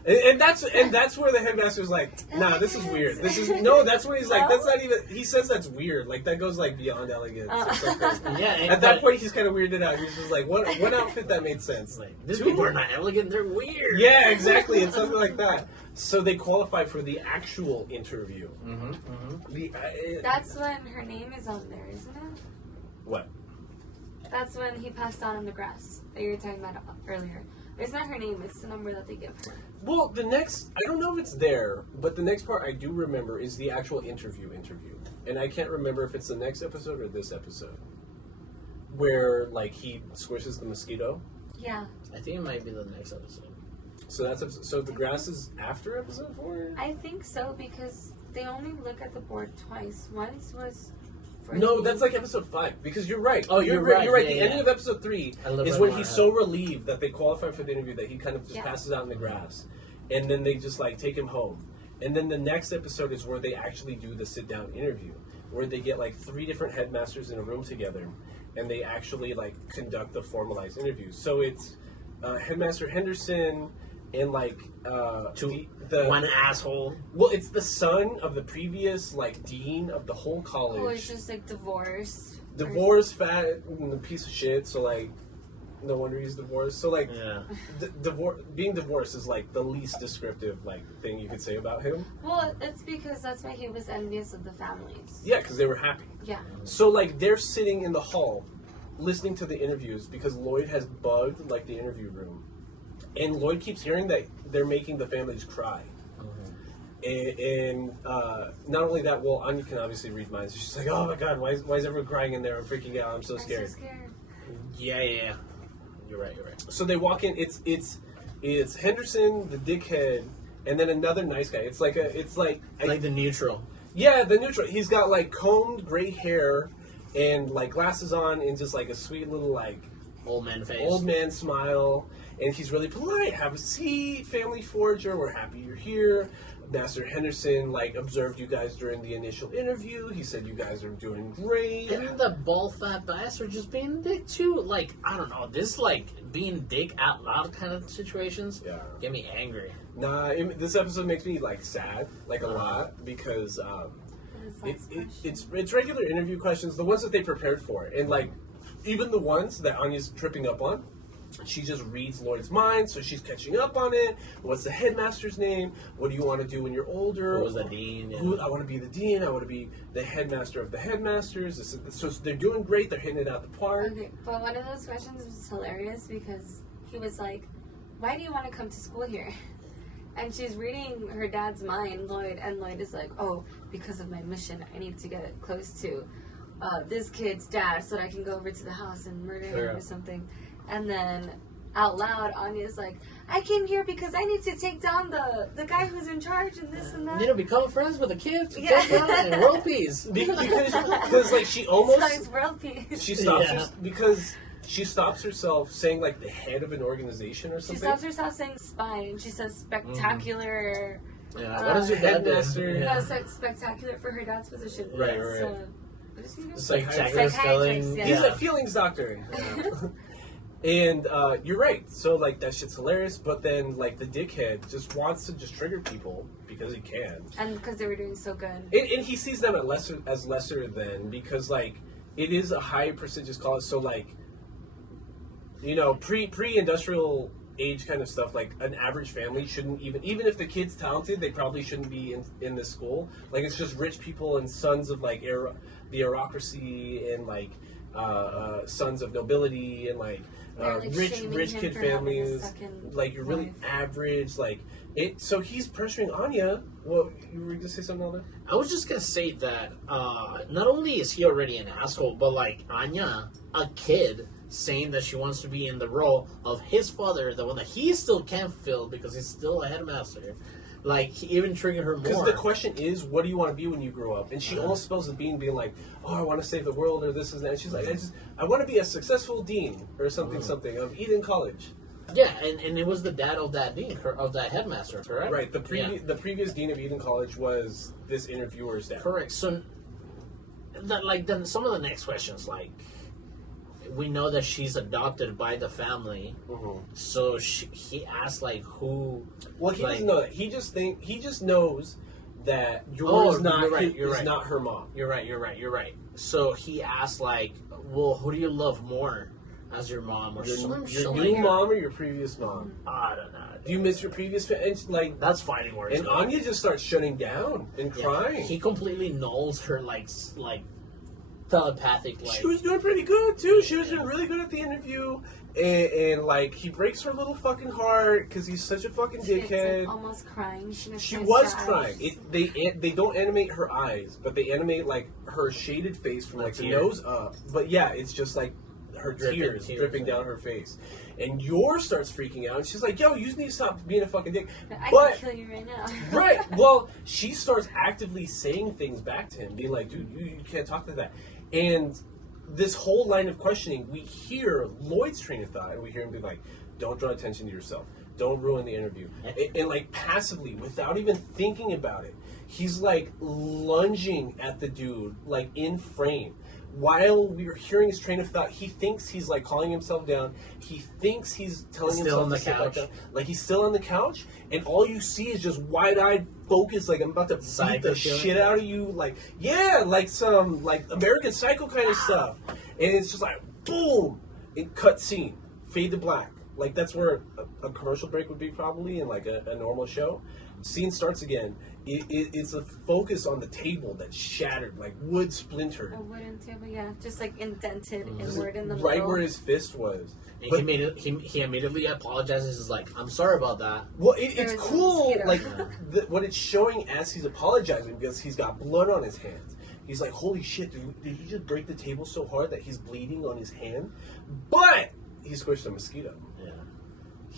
and that's where the headmaster's like, nah, this is weird. This is no. That's where he's like, that's not even. He says that's weird. Like that goes like beyond elegance. Or something. Yeah, At that point, he's kind of weirded out. He's just like, what outfit that made sense? Like, these Two? people are not elegant. They're weird. Yeah, exactly. It's something like that. So they qualify for the actual interview. That's when her name is on there, isn't it? What? That's when he passed out on the grass that you were talking about earlier. It's not her name, it's the number that they give her. Well, the next, I don't know if it's there, but the next part I do remember is the actual interview. And I can't remember if it's the next episode or this episode. Where, like, he squishes the mosquito. Yeah. I think it might be the next episode. So that's so the grass is after episode 4? I think so because they only look at the board twice. Once was for No, the- that's like episode 5. Because you're right. Oh, you're right. You're right. Yeah, The yeah. ending of episode 3 A little is bit when more, he's yeah. so relieved that they qualify for the interview that he kind of just Yeah. passes out in the grass. And then they just, like, take him home. And then the next episode is where they actually do the sit-down interview. Where they get, like, 3 different headmasters in a room together. And they actually, like, conduct the formalized interviews. So it's Headmaster Henderson and, like, One asshole. Well, it's the son of the previous, like, dean of the whole college. Who is just like divorced. Divorced, fat, and a piece of shit, so, like, no wonder he's divorced. So, like, Yeah. being divorced is, like, the least descriptive, like, thing you could say about him. Well, it's because that's why he was envious of the families. Yeah, because they were happy. Yeah. So, like, they're sitting in the hall listening to the interviews because Lloyd has bugged, like, the interview room. And Lloyd keeps hearing that they're making the families cry. And not only that, well, Anya can obviously read minds. She's like, oh my god, why is everyone crying in there? I'm freaking out. I'm so scared. I'm so scared. Yeah. You're right. So they walk in. It's It's Henderson, the dickhead, and then another nice guy. It's like the neutral. Yeah, the neutral. He's got like combed gray hair and like glasses on and just like a sweet little like Old man face. old man smile. And he's really polite. Have a seat, family forger. We're happy you're here. Master Henderson like observed you guys during the initial interview. He said you guys are doing great. And the bald fat bastard just being dick too. Like, I don't know, this like being dick out loud kind of situations get me angry. Nah, this episode makes me like sad, like a lot, because it's regular interview questions, the ones that they prepared for, and like even the ones that Anya's tripping up on. She just reads Lloyd's mind, so she's catching up on it. What's the headmaster's name? What do you want to do when you're older? Who was the dean? I want to be the dean. I want to be the headmaster of the headmasters. So they're doing great. They're hitting it out the park. Okay, but one of those questions was hilarious because he was like, "Why do you want to come to school here?" And she's reading her dad's mind, Lloyd, and Lloyd is like, "Oh, because of my mission, I need to get close to this kid's dad so that I can go over to the house and murder him or something." And then out loud, Anya's like, "I came here because I need to take down the guy who's in charge and this and that." You know, become friends with the kids. Yeah. And world peace. Because like she almost It's world peace. she stops because she stops herself saying like the head of an organization or She something. stops herself saying spy, and she says spectacular. Yeah, what is your dad do? headmaster? Yeah. Spectacular for her dad's position. Right. What is he doing? Psychiatrist telling- yeah. He's a feelings doctor. And you're right. So like that shit's hilarious. But then like the dickhead just wants to just trigger people because he can. And because they were doing so good. And he sees them as lesser than, because like it is a high prestigious college. So like, you know, pre-industrial age kind of stuff, like an average family shouldn't even if the kid's talented, they probably shouldn't be in this school. Like it's just rich people and sons of like the aristocracy and like sons of nobility and like rich kid families. Like you're really average, like it. So he's pressuring Anya. Well, you were gonna say something, Alden? I was just gonna say that not only is he already an asshole, but like Anya, a kid, saying that she wants to be in the role of his father, the one that he still can't fill because he's still a headmaster. Like, he even triggered her more. Because the question is, what do you want to be when you grow up? And she almost spells the being like, oh, I want to save the world, or this and that. And she's like, I want to be a successful dean, or something of Eden College. Yeah, and it was the dad of that dean, of that headmaster, correct? Right. The previous dean of Eden College was this interviewer's dad. Correct. So, then some of the next questions, like, we know that she's adopted by the family, so he asked like who. Well, he doesn't know that. He just knows that you're not her mom. You're right. So he asked like, well, who do you love more as your mom, or your new mom or your previous mom? I don't know. Do you miss your previous and like that's fighting words? And Anya just starts shutting down and crying. He completely nulls her like telepathic, like she was doing pretty good too. She was doing really good at the interview, and like he breaks her little fucking heart because he's such a fucking dickhead. Like almost crying. She was crying. They don't animate her eyes, but they animate like her shaded face from like the nose up. But yeah, it's just like her tears dripping down her face. And Yor starts freaking out. And she's like, yo, you need to stop being a fucking dick. I can kill you right now. Right. Well, she starts actively saying things back to him, being like, dude, you can't talk to that. And this whole line of questioning, we hear Lloyd's train of thought, and we hear him be like, don't draw attention to yourself. Don't ruin the interview. And like passively, without even thinking about it, he's like lunging at the dude, like in frame. While we are hearing his train of thought, he thinks he's like calling himself down. He thinks he's telling himself to sit back down. Like he's still on the couch, and all you see is just wide-eyed focus. Like I'm about to beat the shit out of you. Like like some like American Psycho kind of stuff. And it's just like boom, it cut scene, fade to black. Like that's where a commercial break would be probably in like a normal show. Scene starts again. It's a focus on the table that's shattered, like wood splintered. A wooden table, yeah, just like indented inward in the right middle. where his fist was. And he immediately apologizes. He's like, "I'm sorry about that." Well, it's cool, like what it's showing as he's apologizing, because he's got blood on his hands. He's like, "Holy shit! Did he just break the table so hard that he's bleeding on his hand?" But he squished a mosquito. Yeah.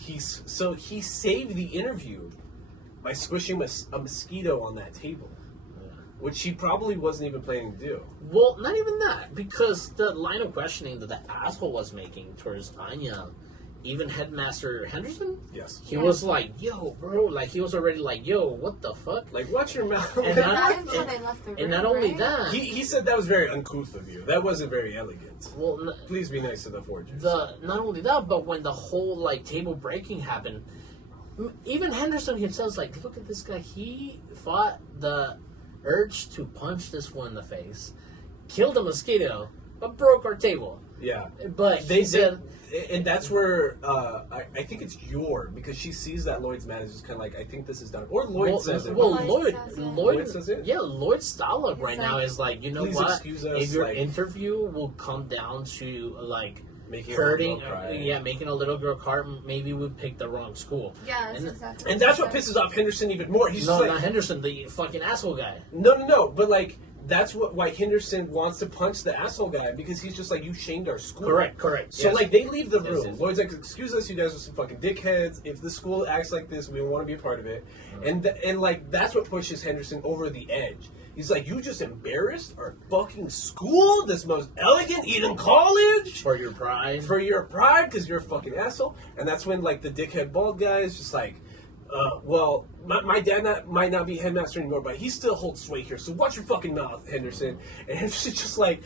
he saved the interview by squishing a mosquito on that table, which she probably wasn't even planning to do. Well, not even that, because the line of questioning that the asshole was making towards Anya, even Headmaster Henderson, Yes. he was like, yo, bro, like, he was already like, yo, what the fuck? Like, watch your mouth. And Not until they left the room, and not only right? that, He said that was very uncouth of you. That wasn't very elegant. well, Please be nice to the Forgers. not only that, but when the whole, like, table breaking happened, even Henderson himself, like, look at this guy. He fought the urge to punch this one in the face, killed a mosquito, but broke our table. Yeah. But They he said, and that's where I think it's Yor, because she sees that Lloyd's mad. It's just kind of like, I think this is done. Or Lloyd says it. well, Lloyd says it. Lloyd says it? Yeah, Lloyd's style up He's right like, now is like, you know please what? excuse us, If your like- interview will come down to like Making hurting, a little girl cry. making a little girl cry, maybe we picked the wrong school. Yeah, that's And- exactly. And that's what he pisses off Henderson even more. He's No, just not like, Henderson, the fucking asshole guy. no. But like, that's why Henderson wants to punch the asshole guy, because he's just like, you shamed our school. Correct. So yes. like, they leave the Yes, room. yes. Lloyd's like, excuse us, you guys are some fucking dickheads. If the school acts like this, we don't want to be a part of it. And like, that's what pushes Henderson over the edge. He's like, you just embarrassed our fucking school, this most elegant Eden College, for your pride. for your pride, because you're a fucking asshole. And that's when like the dickhead bald guy is just like, well, my dad might not be headmaster anymore, but he still holds sway here. So watch your fucking mouth, Henderson. And Henderson just like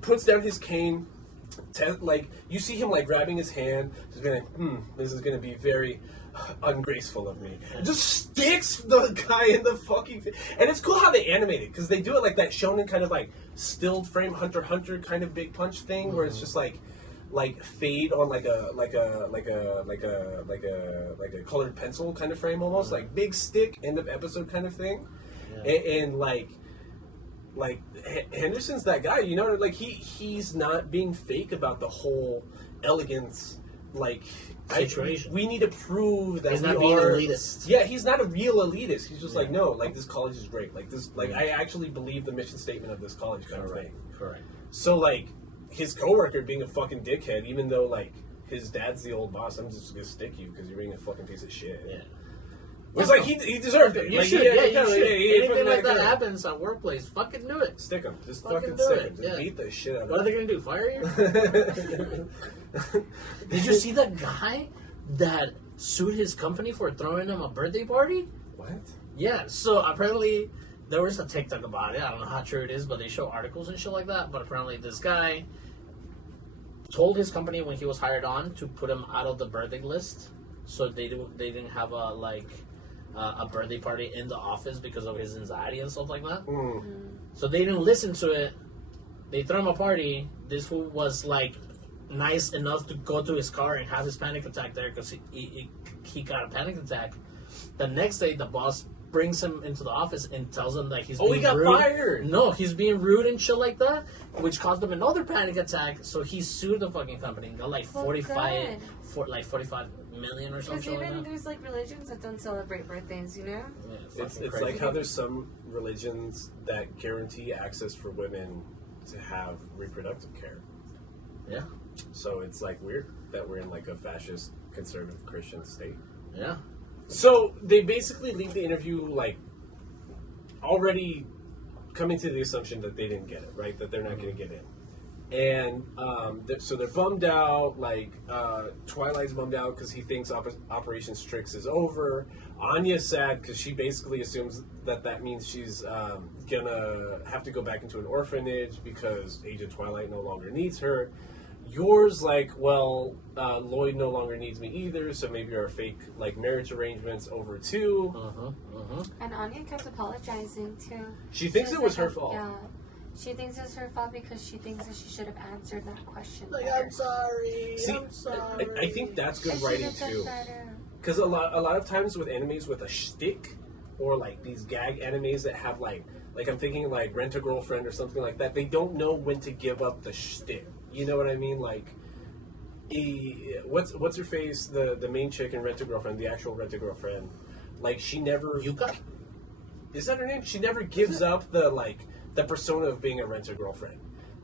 puts down his cane. Like, you see him like grabbing his hand, just being like, this is gonna be very ungraceful of me. And just sticks the guy in the fucking face. And it's cool how they animate it, because they do it like that shonen kind of like stilled frame Hunter x Hunter kind of big punch thing, where it's just like fade on like a colored pencil kind of frame, almost like big stick end of episode kind of thing. Yeah. And like Henderson's that guy, you know, like he's not being fake about the whole elegance, like Situation. we need to prove that He's we not being are elitist. Yeah, he's not a real elitist. He's just like, Yeah. no, like this college is great. Like this, like I actually believe the mission statement of this college kind of thing. Correct. So like his coworker being a fucking dickhead, even though like his dad's the old boss, I'm just gonna stick you because you're being a fucking piece of shit. Yeah. It's like he deserved it. You Like, should, yeah, you kinda, should. yeah, he Anything fucking like that kinda- happens at workplace, fucking do it. Stick him. Just Fucking fucking do stick it, him. Just yeah. beat the shit out of What are him. they gonna do? Fire you? Did you see the guy that sued his company for throwing him a birthday party? What? Yeah, so apparently there was a TikTok about it. I don't know how true it is, but they show articles and shit like that. But apparently this guy told his company when he was hired on to put him out of the birthday list, so they didn't have a birthday party in the office because of his anxiety and stuff like that. So they didn't listen to it. They threw him a party. This fool was like nice enough to go to his car and have his panic attack there because he got a panic attack. The next day, the boss brings him into the office and tells him that he's being he got rude. fired. No, he's being rude and shit like that, which caused him another panic attack. So he sued the fucking company and got like Well, 45 good. 45 million or Because something like even that. there's like religions that don't celebrate birthdays, you know? Yeah, It's fucking like crazy. how there's some religions that guarantee access for women to have reproductive care. Yeah, So it's like weird that we're in like a fascist conservative Christian state. yeah. So they basically leave the interview like already coming to the assumption that they didn't get it, right? That they're not going to get in. And so they're bummed out. Like Twilight's bummed out because he thinks Operation Strix is over. Anya's sad because she basically assumes that means she's gonna have to go back into an orphanage because Agent Twilight no longer needs her. Yours like, well, Lloyd no longer needs me either, so maybe our fake like marriage arrangements over too. And Anya kept apologizing too. She thinks was it was like, her fault. Yeah. She thinks it's her fault because she thinks that she should have answered that question Like, better. I'm sorry. See, I'm sorry. I think that's good I should writing have done too. better. Because a lot of times with animes with a shtick, or like these gag animes that have like I'm thinking like Rent a Girlfriend or something like that, they don't know when to give up the shtick. You know what I mean? Like, what's her face? The main chick in Rent a Girlfriend, the actual Rent a Girlfriend, like she never. Yuka? Is that her name? She never gives up the persona of being a Rent a Girlfriend.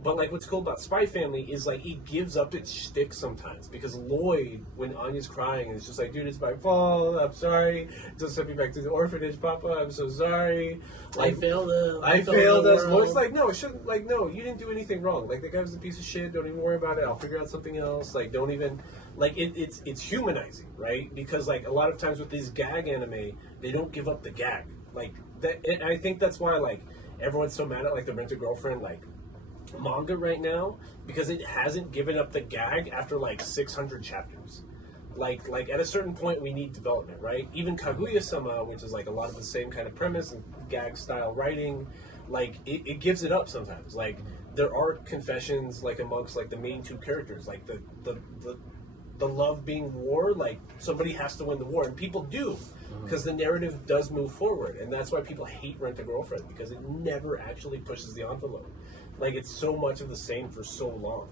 But like what's cool about Spy Family is like it gives up its shtick sometimes because Lloyd, when Anya's crying, is just like, dude, it's my fault. I'm sorry. Just send me back to the orphanage, Papa. I'm so sorry. Like, I failed us. Lloyd's like, no, it shouldn't. Like, no, you didn't do anything wrong. Like the guy was a piece of shit. Don't even worry about it. I'll figure out something else. Like, don't even. Like it's humanizing, right? Because like a lot of times with these gag anime, they don't give up the gag. Like that. And I think that's why like everyone's so mad at like the Rent-A-Girlfriend like manga right now because it hasn't given up the gag after like 600 chapters. Like at a certain point we need development, right? Even Kaguya-sama, which is like a lot of the same kind of premise and gag style writing, like it gives it up sometimes. Like there are confessions like amongst like the main two characters, like the love being war, like somebody has to win the war, and people do because the narrative does move forward, and that's why people hate Rent-A-Girlfriend because it never actually pushes the envelope. Like it's so much of the same for so long.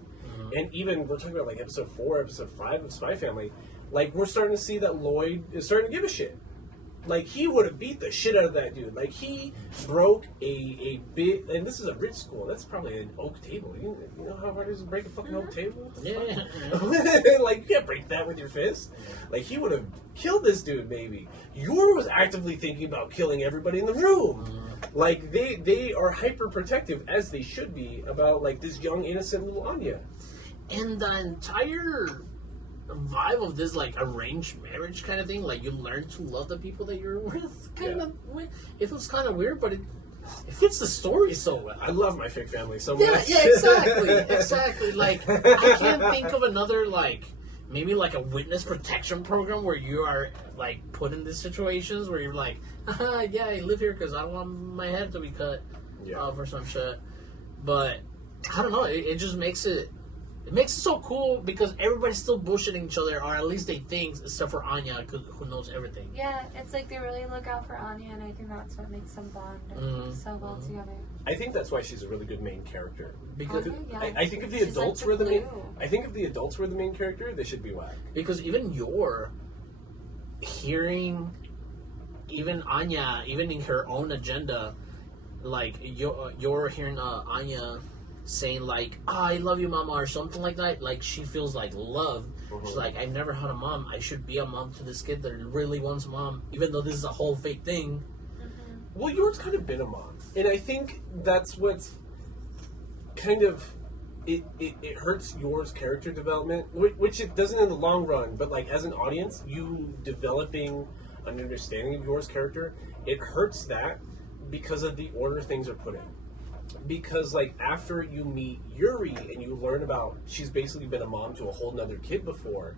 And even we're talking about like episode 4, episode 5 of Spy Family, like we're starting to see that Lloyd is starting to give a shit. Like he would have beat the shit out of that dude. Like he broke a big, and this is a rich school. That's probably an oak table. You know how hard it is to break a fucking oak table? Yeah. Like you can't break that with your fist. Like he would have killed this dude. Maybe Yor was actively thinking about killing everybody in the room. Like they are hyper protective as they should be about like this young innocent little Anya. And the entire vibe of this like arranged marriage kind of thing, like you learn to love the people that you're with. It was kind of weird, but it fits the story so well. I love my fic family so much. Yeah, exactly. Like I can't think of another like maybe like a witness protection program where you are like put in these situations where you're like, yeah, I live here because I don't want my head to be cut off or some shit. But I don't know. It just makes it. It makes it so cool because everybody's still bullshitting each other, or at least they think, except for Anya, who knows everything. Yeah, it's like they really look out for Anya, and I think that's what makes them bond so well together. I think that's why she's a really good main character. Because I think if the She's adults like were the main, glue. I think if the adults were the main character, they should be whack. Because even hearing, even Anya, even in her own agenda, like you're hearing Anya saying like, I love you, mama, or something like that. Like she feels like love. She's like, I've never had a mom. I should be a mom to this kid that really wants a mom, even though this is a whole fake thing. Well, Yor's kind of been a mom, and I think that's what's kind of it hurts Yor's character development, which it doesn't in the long run. But like as an audience, you developing an understanding of Yor's character, it hurts that because of the order things are put in. Because like after you meet Yuri and you learn about she's basically been a mom to a whole nother kid before,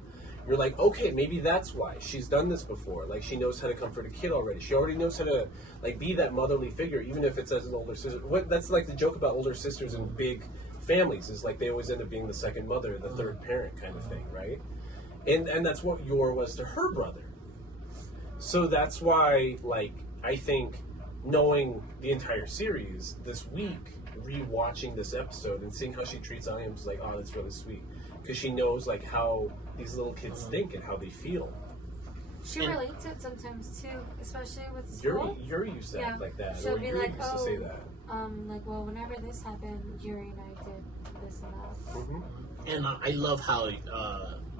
you're like, okay, maybe that's why she's done this before. Like she knows how to comfort a kid already. She already knows how to like be that motherly figure, even if it's as an older sister. That's like the joke about older sisters in big families is like they always end up being the second mother, the third parent kind of thing, right? And that's what Yor was to her brother. So that's why like I think knowing the entire series this week, rewatching this episode and seeing how she treats Anya, I'm just like, oh, that's really sweet. Because she knows like how these little kids think and how they feel. She relates it sometimes too, especially with school. Yuri used to act like that. She'll be Yuri like, used to say that. like, well, whenever this happened, Yuri and I did this and that. And I love how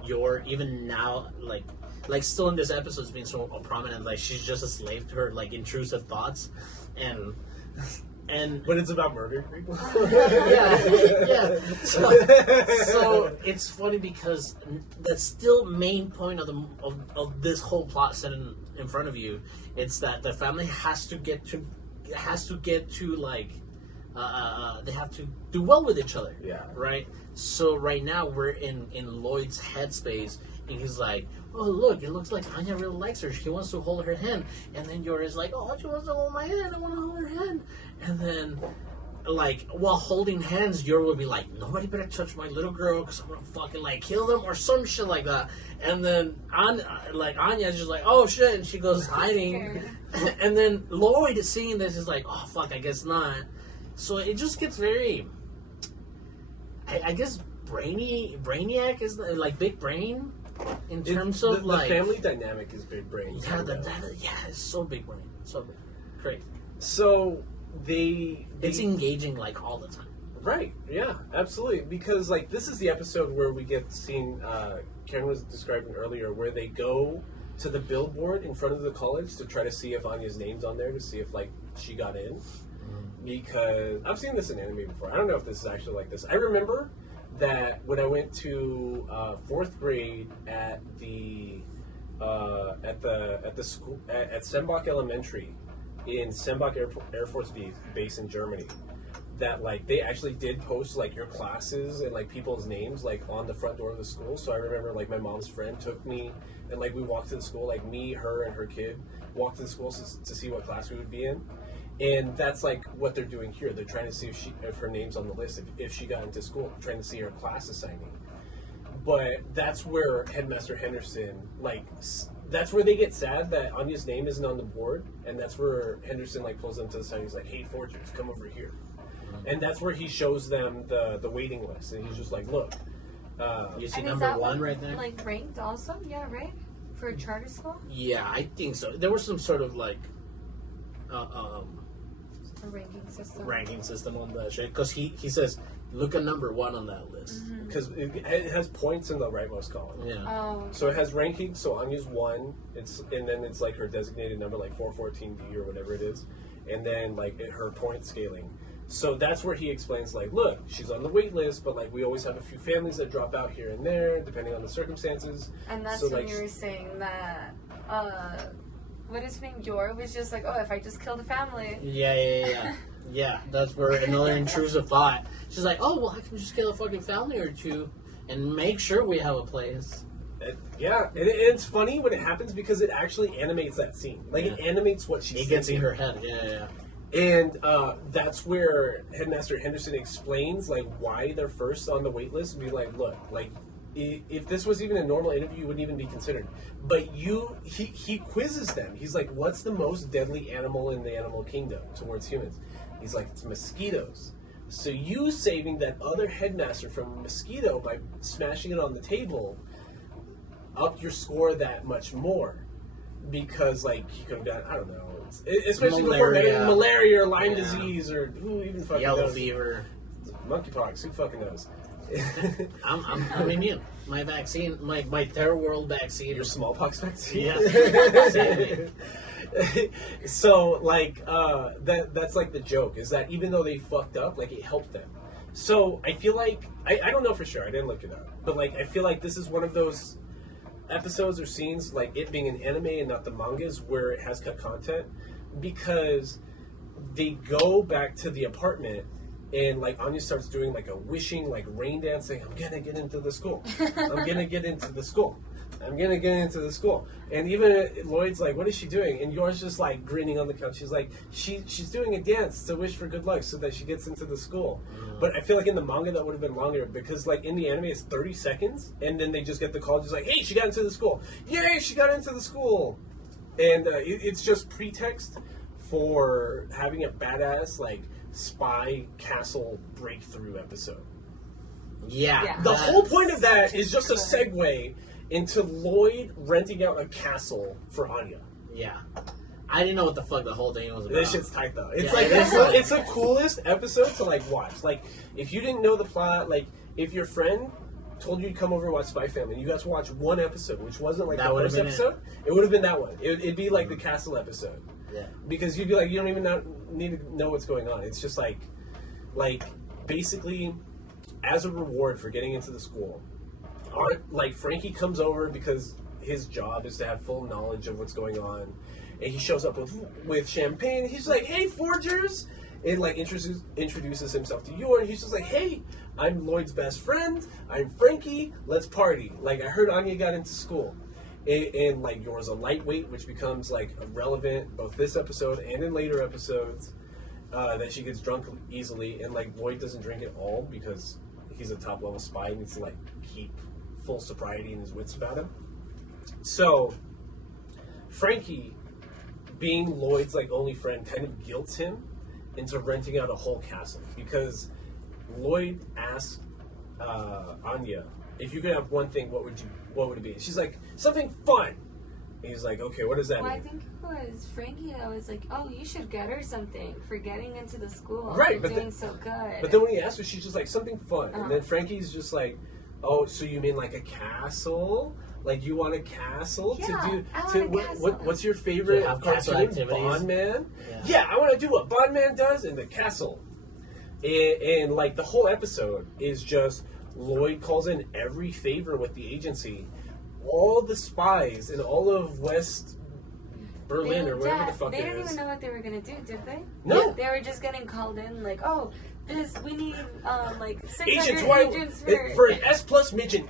Yor even now like still in this episode is being so prominent. Like she's just a slave to her like intrusive thoughts, and when it's about murdering people. yeah. So it's funny because that's still main point of this whole plot set in front of you. It's that the family has to get to like they have to do well with each other. Yeah. Right. So right now we're in Lloyd's headspace. And he's like, oh, look, it looks like Anya really likes her. She wants to hold her hand. And then Yori's like, oh, she wants to hold my hand. I want to hold her hand. And then, like, while holding hands, Yor will be like, nobody better touch my little girl because I'm going to fucking, like, kill them or some shit like that. And then, Anya's just like, oh, shit. And she goes hiding. And then Lloyd is seeing this is like, oh, fuck, I guess not. So it just gets very, I guess, Brainiac is, like, big brain. In terms of the family dynamic is big brain. Yeah, it's so big brain, so big, great. So it's engaging like all the time. Right, yeah, absolutely. Because, like, this is the episode where we get seen, Karen was describing earlier, where they go to the billboard in front of the college to try to see if Anya's name's on there, to see if, like, she got in. Because I've seen this in anime before. I don't know if this is actually like this. I remember that when I went to 4th grade at the school at Sembach Elementary in Sembach Air Force Base in Germany, that like they actually did post like your classes and like people's names like on the front door of the school. So I remember like my mom's friend took me and like we walked to the school, like me, her, and her kid walked to the school to see what class we would be in. And that's like what they're doing here. They're trying to see if her name's on the list, if she got into school, trying to see her class assigning. But that's where Headmaster Henderson, like, that's where they get sad that Anya's name isn't on the board, and that's where Henderson like pulls them to the side. He's like, "Hey, forgers, come over here," and that's where he shows them the waiting list, and he's just like, "Look, You see And number is that one right there? Like ranked also? Yeah, right? For a charter school? Yeah, I think so. There was some sort of like A ranking system. ranking system on the shit because he says look at number one on that list. because it has points in the rightmost column." Yeah. Oh. So it has ranking. So Anya's 1. And then it's like her designated number, like 414D or whatever it is, and then like her point scaling. So that's where he explains, like, look, she's on the wait list, but like we always have a few families that drop out here and there, depending on the circumstances. And that's So, when like, you were saying that, what is his name? Yor was just like, oh, if I just killed a family. Yeah. Yeah, that's where another intrusive thought. She's like, oh, well, I can just kill a fucking family or two and make sure we have a place. It's funny when it happens because it actually animates that scene. Like, it animates what she's It gets in thinking. her head. Yeah. And that's where Headmaster Henderson explains, like, why they're first on the wait list. And be like, look, like, if this was even a normal interview, you wouldn't even be considered. But he quizzes them. He's like, what's the most deadly animal in the animal kingdom towards humans? He's like, it's mosquitoes. So you saving that other headmaster from a mosquito by smashing it on the table up your score that much more. Because, like, he could have got, I don't know, especially before malaria or Lyme disease or who even fucking Yellow knows. fever. Monkeypox, who fucking knows? I'm immune. My vaccine, my Terror World vaccine. Your smallpox vaccine? Yeah. So, like, that's like the joke, is that even though they fucked up, like, it helped them. So, I feel like, I don't know for sure, I didn't look it up, but, like, I feel like this is one of those episodes or scenes, like it being an anime and not the mangas, where it has cut content, because they go back to the apartment and like Anya starts doing like a wishing, like rain dance, saying, I'm gonna get into the school. I'm gonna get into the school. I'm gonna get into the school. And even Lloyd's like, what is she doing? And Yor's just like grinning on the couch. She's like, she's doing a dance to wish for good luck so that she gets into the school. But I feel like in the manga that would have been longer, because like in the anime it's 30 seconds and then they just get the call just like, hey, she got into the school. Yay, she got into the school. And it's just pretext for having a badass like spy castle breakthrough episode. Yeah. The whole point of that is just a segue into Lloyd renting out a castle for Anya. Yeah. I didn't know what the fuck the whole thing was about. This shit's tight though. It's Yeah, like it is tight. it's the coolest episode to like watch. Like if you didn't know the plot, like if your friend told you to come over and watch Spy Family, and you got to watch one episode, which wasn't like That the would've first been episode, it would have been that one. It'd be like the castle episode. Yeah. Because you'd be like, you don't even need to know what's going on. It's just like basically, as a reward for getting into the school, like Frankie comes over because his job is to have full knowledge of what's going on, and he shows up with champagne. And he's like, "Hey, forgers!" And like introduces himself to Yor. And he's just like, "Hey, I'm Lloyd's best friend. I'm Frankie. Let's party." Like I heard Anya got into school. And like Yor's a lightweight, which becomes like relevant both this episode and in later episodes. That she gets drunk easily, and like Lloyd doesn't drink at all because he's a top level spy and needs to like keep full sobriety and his wits about him. So Frankie, being Lloyd's like only friend, kind of guilts him into renting out a whole castle, because Lloyd asked Anya, if you could have one thing, what would it be? She's like, something fun. He's like, okay, what does that Well, mean? I think it was Frankie that was like, oh, you should get her something for getting into the school. Right, and but doing so good. But then when he asked her, she's just like, something fun. Uh-huh. And then Frankie's just like, oh, so you mean like a castle? Like you want a castle Yeah, to do? I want To, a castle. what's your favorite To have castle cartoon? activities? Bond Man? Yeah. Yeah, I want to do what Bond Man does in the castle. And like the whole episode is just Lloyd calls in every favor with the agency. All the spies in all of West Berlin or wherever the fuck they it didn't is. even know what they were gonna do, did they? No. They were just getting called in, like, oh, we need like 600 Agent Twilight agents for an S plus mission.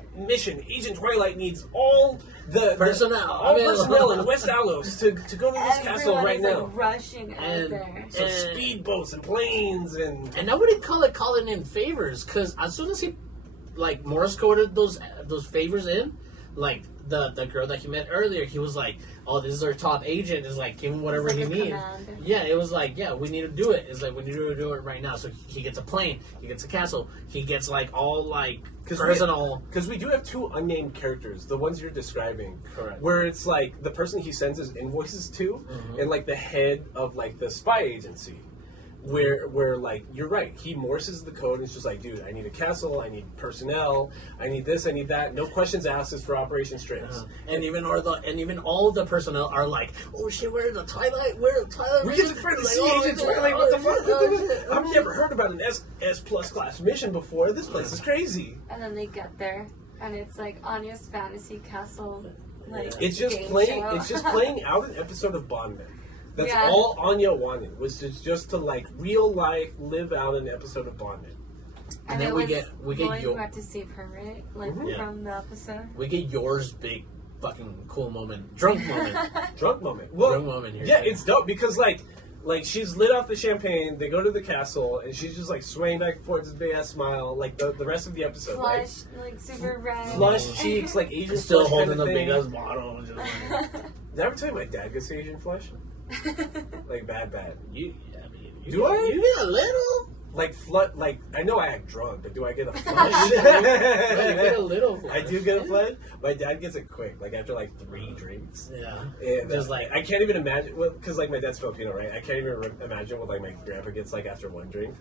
Agent Twilight needs all the Personnel in West Alos to go to this castle Everyone right is, now. like, rushing out And- there. So And- speedboats and planes and And nobody call it calling in favors, because as soon as he like Morse coded those favors in, like the girl that he met earlier, he was like, "Oh, this is our top agent. Is like give him whatever It's he like a needs." command. Yeah, it was like, "Yeah, we need to do it." It's like we need to do it right now. So he gets a plane, he gets a castle, he gets like all like personal. because we do have two unnamed characters, the ones you're describing, Correct. where it's like the person he sends his invoices to, and like the head of like the spy agency. Where like you're right, he morses the code and it's just like, dude, I need a castle, I need personnel, I need this, I need that. No questions asked is for Operation Strix. And even all the personnel are like, "Oh shit, we're in the Twilight. We're in the Twilight." We get to finally Like, see oh, Agent shit, Twilight. What the fuck? oh, shit, oh, I've shit. never heard about an S plus class mission before. This place is crazy. And then they get there, and it's like Anya's fantasy castle. Like It's just game playing. show. It's just playing out an episode of Bondman. That's Yeah. all Anya wanted was just to like real life live out an episode of Bondman. And then it we was get Lloyd your who had to save her, right? Like Mhm. Yeah. from the episode. we get yours big fucking cool moment, drunk moment, Drunk moment. Well, drunk moment here. yeah, it's dope because like she's lit off the champagne. They go to the castle and she's just like swaying back and forth with this big ass smile, like the rest of the episode. Right? Flush, like super red. Flushed cheeks, like Asian still flush holding kind the of big thing. ass bottle. Just like, Did I ever tell you my dad gets Asian flush? Like bad. you, I mean, you Do get, I? You get a little. Like like I know I act drunk, but do I get a You flush? get a little. I do get a flush. My dad gets it quick, like after like 3 drinks. Yeah. And Just like I can't even imagine, well, because like my dad's Filipino, right? I can't even imagine what like my grandpa gets like after 1 drink.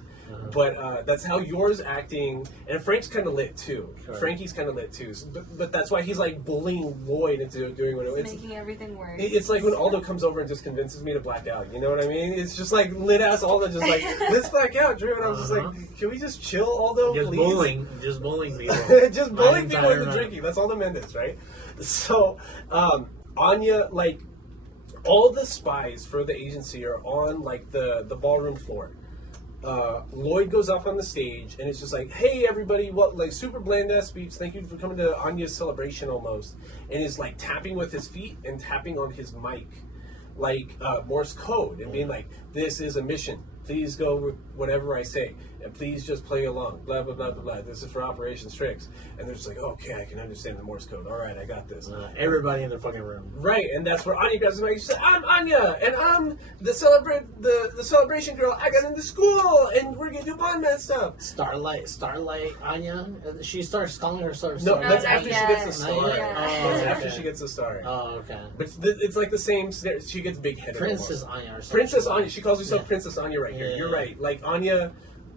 But that's how yours acting, and Frank's kind of lit too. Sure. Frankie's kind of lit too. But that's why he's like bullying Lloyd into doing what It's it's. making everything worse. It's like when Aldo comes over and just convinces me to black out. You know what I mean? It's just like lit ass Aldo, just like let's black out, Drew. And I was just Uh-huh. like, can we just chill, Aldo, just please? just bullying people. Just bullying My people into entire drinking. That's all the men is, right? So, Anya, like, all the spies for the agency are on, like, the ballroom floor. Lloyd goes up on the stage, and it's just like, hey, everybody, what, like, super bland-ass speech. Thank you for coming to Anya's celebration, almost. And is, like, tapping with his feet and tapping on his mic, like, Morse code, and being like, this is a mission. Please go with whatever I say, and please just play along. Blah blah blah blah blah. This is for Operation Strix, and they're just like, okay, I can understand the Morse code. All right, I got this. Everybody in the fucking room. Right, and that's where Anya grabs the mic. She said, "I'm Anya, and I'm the celebration girl. I got into school, and we're gonna do Bondman stuff." Starlight, Anya. She starts calling herself. No, Starlight. that's not after she yet. gets the Not star. yet. Oh, That's okay. after she gets the star. Oh, okay. But it's like the same. She gets big headed. Princess Anya or something. Princess Anya. She calls herself Yeah. Princess Anya right here. Yeah. You're right. Like Anya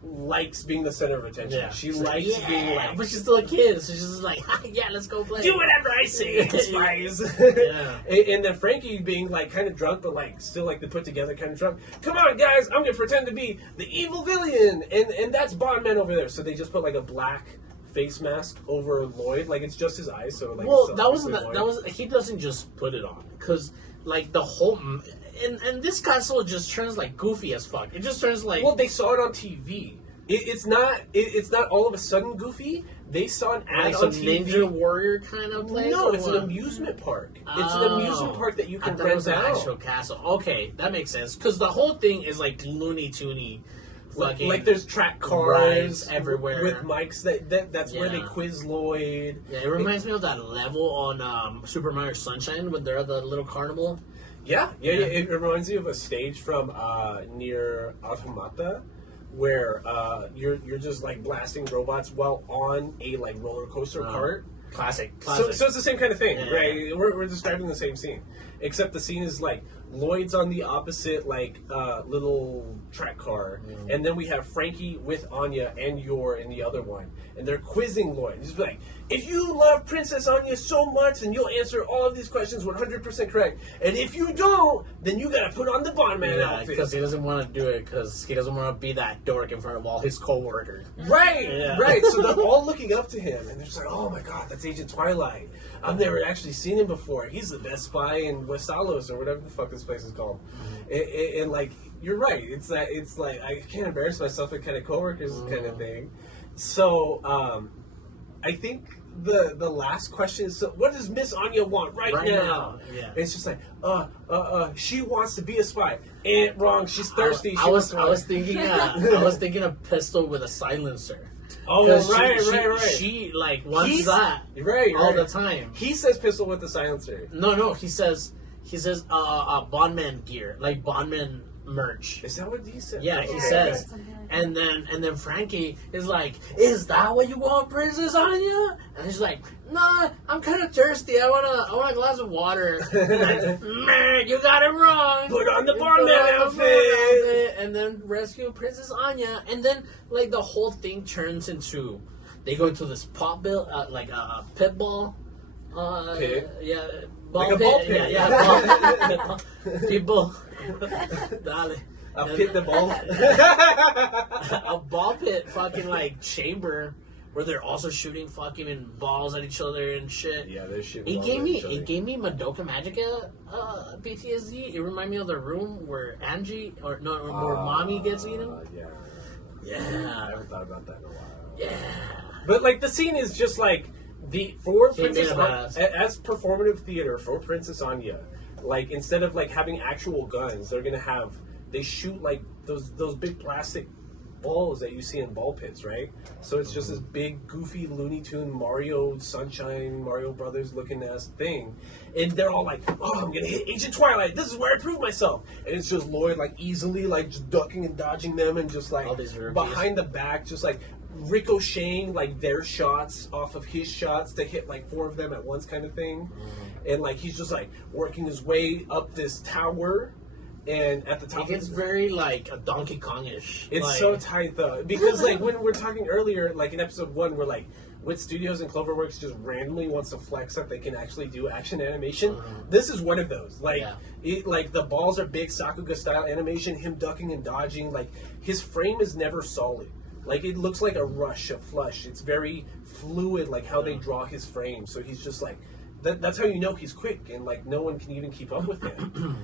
likes being the center of attention. Yeah. She She's likes like, being yeah, like, but she's still a kid, so she's just like, yeah, let's go play. do whatever I say, spies. Yeah. And then Frankie being like kind of drunk, but like still like the put together kind of drunk. Come on, guys, I'm gonna pretend to be the evil villain, and that's Bondman over there. So they just put like a black face mask over Lloyd, like it's just his eyes. So like, Well, it's that wasn't obviously that Lloyd. was he doesn't just put it on because like the whole and this castle just turns like goofy as fuck. It just turns like Well, they saw it on TV. It's not all of a sudden goofy. They saw an ad like on some TV. Ninja Warrior kind of place. No, or it's an what? amusement park. It's an Oh. amusement park that you I can thought it rent was an out. actual castle. Okay, that makes sense because the whole thing is like Looney Toony. Fucking Like there's track cars rides everywhere. with mics. That's where they Yeah. quiz Lloyd. Yeah, it reminds me of that level on Super Mario Sunshine when they're at the little carnival. Yeah. It reminds me of a stage from near Automata, where you're just like blasting robots while on a like roller coaster cart. Classic. So it's the same kind of thing, Yeah. right? We're describing the same scene, except the scene is like Lloyd's on the opposite like little track car, and then we have Frankie with Anya and Yor in the other one, and they're quizzing Lloyd. He's like, if you love Princess Anya so much, then you'll answer all of these questions 100% correct, and if you don't, then you gotta put on the Bondman outfit. Because he doesn't want to do it because he doesn't want to be that dork in front of all his coworkers. Right, Yeah. right. So they're all looking up to him, and they're just like, "Oh my God, that's Agent Twilight. I've never actually seen him before. He's the best spy in Westalos or whatever the fuck this place is called." And like, you're right. It's like I can't embarrass myself with kind of coworkers kind of thing. So I think the last question is, so what does Miss Anya want right now? Yeah. And it's just like, she wants to be a spy. And wrong. She's thirsty. I was thinking a pistol with a silencer. Oh, 'Cause right. She like wants that right all the time. He says pistol with the silencer. No. He says Bondman gear, like Bondman merch. Is that what he said? Yeah, he Okay. says. Something like that. And then Frankie is like, "Is that what you want, Princess Anya?" And he's like, "Nah, I'm kind of thirsty. I want a glass of water." And man, you got it wrong. Put on the You Bondman put on the outfit. Bondman outfit, and then rescue Princess Anya. And then like the whole thing turns into, they go into this like a pit ball. Pit? Yeah. Like a ball pit. Yeah. Ball pit. People. Dale. A pit the ball. A ball pit fucking like chamber where they're also shooting fucking balls at each other and shit. Yeah, they're shooting. It gave me Madoka Magica PTSD. It reminded me of the room where Angie where mommy gets eaten. Yeah. I Yeah. haven't thought about that in a while. Yeah. But like the scene is just like for He made Princess a badass. as performative theater for Princess Anya. Like instead of like having actual guns, they shoot like those big plastic balls that you see in ball pits, right? So it's just this big goofy Looney Tune Mario Sunshine Mario Brothers looking ass thing, and they're all like, "Oh, I'm gonna hit Agent Twilight. This is where I prove myself." And it's just Lloyd like easily like just ducking and dodging them, and just like All these rookies. behind the back, just like ricocheting like their shots off of his shots to hit like 4 of them at once, kind of thing. And like he's just like working his way up this tower. And at the top, It gets very like a Donkey Kong-ish. it's like, so tight though, because like when we're talking earlier, like in episode 1, we're like, Wit Studios and Cloverworks just randomly wants to flex that they can actually do action animation. This is one of those. Like, Yeah. like the balls are big Sakuga style animation. Him ducking and dodging, like his frame is never solid. Like it looks like a rush, a flush. It's very fluid, like how they draw his frame. So he's just like. That's how you know he's quick, and like no one can even keep up with him.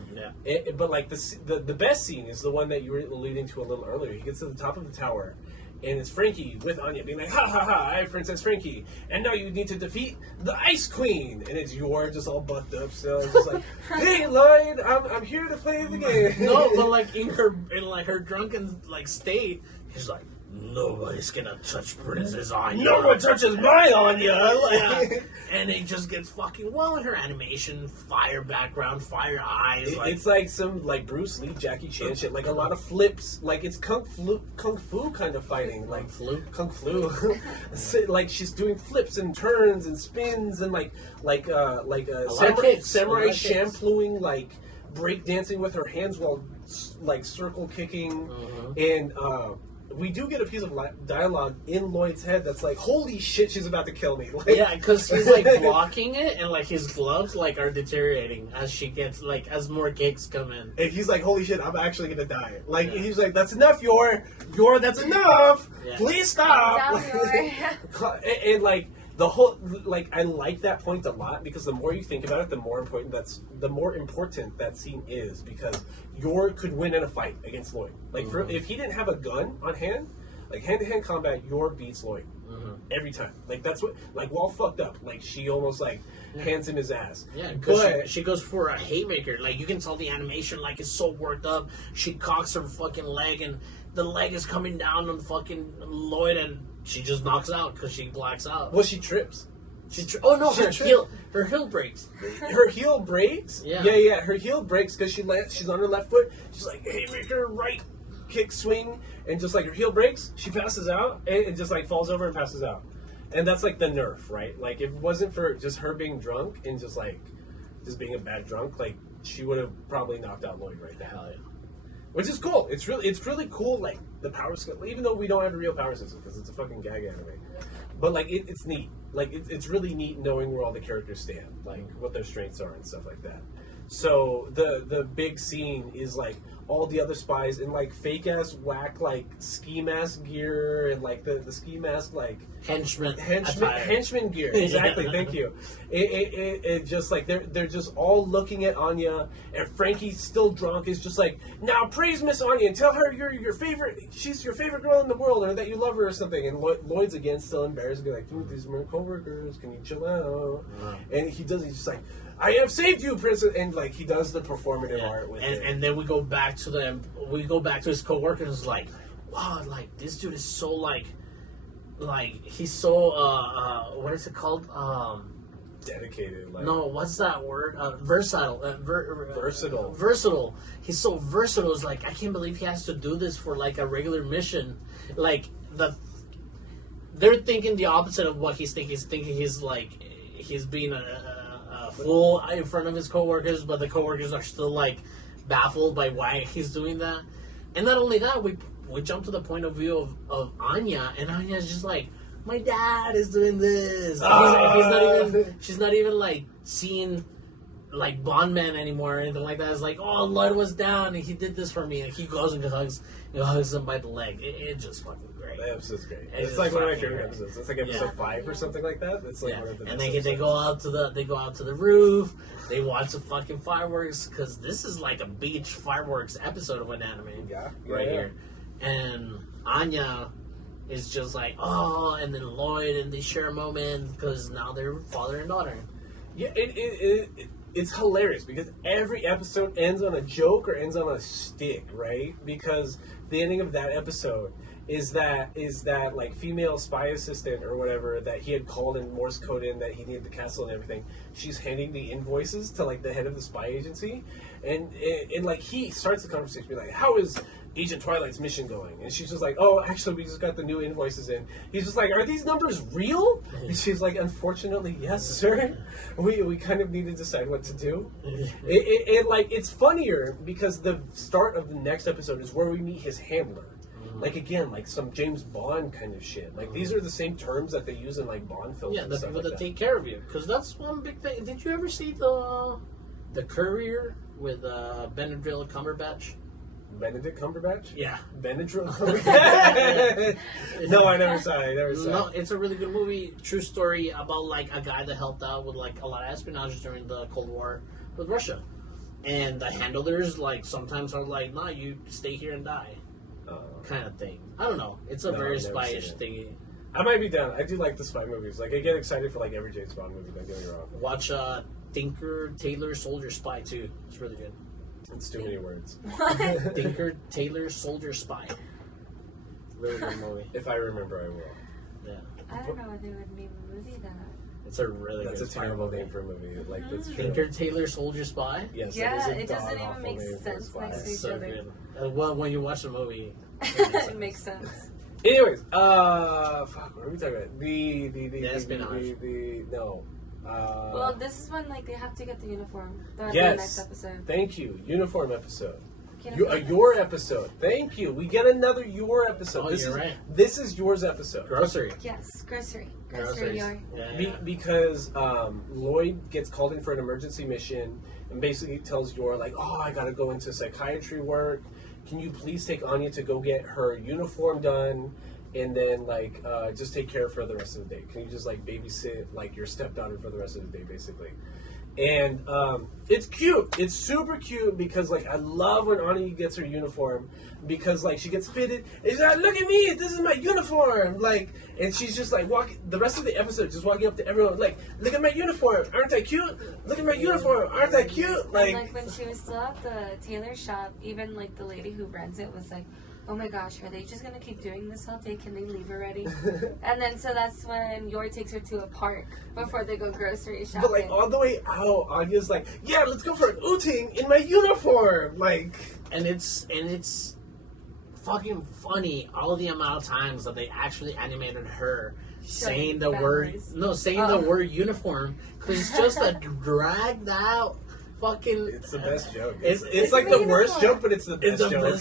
Yeah. But like the best scene is the one that you were alluding to a little earlier. He gets to the top of the tower, and it's Frankie with Anya being like, "Ha ha ha! I'm Princess Frankie, and now you need to defeat the Ice Queen." And it's Yor just all bucked up, so it's just like, "Hey Lloyd, I'm here to play the game." No, but like in her drunken like state, he's like, "Nobody's gonna touch Princess Anya. No one touches my Anya. Yeah. And it just gets fucking well in her animation, fire background, fire eyes. It's like some like Bruce Lee, Jackie Chan shit. Like a lot of flips. Like it's kung fu kind of fighting. Like kung flu. So, like she's doing flips and turns and spins and like samurai shampooing, like break dancing with her hands while like circle kicking. And we do get a piece of dialogue in Lloyd's head that's like, "Holy shit, she's about to kill me!" Like, yeah, because he's like blocking it, and like his gloves like are deteriorating as she gets like as more kicks come in. and he's like, "Holy shit, I'm actually gonna die!" Like he's like, "That's enough, Yor, that's enough. Yeah. Please stop." Down Yor. and like the whole like I like that point a lot, because the more you think about it, the more important that scene is, because Yor could win in a fight against Lloyd. Like if he didn't have a gun on hand, like hand-to-hand combat, Yor beats Lloyd every time. Like that's what, like while fucked up, like she almost like hands him his ass. Yeah, because but she goes for a haymaker. Like you can tell the animation like is so worked up. She cocks her fucking leg, and the leg is coming down on fucking Lloyd, and she just knocks out because she blacks out. well, she trips. Her heel breaks. Her heel breaks. Yeah. Her heel breaks because she's on her left foot. She's like, haymaker, right kick swing, and just like her heel breaks, she passes out and just like falls over and passes out. And that's like the nerf, right? Like if it wasn't for just her being drunk and just being a bad drunk, like she would have probably knocked out Lloyd right there. Hell yeah. Which is cool. It's really cool. Like the power skill, even though we don't have a real power system because it's a fucking gag anime. But like it's neat. Like it's really neat knowing where all the characters stand, like what their strengths are and stuff like that. So the big scene is like all the other spies in like fake ass whack like ski mask gear and like the ski mask like Henchman gear. Exactly. Yeah. Thank you. It just like they're just all looking at Anya, and Frankie's still drunk. Is just like, now praise Miss Anya and tell her you're your favorite. She's your favorite girl in the world, or that you love her or something. And Lloyd's again still embarrassed, be like, dude, these are my coworkers. Can you chill out? And he does. He's just like, I have saved you, Princess, and like he does the performative art with it. And then we go back to his coworkers, like, wow, like this dude is so like he's so what is it called? Dedicated. Like, No, what's that word? Versatile. Versatile. Versatile. He's so versatile. It's like I can't believe he has to do this for like a regular mission. Like they're thinking the opposite of what he's thinking. He's thinking he's being a fool in front of his coworkers, but the coworkers are still like baffled by why he's doing that. And not only that, we jump to the point of view of Anya, and Anya's just like, my dad is doing this. She's not even like seeing like Bondman anymore or anything like that. It's like, oh, Lloyd was down and he did this for me, and he goes and hugs him by the leg. It's just fucking great. That episode's great. It's like one of my favorite episodes. It's like episode 5 or something like that. It's like one of the best. And they go out to the roof. They watch the fucking fireworks, because this is like a beach fireworks episode of an anime. Here. And Anya is just like, oh, and then Lloyd, and they share a moment because now they're father and daughter. Yeah, it's hilarious because every episode ends on a joke or ends on a stick, right? Because the ending of that episode is that like female spy assistant or whatever that he had called in Morse code in that he needed the castle and everything. She's handing the invoices to like the head of the spy agency, and like he starts the conversation, be like, how is Agent Twilight's mission going? And she's just like, oh, actually, we just got the new invoices in. He's just like, are these numbers real? And she's like, unfortunately, yes, sir. We kind of need to decide what to do. It's funnier because the start of the next episode is where we meet his handler. Like, again, like some James Bond kind of shit. Like, these are the same terms that they use in, like, Bond films. Yeah, the people that take care of you. Because that's one big thing. Did you ever see the Courier with Benedict Cumberbatch? Benedict Cumberbatch? Yeah. Benedict Cumberbatch? No, I never saw it. No, it's a really good movie. True story about, like, a guy that helped out with, like, a lot of espionage during the Cold War with Russia. And the handlers, like, sometimes are like, nah, you stay here and die. Kind of thing. I don't know. It's a very spy-ish thing. I might be down. I do like the spy movies. Like, I get excited for, like, every James Bond movie. Don't get me wrong. Watch Tinker, Tailor, Soldier, Spy, too. It's really good. It's too many words. Tinker, Tailor, Soldier, Spy. Really good movie. If I remember, I will. Yeah. I don't know if they would name a movie that. It's a really That's good a terrible name for a movie. Like, that's true. Tinker, Tailor, Soldier, Spy? Yes, Yeah, it it doesn't even make sense next to each So other. good. Well, when you watch the movie, It makes sense. Anyways, fuck, what are we talking about? The espionage. No. Well, this is when like they have to get the uniform. The Yes. next episode. Thank you. Uniform episode. Uniform. Your episode. Thank you. We get another your episode. Oh, you're right. This is yours episode. Grocery. Yes, grocery. Groceries. Yard. Yeah. Because Lloyd gets called in for an emergency mission and basically tells Yor, like, oh, I gotta go into psychiatry work. Can you please take Anya to go get her uniform done and then, like, just take care of her the rest of the day? Can you just, like, babysit, like, your stepdaughter for the rest of the day, basically? And it's cute. It's super cute because, like, I love when Anya gets her uniform because, like, she gets fitted. And she's like, look at me. This is my uniform. Like, and she's just, like, the rest of the episode, just walking up to everyone, like, look at my uniform. Aren't I cute? Look at my uniform. Aren't I cute? Like, and, like when she was still at the tailor shop, even, like, the lady who runs it was like, oh my gosh, are they just gonna keep doing this all day? Can they leave already? And then so that's when Yor takes her to a park before they go grocery shopping. But like all the way out, Anya's like, yeah, let's go for an outing in my uniform. Like, and it's fucking funny all the amount of times that they actually animated her saying the word uniform, because it's just a dragged out fucking. It's the best joke. It's like the worst joke, but it's the best joke.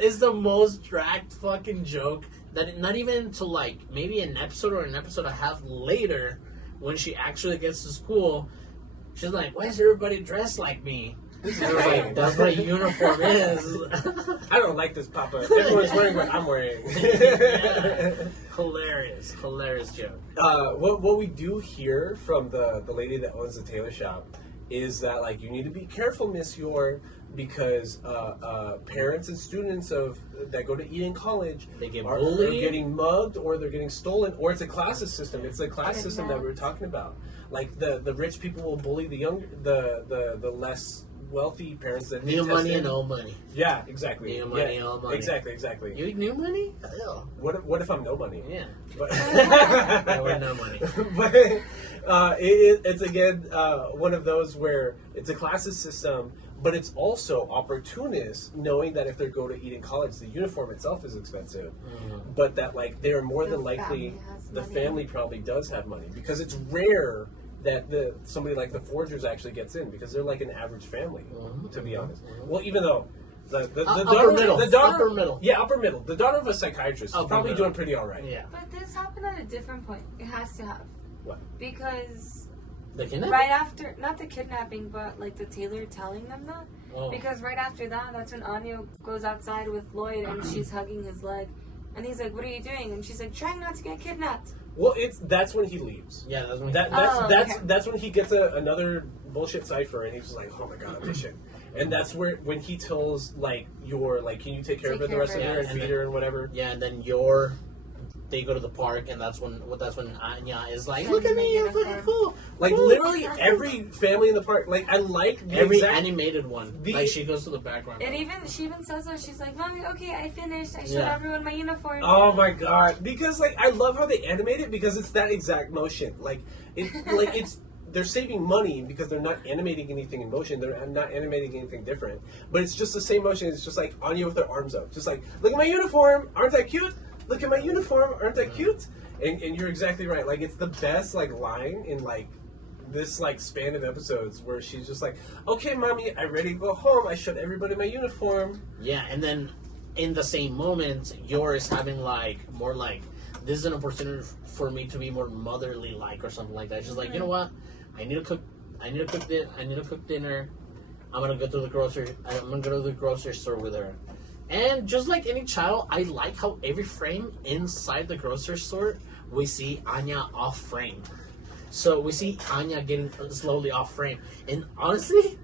It's the most dragged fucking joke that not even until like maybe an episode or an episode and a half later, when she actually gets to school, she's like, "Why is everybody dressed like me?" Like, that's what a uniform is. I don't like this, Papa. Everyone's wearing what I'm wearing. Hilarious joke. What we do hear from the lady that owns the tailor shop is that, like, you need to be careful, Miss Yor, because parents and students that go to Eden College are getting mugged, or they're getting stolen, or it's a classes system. It's the class system that we were talking about. Like the rich people will bully the less wealthy parents that new money and old money. Yeah, exactly. New money, old money. Exactly. You new money? Ew. What if I'm no money? Yeah. But We're no money. But it's again one of those where it's a classes system, but it's also opportunists knowing that if they go to Eden College, the uniform itself is expensive, but that like they're more than likely the family probably does have money, because it's rare that somebody like the Forgers actually gets in, because they're like an average family, to be honest. Well, even though the upper middle. Yeah, upper middle. The daughter of a psychiatrist is probably doing pretty all right. Yeah. But this happened at a different point. It has to have. What? Because the kidnapping? right after, not the kidnapping, but like the tailor telling them that. Oh. Because right after that, that's when Anya goes outside with Lloyd and she's hugging his leg. And he's like, "What are you doing?" And she's like, "Trying not to get kidnapped." Well, that's when he leaves. Yeah, that's when that's when he gets another bullshit cipher, and he's just like, "Oh my god, a mission." And that's when he tells like, "Can you take care of her the rest of her and feed her and whatever?" Yeah, and then they go to the park, and that's when Anya is like, "Look at me, I'm fucking cool." Like literally every family in the park. Like I like every animated one. Like she goes to the background. And she even says so. She's like, "Mommy, okay, I finished. I showed everyone my uniform." Oh my god! Because like I love how they animate it, because it's that exact motion. They're saving money because they're not animating anything in motion. They're not animating anything different. But it's just the same motion. It's just like Anya with her arms up, just like, "Look at my uniform. Aren't I cute? Look at my uniform. Aren't I cute?" And you're exactly right. Like it's the best like line in like this like span of episodes where she's just like, "Okay, mommy, I'm ready to go home. I showed everybody my uniform." Yeah, and then in the same moment, yours having like more like, "This is an opportunity for me to be more motherly like," or something like that. She's like, "You know what? I need to cook dinner. I'm gonna go to the grocery store with her." And just like any child, I like how every frame inside the grocery store, we see Anya off frame. So we see Anya getting slowly off frame. And honestly,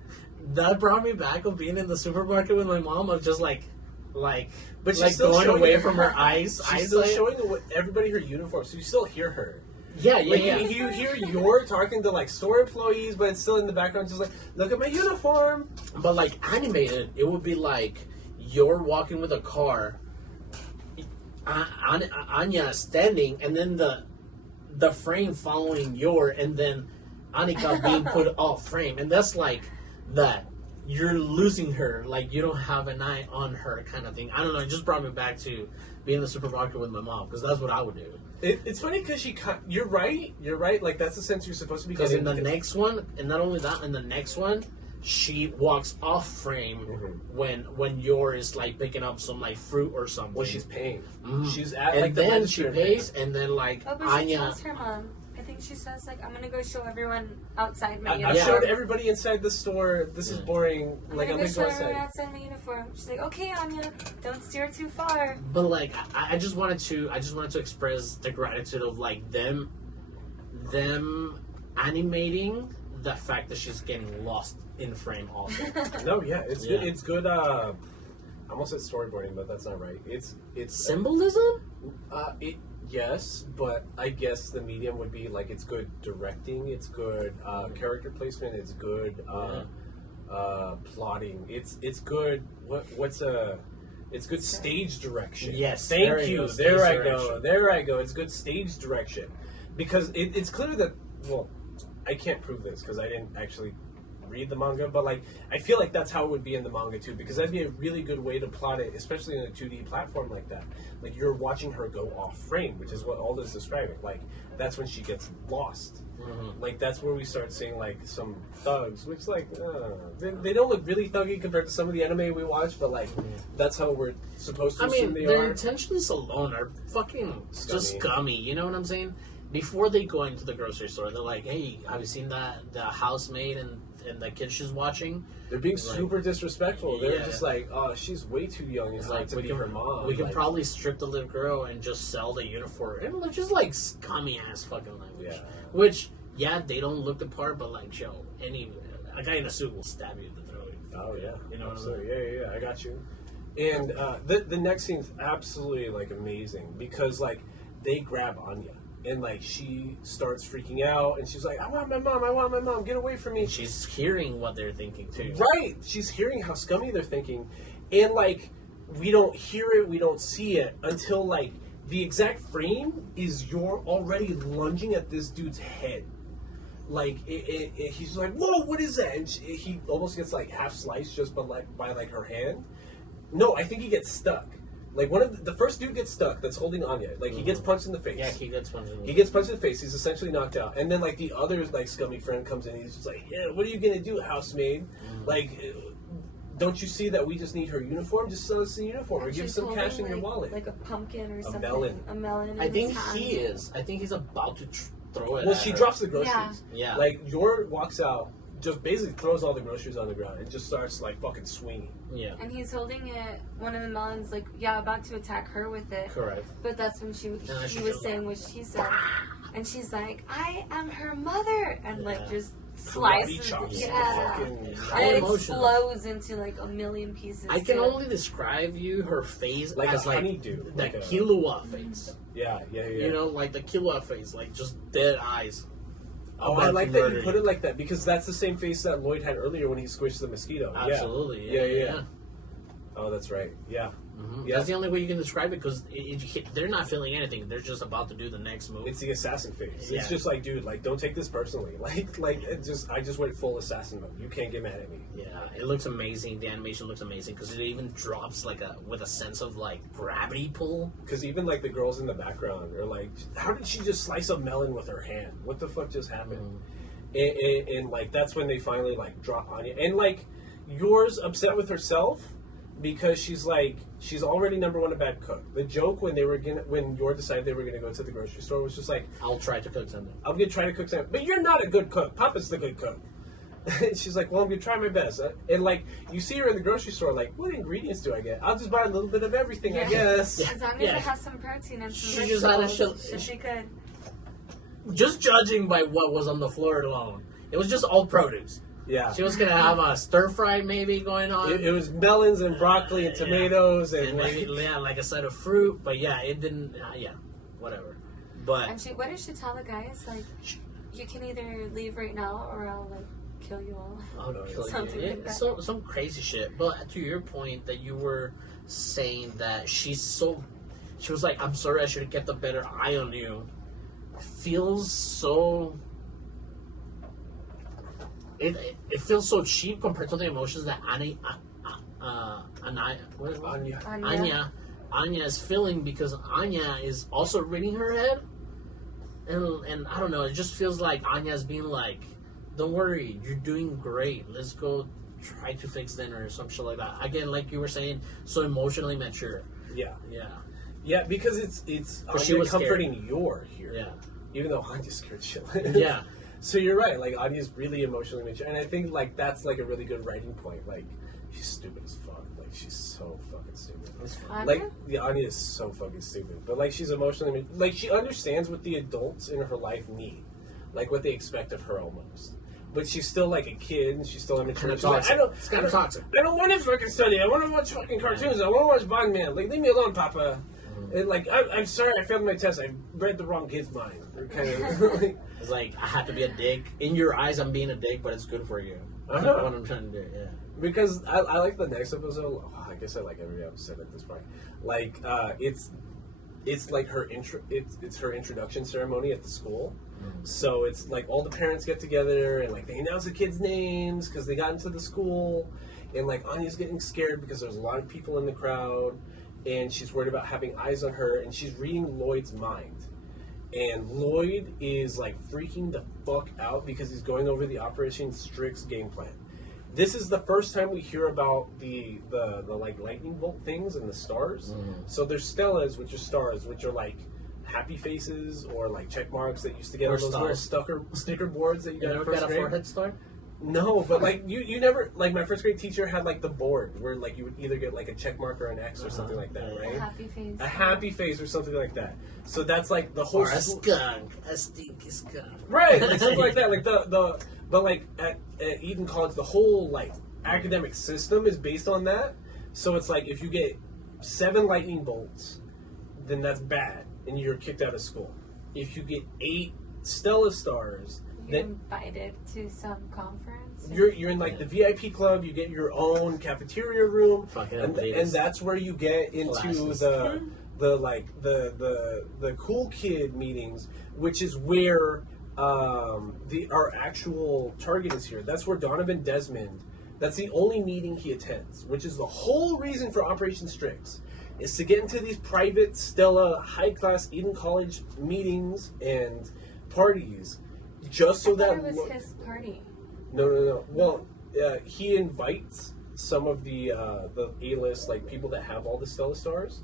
that brought me back of being in the supermarket with my mom, of just but she's still going away from her eyes. She's still showing everybody her uniform, so you still hear her. Yeah. You hear you're talking to like store employees, but it's still in the background, just like, "Look at my uniform." But like animated, it would be like you're walking with a car, Anya standing, and then the frame following and then Annika being put off frame, and that's like that. You're losing her, like you don't have an eye on her, kind of thing. I don't know. It just brought me back to being in the supermarket with my mom, because that's what I would do. It's funny because you're right. Like that's the sense you're supposed to be. Because in the next one, and not only that, in the next one, she walks off frame when yours is like picking up some like fruit or something. Well, she's paying. She's at like the then she pays, and then like but Anya. She tells her mom. I think she says like, "I'm gonna go show everyone outside my uniform. I've showed everybody inside the store. This is boring. I'm gonna go show everyone outside my uniform." She's like, "Okay, Anya, don't steer too far." But like, I just wanted to express the gratitude of like them animating the fact that she's getting lost in frame also. No, yeah, good. It's good. I almost said storyboarding, but that's not right. It's symbolism. Yes, but I guess the medium would be like, it's good directing, it's good character placement, it's good plotting, it's good. It's good stage direction. Yes, thank you. There I go. It's good stage direction, because it's clear that, well, I can't prove this because I didn't actually read the manga, but like I feel like that's how it would be in the manga too, because that'd be a really good way to plot it, especially in a 2D platform like that. Like you're watching her go off frame, which is what Alda's describing. Like that's when she gets lost. Like that's where we start seeing like some thugs, which like they don't look really thuggy compared to some of the anime we watch, but like that's how we're supposed to assume they their are. intentions alone are fucking just scummy. You know what I'm saying? Before they go into the grocery store, they're like, "Hey, have you seen the housemaid and the kid she's watching?" They're being super disrespectful. They're Yeah. just like, "Oh, she's way too young and like to be her mom." We can like, probably strip the little girl and just sell the uniform. And they're just like scummy ass fucking language. Yeah. Which, yeah, they don't look the part, but like, yo, a guy in a suit will stab you in the throat. Oh yeah, You know what I absolutely. mean? Yeah, I got you. And the next scene's absolutely like amazing because like they grab Anya and like she starts freaking out and she's like, I want my mom, get away from me. She's hearing what they're thinking too. Right, she's hearing how scummy they're thinking, and like we don't hear it, we don't see it until like the exact frame is you're already lunging at this dude's head. Like he's like, whoa, what is that? And he almost gets like half sliced just by her hand. No, I think he gets stuck. Like one of the first dude gets stuck that's holding Anya. Like he gets punched in the face. Yeah, he gets punched in the face. He gets punched in the face. He's essentially knocked out. And then like the other like scummy friend comes in. And he's just like, yeah, what are you gonna do, housemaid? Like, don't you see that we just need her uniform? Just sell us the uniform or And give she's some cash holding, in your wallet. like a pumpkin or something. melon. A melon. I in think his hand. he is. I think he's about to throw it. Well, at she her. drops the groceries. Yeah. Yeah. Like Yor walks out, just basically throws all the groceries on the ground and just starts like fucking swinging. Yeah. And he's holding it, one of the melons, like, about to attack her with it. Correct. But that's when he she was just saying what she said. And she's like, I am her mother. And, like, Yeah. just Karate slices chops. it. Yeah. Fucking- How And it emotional. explodes into, like, a million pieces. I can too. only describe her face Like as a honeydew. the Like a- Killua face. Yeah. You know, like the Killua face, like just dead eyes. Oh, I like that you put it like that because that's the same face that Lloyd had earlier when he squished the mosquito. Absolutely. Yeah. Oh, that's right. Yeah. Mm-hmm. Yeah. That's the only way you can describe it because they're not feeling anything. They're just about to do the next move. It's the assassin face. Yeah. It's just like, dude, like, don't take this personally. I just went full assassin mode. You can't get mad at me. Yeah, it looks amazing. The animation looks amazing because it even drops with a sense of like gravity pull. Because even like the girls in the background are like, how did she just slice a melon with her hand? What the fuck just happened? And like that's when they finally like drop Anya. And like, Yor's upset with herself because she's already number one a bad cook. The joke when Yor decided they were gonna go to the grocery store was just like, I'll try to cook something. I'm gonna try to cook something, but you're not a good cook. Papa's the good cook. And she's like, well, I'm gonna try my best. And like, you see her in the grocery store, like, what ingredients do I get? I'll just buy a little bit of everything, I guess. As long as it has some protein and some She just had a vegetables, should be good. Just judging by what was on the floor alone, it was just all produce. Yeah. She was gonna have a stir fry maybe going on. It was melons and broccoli and tomatoes and maybe like a side of fruit, but yeah, it didn't. Whatever. But And what did she tell the guys? Like, you can either leave right now or I'll like kill you all. I'll kill Something you. like that. So some crazy shit. But to your point that you were saying that she was like, I'm sorry, I should have kept a better eye on you. Feels so. It feels so cheap compared to the emotions that Anya is feeling because Anya is also reading her head, and I don't know. It just feels like Anya's being like, "Don't worry, you're doing great. Let's go try to fix dinner or some shit like that." Again, like you were saying, so emotionally mature. Yeah, because it's She Anya was comforting Yor here. Yeah. Even though Anya's scared shit. Yeah. So you're right. Like Anya's really emotionally mature, and I think like that's like a really good writing point. Like she's stupid as fuck. Like she's so fucking stupid. Like Anya is so fucking stupid, but like she's emotionally like she understands what the adults in her life need, like what they expect of her almost. But she's still like a kid, and she's still immature. Kinda She's like, toxic. It's kinda toxic. I don't want to fucking study. I want to watch fucking cartoons. I want to watch Bond Man. Like leave me alone, Papa. And like I'm sorry, I failed my test. I read the wrong kid's mind. Or kind of. It's like I have to be a dick. In your eyes, I'm being a dick, but it's good for you. That's Uh-huh. what I'm trying to do. Yeah. Because I like the next episode. Oh, I guess I like every episode at this point. Like it's like her it's her introduction ceremony at the school. So it's like all the parents get together and like they announce the kids' names because they got into the school, and like Anya's getting scared because there's a lot of people in the crowd, and she's worried about having eyes on her, and she's reading Lloyd's mind. And Lloyd is like freaking the fuck out because he's going over the Operation Strix game plan. This is the first time we hear about the like lightning bolt things and the stars. So there's stellas, which are stars, which are like happy faces or like check marks that used to get on those little sticker boards that you got in first grade. A forehead star? No, but like you never, like my first grade teacher had like the board where like you would either get like a check mark or an X or something like that, right? A happy face. A happy face or something like that. So that's like the whole or a skunk, a stinky skunk. Right, like something like that. Like but like at Eden College, the whole like academic system is based on that. So it's like if you get 7 lightning bolts, then that's bad and you're kicked out of school. If you get 8 Stella stars, you're invited to some conference. You're in like the VIP club. You get your own cafeteria room, and that's where you get into the cool kid meetings, which is where our actual target is here. That's where Donovan Desmond. That's the only meeting he attends, which is the whole reason for Operation Strix, is to get into these private Stella high class Eden College meetings and parties. Just so that it was his party. No. Well, he invites some of the A-list like people that have all the Stella stars,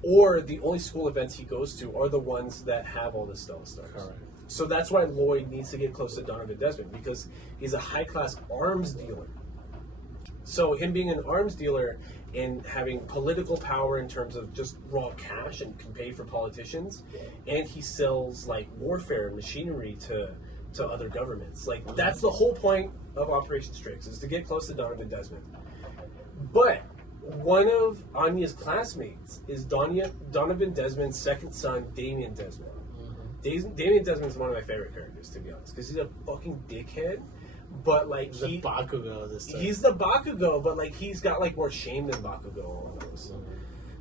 or the only school events he goes to are the ones that have all the Stella stars. Correct. So that's why Lloyd needs to get close to Donovan Desmond, because he's a high-class arms dealer. So him being an arms dealer and having political power in terms of just raw cash and can pay for politicians, and he sells like warfare and machinery to other governments. Like that's the whole point of Operation Strix, is to get close to Donovan Desmond. But one of Anya's classmates is Donovan Desmond's second son, Damien Desmond. Damien Desmond is one of my favorite characters, to be honest, because he's a fucking dickhead. But like he's the Bakugo this time. He's the Bakugo, but like he's got like more shame than Bakugo almost.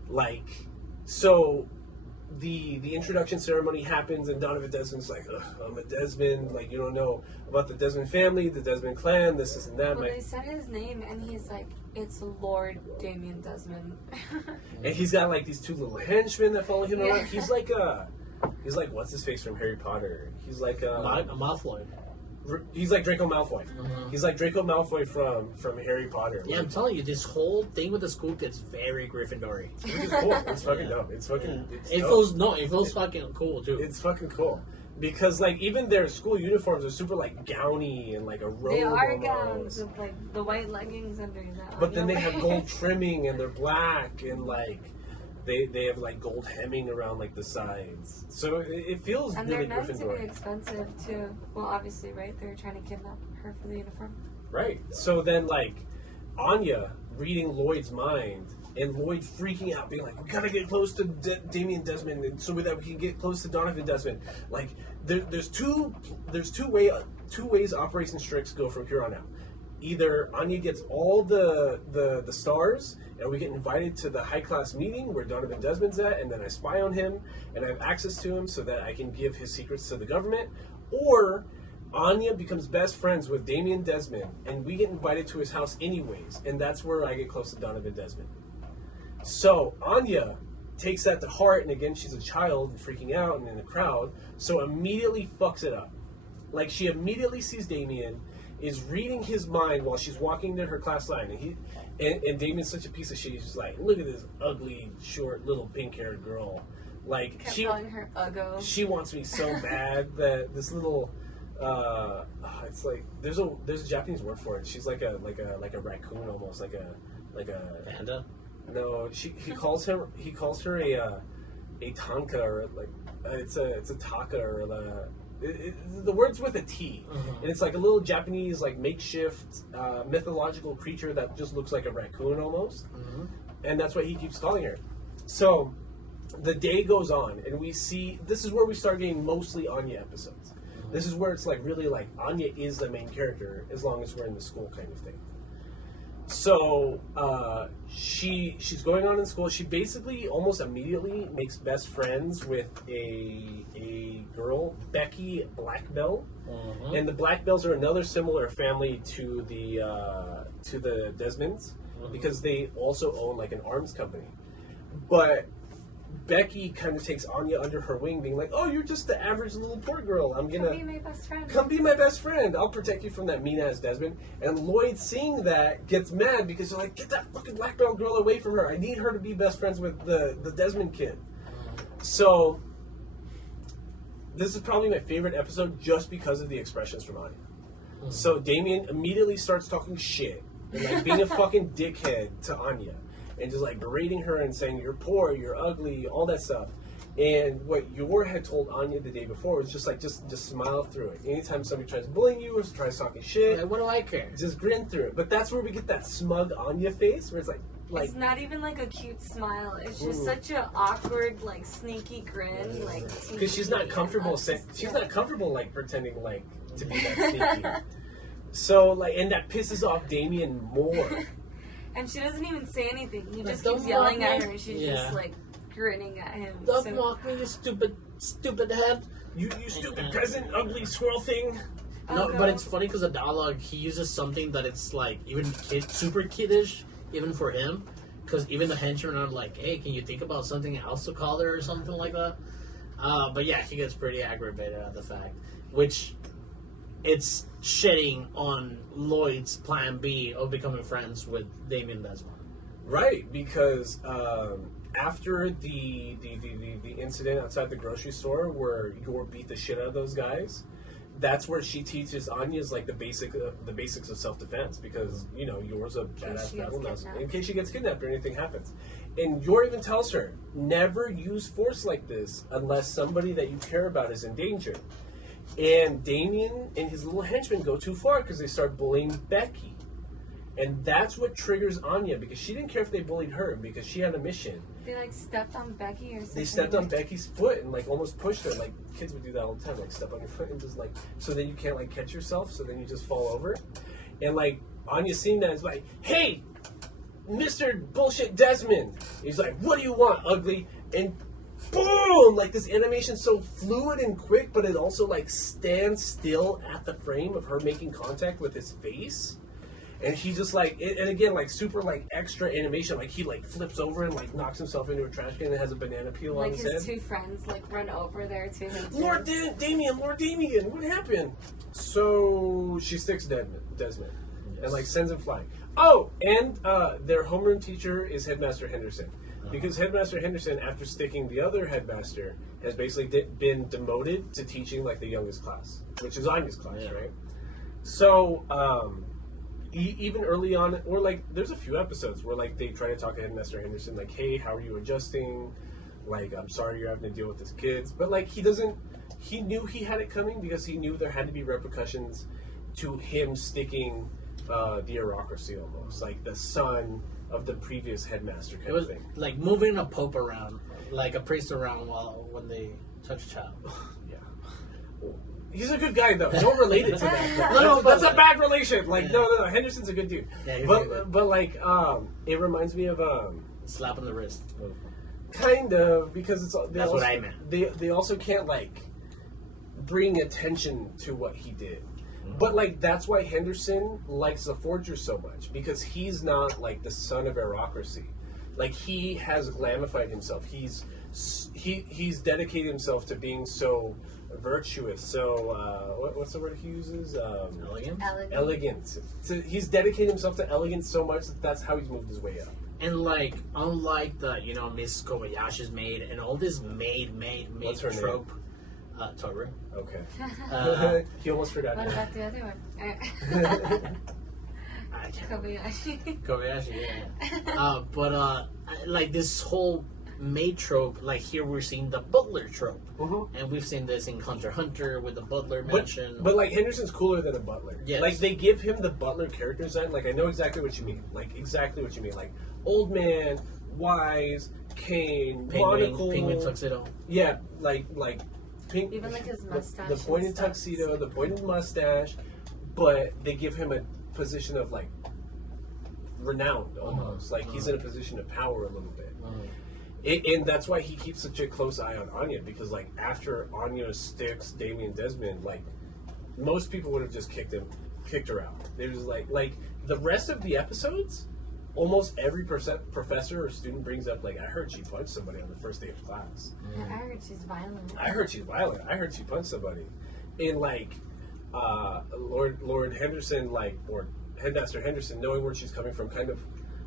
Like, so the introduction ceremony happens, and Donovan Desmond's like, ugh, I'm a Desmond. Like, you don't know about the Desmond family, the Desmond clan, this and that. Well, they said his name, and he's like, it's Lord Damien Desmond. And he's got like these 2 little henchmen that follow him around. He's like what's his face from Harry Potter? He's like a Malfoy. He's like Draco Malfoy. He's like Draco Malfoy from Harry Potter. Yeah, I'm telling you, this whole thing with the school gets very Gryffindor-y. Which is cool. It's fucking dope. It's fucking. It feels fucking cool too. It's fucking cool because like even their school uniforms are super like gowny and like a robe. They are almost. gowns with like the white leggings under that. But then they have gold trimming and they're black and like. They have like gold hemming around like the sides, so it feels and really they're meant to Gryffindor. be expensive too. Well, obviously, right? They're trying to kidnap her for the uniform. Right. So then, like Anya reading Lloyd's mind, and Lloyd freaking out, being like, "We gotta get close to Damien Desmond, and so that we can get close to Donovan Desmond." Like, there's two ways Operation Strix go from here on out. Either Anya gets all the stars, and we get invited to the high-class meeting where Donovan Desmond's at, and then I spy on him, and I have access to him so that I can give his secrets to the government. Or Anya becomes best friends with Damien Desmond, and we get invited to his house anyways, and that's where I get close to Donovan Desmond. So Anya takes that to heart, and again, she's a child and freaking out and in a crowd, so immediately fucks it up. Like, she immediately sees Damien, is reading his mind while she's walking to her class line, and Damien's such a piece of shit. He's just like, look at this ugly, short, little pink-haired girl. Like, kept calling her uggo. She wants me so bad that this little, it's like there's a Japanese word for it. She's like a raccoon almost, like a panda. No, he calls her a tanka, or like it's a taka, or the word's with a T, and it's like a little Japanese like makeshift mythological creature that just looks like a raccoon almost, and that's what he keeps calling her. So the day goes on, and we see this is where we start getting mostly Anya episodes. This is where it's like really like Anya is the main character as long as we're in the school kind of thing. So she's going on in school. She basically almost immediately makes best friends with a girl, Becky Blackbell, and the Blackbells are another similar family to the Desmonds because they also own like an arms company. But Becky kind of takes Anya under her wing, being like, "Oh, you're just the average little poor girl. I'm gonna Come be my best friend. Come be my best friend. I'll protect you from that mean ass Desmond." And Lloyd, seeing that, gets mad because they're like, "Get that fucking black belt girl away from her. I need her to be best friends with the Desmond kid." So this is probably my favorite episode just because of the expressions from Anya. So Damien immediately starts talking shit and like being a fucking dickhead to Anya. And just like berating her and saying you're poor, you're ugly, all that stuff. And what Yor had told Anya the day before was just like just smile through it. Anytime somebody tries bullying you or tries talking shit, What do I care? just grin through it. But that's where we get that smug Anya face, where it's like It's not even like a cute smile. It's just such an awkward, like sneaky grin, like because she's not comfortable. She's not comfortable like pretending like to be that sneaky. So like, and that pisses off Damien more. And she doesn't even say anything. He just Don't keeps yelling mock at me. her, and she's Yeah. just like grinning at him. Don't So- mock me, you stupid head. You stupid peasant, ugly squirrel thing. No, Okay. but it's funny because the dialogue, he uses something that it's like even super kiddish, even for him. Because even the henchmen are like, "Hey, can you think about something else to call her or something like that?" But yeah, he gets pretty aggravated at the fact, which it's shedding on Lloyd's plan B of becoming friends with Damien Desmond. Right, because after the incident outside the grocery store where Yor beat the shit out of those guys, that's where she teaches Anya's like the basics of self-defense, because you know Yor's a badass she battle gets mouse kidnapped. in case she gets kidnapped or anything happens. And Yor even tells her, never use force like this unless somebody that you care about is in danger. And Damien and his little henchmen go too far because they start bullying Becky. And that's what triggers Anya, because she didn't care if they bullied her because she had a mission. They like stepped on Becky or something. They stepped on Becky's foot and like almost pushed her. Like kids would do that all the time, like step on your foot and just like, so then you can't like catch yourself, so then you just fall over. And like Anya seeing that is like, "Hey, Mr. Bullshit Desmond." He's like, "What do you want, ugly?" And boom! Like this animation's so fluid and quick, but it also like stands still at the frame of her making contact with his face. And he just like, and again, like super like extra animation. Like he like flips over and like knocks himself into a trash can and has a banana peel on Like his his head. two friends like run over there to him. too. Lord Damien, what happened? So she sticks Desmond and like sends him flying. Oh, and their homeroom teacher is Headmaster Henderson. Because Headmaster Henderson, after sticking the other headmaster, has basically been demoted to teaching like the youngest class, which is Anya's class, right? So, even early on, or like, there's a few episodes where like they try to talk to Headmaster Henderson, like, "Hey, how are you adjusting? Like, I'm sorry you're having to deal with these kids." But like, he knew he had it coming because he knew there had to be repercussions to him sticking the bureaucracy almost, like the son of the previous headmaster kind It was of thing. like moving a pope around, like a priest around when they touch a child. Yeah. He's a good guy though. Don't relate it to that. No, that's but a bad relation. Like no, Henderson's a good dude. Yeah, he's but good. but like it reminds me of Slap on the wrist. kind of, because it's That's also, what I meant. They also can't like bring attention to what he did. But like that's why Henderson likes the Forger so much, because he's not like the son of bureaucracy. Like he has glamified himself. He's dedicated himself to being so virtuous. So what's the word he uses? Elegant. Elegant. So he's dedicated himself to elegance so much that that's how he's moved his way up. And like, unlike the Miss Kobayashi's maid and all this maid What's her trope, Toru. Okay. He almost forgot. What about the other one? I can't Kobayashi. Kobayashi, yeah. But like this whole maid trope, like here we're seeing the butler trope, and we've seen this in Hunter x Hunter with the butler mansion. But like Henderson's cooler than a butler. Yes. Like they give him the butler character design. Like I know exactly what you mean. Like exactly what you mean. Like old man, wise, cane, monocle, penguin tuxedo. Yeah, like pink. Even like his mustache. The and pointed stuff. tuxedo, the pointed mustache, but they give him a position of like renowned almost. Like he's in a position of power a little bit. And that's why he keeps such a close eye on Anya, because like after Anya sticks Damien Desmond, like most people would have just kicked her out. They was like the rest of the episodes, almost every professor or student brings up like, I heard she punched somebody on the first day of class. I heard she's violent. I heard she's violent. I heard she punched somebody. And like Lord Henderson, like, or Headmaster Henderson, knowing where she's coming from, kind of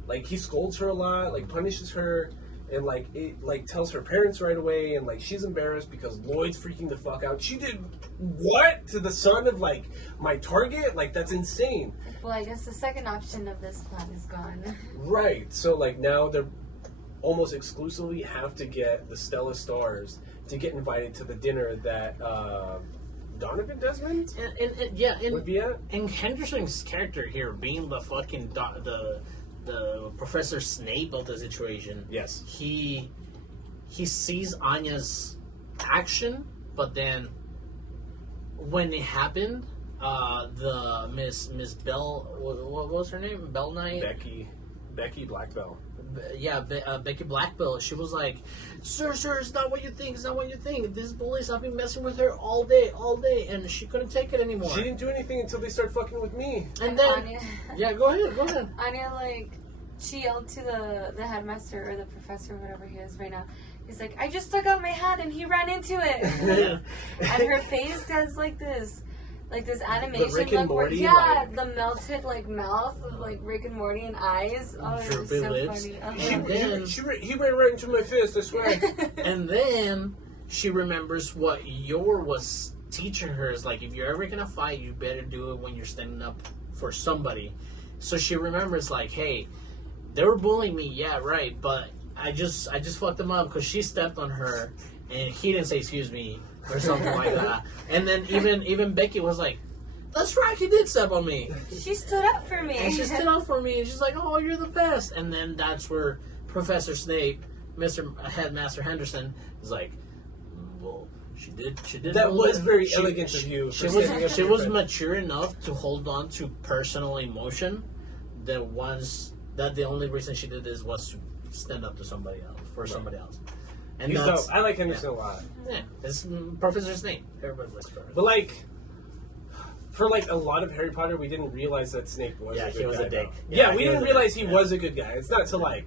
like he scolds her a lot, like punishes her. And like it like tells her parents right away, and like she's embarrassed because Lloyd's freaking the fuck out. She did what to the son of like my target? Like that's insane. Well, I guess the second option of this plan is gone. Right. So like now they're almost exclusively have to get the Stella Stars to get invited to the dinner that Donovan Desmond would be at. And Henderson's character here being the fucking the Professor Snape of the situation. Yes. He sees Anya's action, but then when it happened, the Miss Bell, what was her name? Bell Knight? Becky Blackbell. Yeah, Becky Blackbell. She was like, Sir, it's not what you think. It's not what you think. These bullies have been messing with her all day, and she couldn't take it anymore. She didn't do anything until they started fucking with me. And then, Anya, yeah, go ahead. Anya, like, she yelled to the headmaster or the professor, whatever he is right now. He's like, I just stuck out my hand and he ran into it. And her face does like this animation Rick and look Morty, yeah, the melted like mouth of like Rick and Morty and eyes. Oh, it was so lips. funny. He ran right into my fist, I swear. And then she remembers what Yor was teaching her is like, if you're ever gonna fight, you better do it when you're standing up for somebody. So she remembers like, hey, they were bullying me, yeah, right, but I just fucked them up because she stepped on her and he didn't say excuse me or something like that. And then even Becky was like, that's right, he did step on me. She stood up for me. And she stood up for me and she's like, oh, you're the best. And then that's where Professor Snape, Headmaster Henderson, is like, well, she did. That was very elegant of you. She was mature enough to hold on to personal emotion that the only reason she did this was to stand up to somebody else, for somebody else. And he's dope. I like Henderson a lot. Yeah, it's Professor Snape. Everybody likes Professor. But like, for like a lot of Harry Potter, we didn't realize that Snape was a good guy. he was a dick. Yeah, we didn't realize he was a good guy. It's not till like,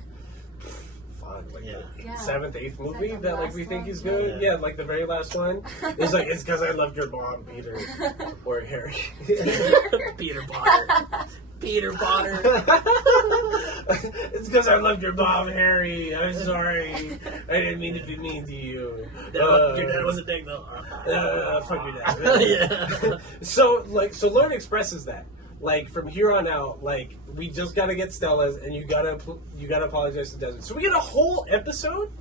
the 7th, 8th movie like that like we think he's good. Yeah, like the very last one. It's like, it's because I loved your mom, Peter. Or Harry. Peter Potter. Peter Potter. It's because I loved your mom, Harry. I'm sorry. I didn't mean to be mean to you. Your dad was a dick, though. Fuck your dad. Yeah. So Lauren expresses that. Like, from here on out, like, we just gotta get Stella's, and you gotta apologize to Desmond. So we get a whole episode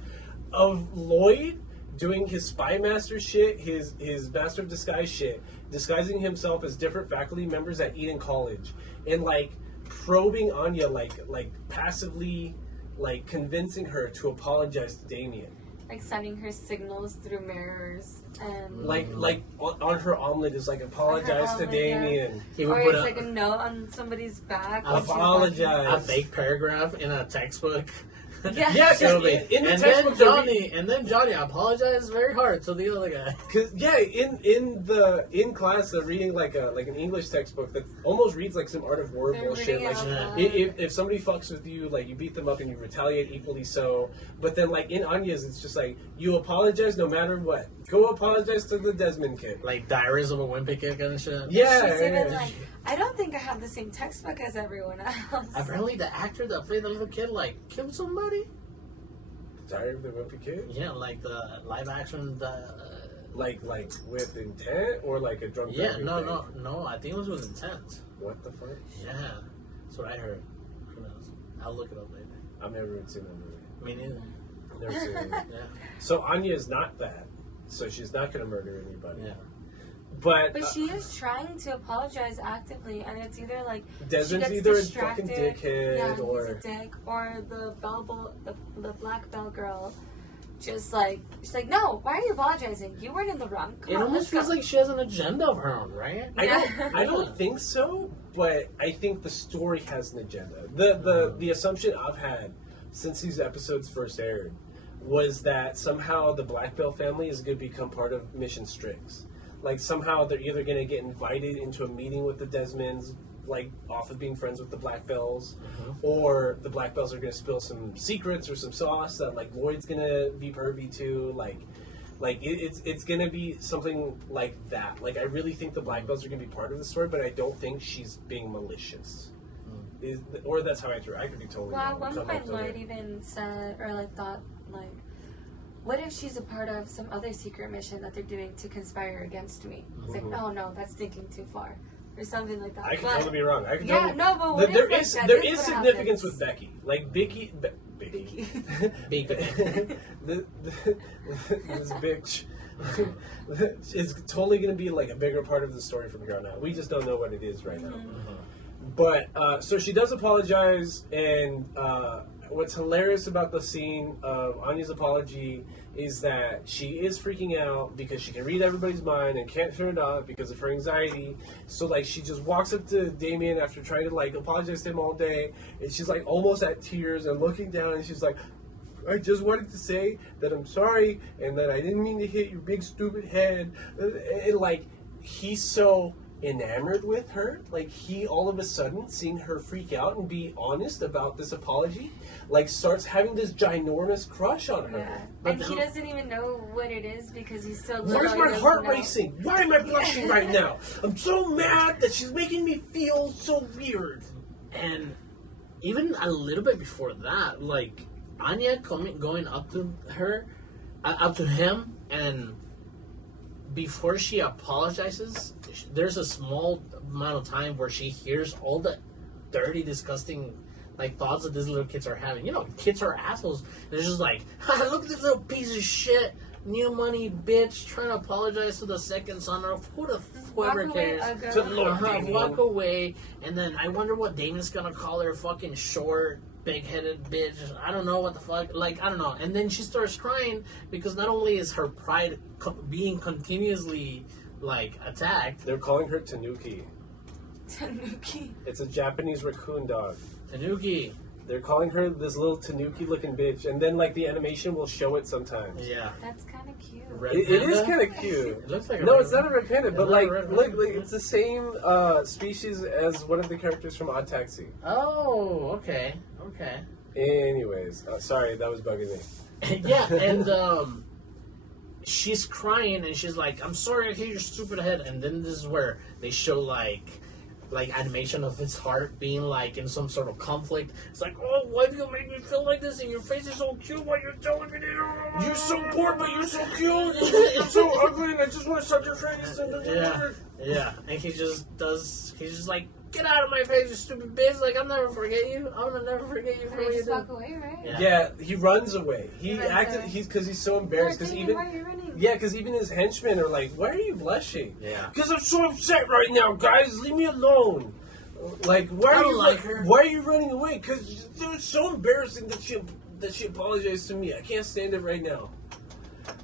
of Lloyd doing his spy master shit, his master of disguise shit, disguising himself as different faculty members at Eden College, and like probing Anya, like passively, like convincing her to apologize to Damien. Like sending her signals through mirrors and like on her omelet is like apologize to Damien. He or would put it's like a note on somebody's back. Apologize. a fake paragraph in a textbook. Yeah. Yeah, So in the and textbook, then Johnny apologized very hard to the other guy. Cause in class they're reading like an English textbook that almost reads like some Art of War They're bullshit. reading Like out loud. if somebody fucks with you, like you beat them up and you retaliate equally so. But then like in Anya's, it's just like you apologize no matter what. Go apologize to the Desmond kid. Like Diaries of a Wimpy Kid kind of shit. Yeah. She's even like, I don't think I have the same textbook as everyone else. Apparently, the actor that played the little kid like killed somebody. Diary of the Wimpy Kid? Yeah, like the live action. Like with intent or like a drunk Yeah, driving thing? no. I think it was with intent. What the fuck? Yeah, that's what I heard. Who knows? I'll look it up later. I've never even seen that movie. Me neither. I've never seen it. Yeah. So Anya is not that. So she's not gonna murder anybody. Yeah. But she is trying to apologize actively, and it's either like Desmond's she gets either distracted, a fucking dickhead yeah, or he's a dick, or the black bell girl just like, she's like, no, why are you apologizing? You weren't in the wrong. Come It on, almost let's feels go. like she has an agenda of her own, right? I don't think so, but I think the story has an agenda. The assumption I've had since these episodes first aired was that somehow the Black Belt family is going to become part of Mission Strix. Like somehow they're either going to get invited into a meeting with the Desmonds, like off of being friends with the Black Bells, or the Black Bells are going to spill some secrets or some sauce that like Lloyd's going to be privy to. Like it's going to be something like that. Like I really think the Black Bells are going to be part of the story, but I don't think she's being malicious. Or that's how I drew. I could be totally Well, wrong. at one Come point, up with Lloyd it. even said, or like thought, like, what if she's a part of some other secret mission that they're doing to conspire against me? It's like, oh no, that's thinking too far, or something like that. I could But- totally be wrong. I could Yeah, totally, no, but what there if, is like, there this is what significance happens? with Becky. Like Becky. This bitch is totally going to be like a bigger part of the story from here on out. We just don't know what it is right now. But so she does apologize, and what's hilarious about the scene of Anya's apology is that she is freaking out because she can read everybody's mind and can't turn it off because of her anxiety. So like she just walks up to Damien after trying to like apologize to him all day, and she's like almost at tears and looking down, and she's like, I just wanted to say that I'm sorry and that I didn't mean to hit your big stupid head. And like he's so enamored with her, like he all of a sudden seeing her freak out and be honest about this apology, like starts having this ginormous crush on her. Yeah. But And he doesn't even know what it is because he's so little. Where's he my doesn't heart know. racing? Why am I blushing right now? I'm so mad that she's making me feel so weird. And even a little bit before that, like Anya going up to her, up to him, and before she apologizes, there's a small amount of time where she hears all the dirty, disgusting, like thoughts that these little kids are having. You know, kids are assholes. They're just like, look at this little piece of shit, new money bitch, trying to apologize to the second son of whoever Walk away, cares. Ugga. To Lord Damien. Walk away, and then I wonder what Damien's gonna call her, fucking short, big-headed bitch. I don't know what the fuck. Like, I don't know. And then she starts crying because not only is her pride being continuously like attacked. They're calling her Tanuki. Tanuki. It's a Japanese raccoon dog. Tanuki. They're calling her this little Tanuki-looking bitch, and then like the animation will show it sometimes. Yeah. That's kind of cute. Red It is panda? kind of cute. It looks like a No, red it's not a red panda, It's but not like, a red look, panda. like, it's the same species as one of the characters from Odd Taxi. Oh, okay. Okay. Anyways, sorry, that was bugging me. Yeah, and she's crying and she's like, I'm sorry I hit your stupid head. And then this is where they show like animation of his heart being like in some sort of conflict. It's like, oh, why do you make me feel like this? And your face is so cute while you're telling me this. You're so poor, but you're so cute. You're so ugly, and I just want to suck your face. Yeah. And he's just like, get out of my face, you stupid bitch. Like, I'll never forget you. I'm gonna never forget you for And what they you just walk did. away, right? Yeah. Yeah, he runs away. He He runs acted. away. Because he's so embarrassed. Because Damien, even why are you running? yeah, because even his henchmen are like, "Why are you blushing?" Yeah. Because I'm so upset right now, guys. Leave me alone. Like, why I are don't you like her. Why are you running away? Because it was so embarrassing that she apologized to me. I can't stand it right now.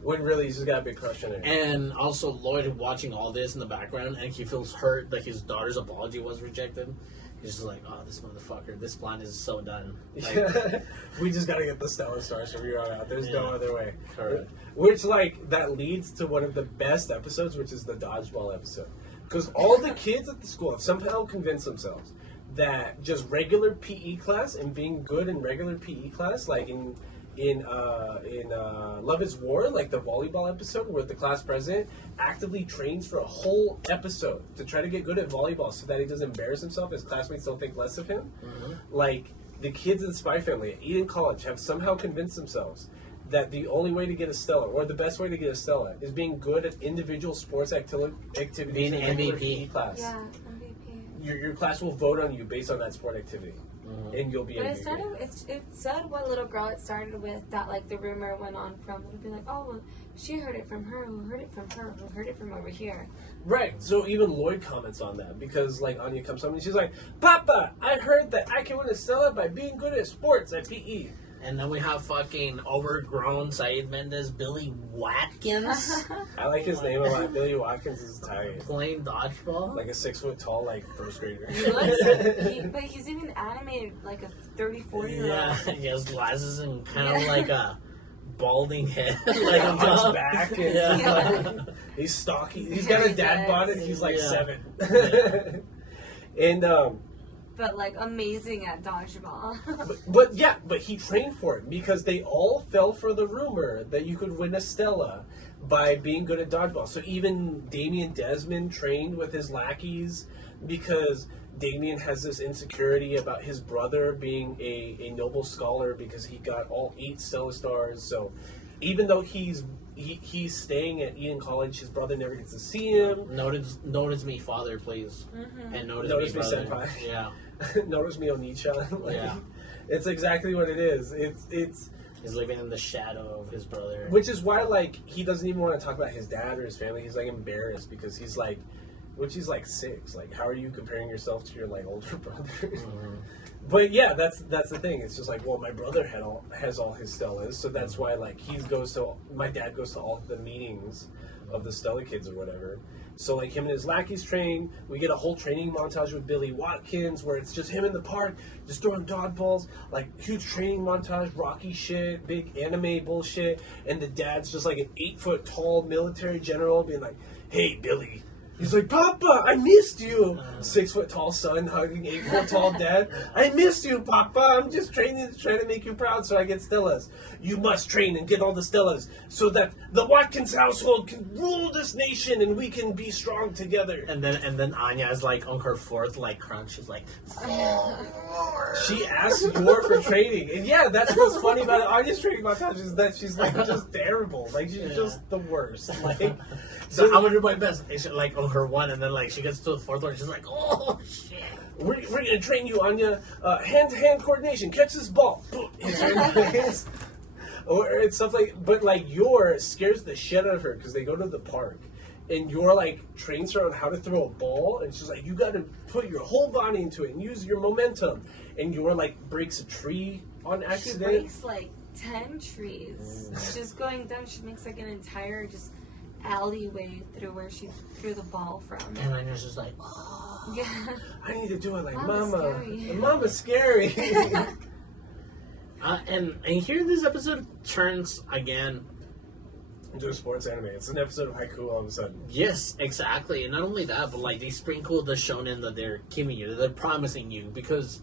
When really he's just got a big crush on her. And also Lloyd watching all this in the background, and he feels hurt that his daughter's apology was rejected. He's just like, oh, this motherfucker, this plan is so done. Like, We just gotta get the Stellar Stars from here on out. There's no Yeah. other way. Correct. Which, like, that leads to one of the best episodes, which is the dodgeball episode. Because all the kids at the school have somehow convinced themselves that just regular PE class and being good in regular PE class, like in Love is War, like the volleyball episode where the class president actively trains for a whole episode to try to get good at volleyball so that he doesn't embarrass himself, his classmates don't think less of him. Like, the kids in the Spy Family at Eden College have somehow convinced themselves that the only way to get a Stellar, or the best way to get a Stellar, is being good at individual sports activities Being in regular MVP. PE class. Yeah, MVP. Your class will vote on you based on that sport activity, and you'll be But MVP. it said one little girl it started with that, like, the rumor went on from. It'd be like, oh, well, she heard it from her, who heard it from her, who heard it from over here. Right, so even Lloyd comments on that because, like, Anya comes home and she's like, Papa, I heard that I can win a Stella by being good at sports at PE. And then we have fucking overgrown Saeed Mendez, Billy Watkins. I like his name a lot. Billy Watkins is tight. Playing dodgeball. Like a 6 foot tall, like first grader. But he's even animated like a 34-year-old. Yeah, he has glasses and kind of like a balding head. Like on his back. And yeah. He's stocky. He's got a dad bod and he's like 7. Yeah. And, but like amazing at dodgeball. but he trained for it because they all fell for the rumor that you could win a Stella by being good at dodgeball. So even Damien Desmond trained with his lackeys because Damien has this insecurity about his brother being a Nobel scholar because he got all 8 Stella stars. So even though he's staying at Eton College, his brother never gets to see him. Notice me, father, please. Mm-hmm. And Notice me, brother. senpai. Yeah. Notice me, Onichan. Like, Yeah. It's exactly what it is. It's He's living in the shadow of his brother. which is why like he doesn't even want to talk about his dad or his family. He's like embarrassed because he's like, which he's like 6. Like, how are you comparing yourself to your like older brother? Mhm. But yeah, that's the thing. It's just like, well, my brother has all his Stellas, so that's why like my dad goes to all the meetings of the Stella kids or whatever. So like him and his lackeys train. We get a whole training montage with Billy Watkins where it's just him in the park, just throwing dodgeballs, like huge training montage, Rocky shit, big anime bullshit, and the dad's just like an 8 foot tall military general being like, "Hey, Billy." He's like, "Papa, I missed you." 6 foot tall son hugging 8 foot tall dad. "I missed you, Papa. I'm just trying to make you proud so I get Stellas. You must train and get all the Stellas so that the Watkins household can rule this nation and we can be strong together." And then Anya is like on her 4th like crunch. She's like, She asks Yor for training. And yeah, that's what's funny about Anya's training montage is that she's like just terrible. Like she's just the worst. Like so I'm gonna do my best. And she, like on her 1, and then like she gets to the 4th one, she's like, oh shit. We're gonna train you, Anya. Hand-to-hand coordination. Catch this ball. Boom. Hits her in the face. Or it's stuff like, but like Yor scares the shit out of her because they go to the park, and Yor like trains her on how to throw a ball, and she's like, you got to put your whole body into it and use your momentum. And Yor like breaks a tree on accident. She breaks like 10 trees. Just going down, she makes like an entire just alleyway through where she threw the ball from. And Anya's just like, oh. Yeah. I need to do it like Mama's Mama. scary. And Mama's scary. And here this episode turns again. Into a sports anime. It's an episode of Haiku all of a sudden. Yes, exactly. And not only that, but like they sprinkle the shonen that they're giving you, they're promising you, because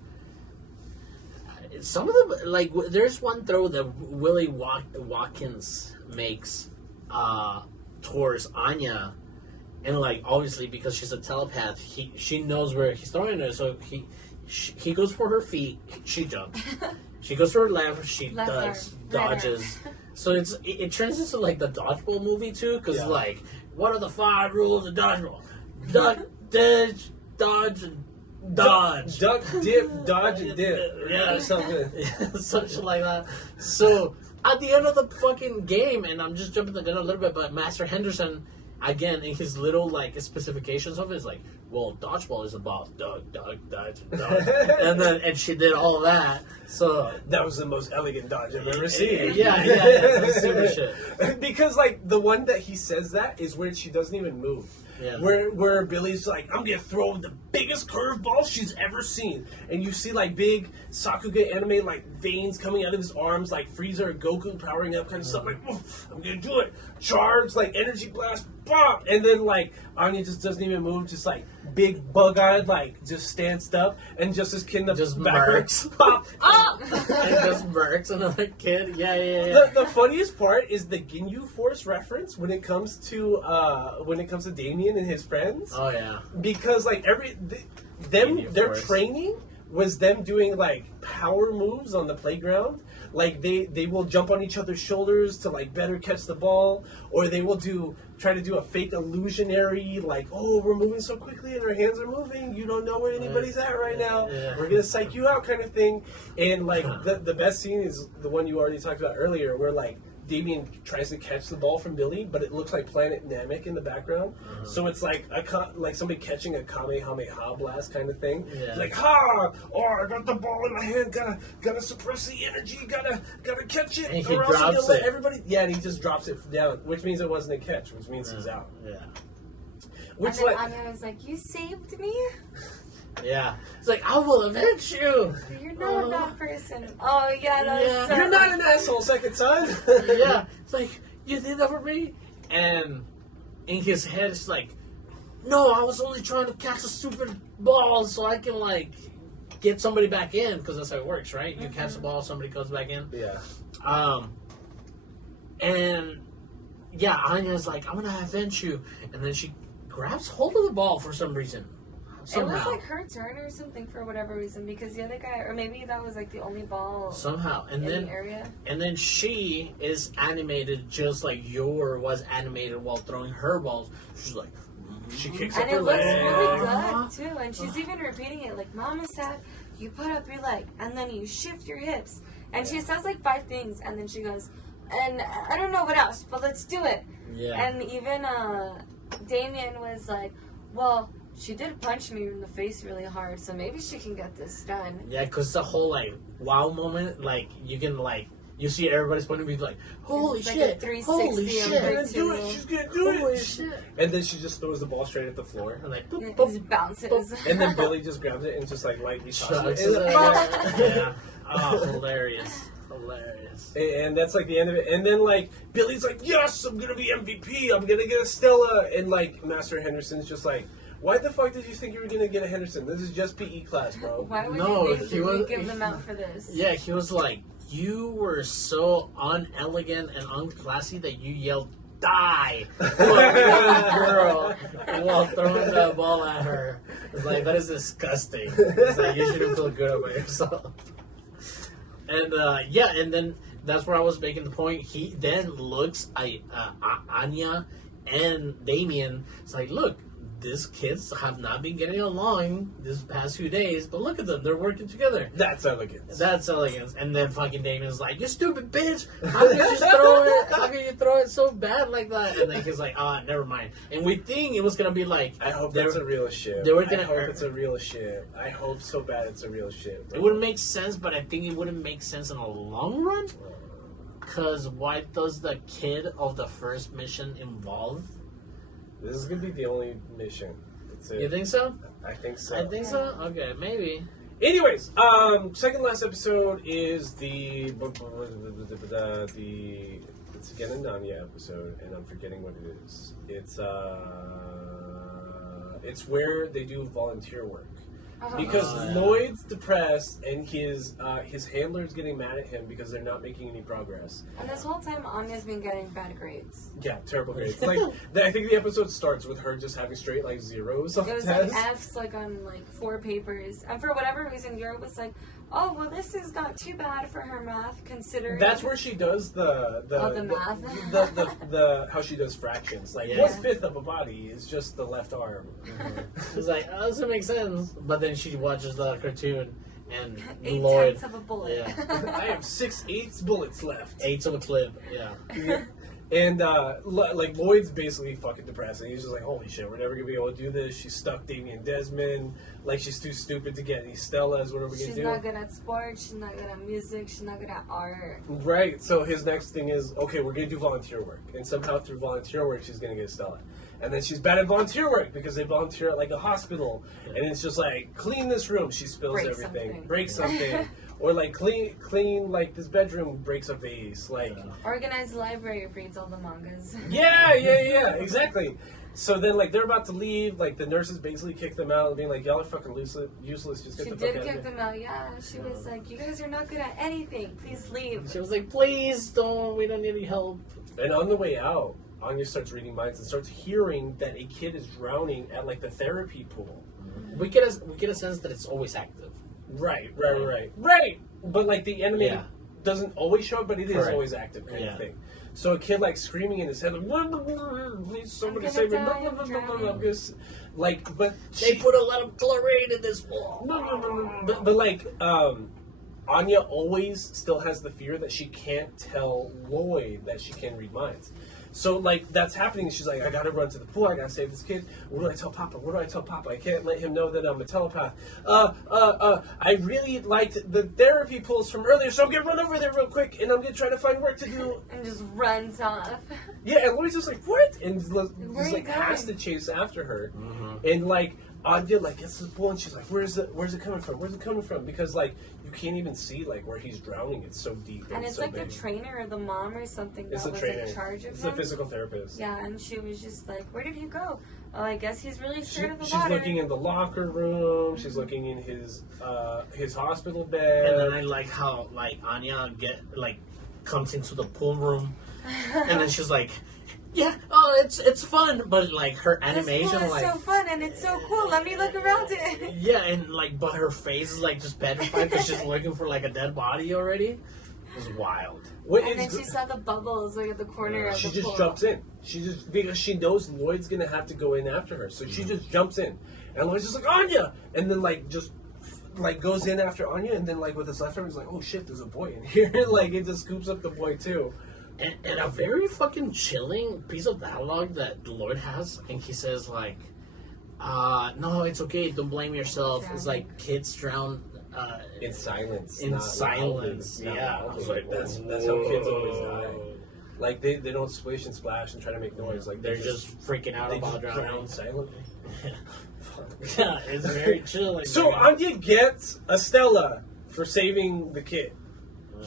some of them, like there's one throw that Willie Watkins makes towards Anya, and like obviously because she's a telepath, she knows where he's throwing her, so he goes for her feet, she jumps. She goes for her left, she dodges. So it turns into like the dodgeball movie too, because like, what are the 5 rules of dodgeball? Duck, dodge, dodge, and dodge. Duck, dip, dodge, and dip. Yeah, Or something. Something like that. So at the end of the fucking game, and I'm just jumping the gun a little bit, but Master Henderson, again, in his little like specifications of it, is like, well, dodgeball is about dodge, dodge, and she did all that. So That was the most elegant dodge I've ever seen. Yeah, super shit. Because like the one that he says that is where she doesn't even move. Yeah. Where Billy's like, I'm gonna throw the biggest curveball she's ever seen, and you see like big Sakuga anime like veins coming out of his arms, like Frieza or Goku powering up, kind of stuff. Like, I'm gonna do it, charge, like energy blast, bop, and then like Anya just doesn't even move, just like big bug-eyed, like just stands up, and just this kid in the Just background, murks. pop, up. and just murks another kid. Yeah. The funniest part is the Ginyu Force reference when it comes to Damien and his friends. Oh yeah. Because like Ginyu their Force. training was them doing like power moves on the playground. Like they will jump on each other's shoulders to like better catch the ball, or they will try to do a fake illusionary, like, oh, we're moving so quickly and our hands are moving, you don't know where anybody's at right now. Yeah. We're gonna psych you out, kind of thing. And like the best scene is the one you already talked about earlier, where like Damien tries to catch the ball from Billy, but it looks like Planet Namek in the background. So it's like like somebody catching a Kamehameha blast kind of thing. Yeah. Like, ha! Oh, I got the ball in my hand. Gotta suppress the energy. Gotta catch it. And he or else I'm drops gonna let it. everybody. Yeah, and he just drops it down, which means it wasn't a catch, which means he's out. Yeah. Which and then like, Anya was like, "You saved me. Yeah. It's like, I will avenge you. You're not a bad person." Oh yeah, that Yeah. was so. you're not an asshole, second son. Yeah. It's like, you did that for me? And in his head, it's like, no, I was only trying to catch a stupid ball so I can, like, get somebody back in, because that's how it works, right? You catch the ball, somebody comes back in. Yeah. And yeah, Anya's like, I'm gonna avenge you, and then she grabs hold of the ball for some reason. It Somehow. was like her turn or something for whatever reason, because the other guy, or maybe that was like the only ball Somehow, and in then the area. and then she is animated just like Yor was animated while throwing her balls. She's like, She kicks up And her it looks leg. really good too, and she's even repeating it like, "Mama said, you put up your leg, and then you shift your hips." And she says like 5 things, and then she goes, "And I don't know what else, but let's do it." yeah, And even Damien was like, "Well, she did punch me in the face really hard, so maybe she can get this done." yeah, because the whole like wow moment, like you can like you see everybody's point of view like, holy It's like shit, a 360 holy of shit, She's gonna Ditz. do it. She's gonna do holy it. shit, And then she just throws the ball straight at the floor. and like, Yeah, boop, it boop, just bounces. And then Billy just grabs it and just like lightly tosses chucks it. it. Yeah, oh, hilarious. And that's like the end of it. And then like Billy's like, yes, I'm gonna be MVP. I'm gonna get a Stella. And like Master Henderson's just like, why the fuck did you think you were gonna get a Henderson? This is just PE class, bro. Why would No, you he basically was- give them out for this? Yeah, he was like, you were so unelegant and unclassy that you yelled, die! To a young girl while throwing the ball at her. It's like, that is disgusting. It's like, you shouldn't feel good about yourself. And, yeah, and then that's where I was making the point. He then looks at Anya and Damien. It's like, look, these kids have not been getting along this past few days, but look at them, they're working together. That's elegance. That's elegance. And then fucking Damien's like, you stupid bitch! How can you just throw it? How can you throw it so bad like that? And then he's like, never mind. And we think it was gonna be like, I hope they that's were- a real ship. they were gonna I hope hurt. it's a real ship. I hope so bad it's a real ship. it wouldn't make sense, but I think it wouldn't make sense in the long run. Cause why does the kid of the first mission involve? This is gonna be the only mission. That's it. You think so? I think so. I think so. Okay, maybe. Anyways, second last episode is the it's again a Nanya episode, and I'm forgetting what it is. It's where they do volunteer work. Because yeah. Lloyd's depressed and his handler's getting mad at him because they're not making any progress. And this whole time, Anya's been getting bad grades. Yeah, terrible grades. Like I think the episode starts with her just having straight like zeros on It was tests. like F's like on like 4 papers, and for whatever reason, Europe was like, "Oh, well, this is not too bad for her math, considering." That's where she does the math. the how she does fractions. Like Yeah. 1/5 of a body is just the left arm. It's like, oh, this doesn't make sense. But then she watches the cartoon and 8 Lloyd, tenths of a bullet. yeah, I have 6/8 bullets left. 8 of a clip. Yeah. And like Lloyd's basically fucking depressed. And he's just like, holy shit, we're never gonna be able to do this. She's stuck Damien Desmond. Like she's too stupid to get any Stellas. What are we gonna She's do? not good at sports. She's not good at music. She's not good at art. Right. So his next thing is, okay, we're gonna do volunteer work, and somehow through volunteer work, she's gonna get a Stella. And then she's bad at volunteer work because they volunteer at like a hospital, and it's just like clean this room. She spills Break everything, something. break something, or like clean like this bedroom, breaks a vase. Like Organized library reads all the mangas. yeah, exactly. So then like they're about to leave, like the nurses basically kick them out, being like, y'all are fucking useless. Just get She the fuck did out of kick here. them out, yeah. She was like, "You guys are not good at anything. Please leave." She was like, please don't, we don't need any help. And on the way out, Anya starts reading minds and starts hearing that a kid is drowning at like the therapy pool. We get a sense that it's always active. Right. But like the animated Yeah. doesn't always show up, but it is Correct. always active kind Yeah. of thing. So a kid like screaming in his head, like, please somebody I'm save me. gonna die, I'm drowning. I'm just like, but They put a lot of chlorine in this wall. but like Anya always still has the fear that she can't tell Lloyd that she can read minds. So, like, that's happening. She's like, I gotta run to the pool. I gotta save this kid. What do I tell Papa? What do I tell Papa? I can't let him know that I'm a telepath. I really liked the therapy pools from earlier, so I'm gonna run over there real quick, and I'm gonna try to find work to do. And just runs off. Yeah, and Lloyd's just like, what? And just Where like you has to going? chase after her. And, like, Anya, like, gets to the pool, and she's like, where's it coming from? Where's it coming from? Because, like, you can't even see, like, where he's drowning. It's so deep. And it's so like big. the trainer or the mom or something It's that the was trainer. in charge of It's him. the physical therapist. Yeah, and she was just like, where did he go? Oh, I guess he's really scared of the She's water. looking in the locker room. She's looking in his hospital bed. And then I like how like Anya comes into the pool room, and then she's like, "Yeah, oh, it's fun," but like her animation, this pool is like, so fun and it's so cool. Let me look around it. yeah, and like, but her face is like just petrified because she's looking for like a dead body already. It was wild. What And is then she saw the bubbles like at the corner of she the just pool. jumps in. She just because she knows Lloyd's gonna have to go in after her, so she just jumps in, and Lloyd's just like Anya, and then like just like goes in after Anya, and then like with his left arm, he's like, oh shit, there's a boy in here. Like it just scoops up the boy too. And a very fucking chilling piece of dialogue that Lloyd has, and he says like, "No, it's okay. Don't blame yourself. It's like kids drown." In silence. In not silence, loudly, not yeah. loudly. I was like, that's how kids always die. Like they don't splish and splash and try to make noise. Like They're just freaking out they about just drowning. drown silently. Yeah, it's very chilling. So man. Anya gets a Stella for saving the kid.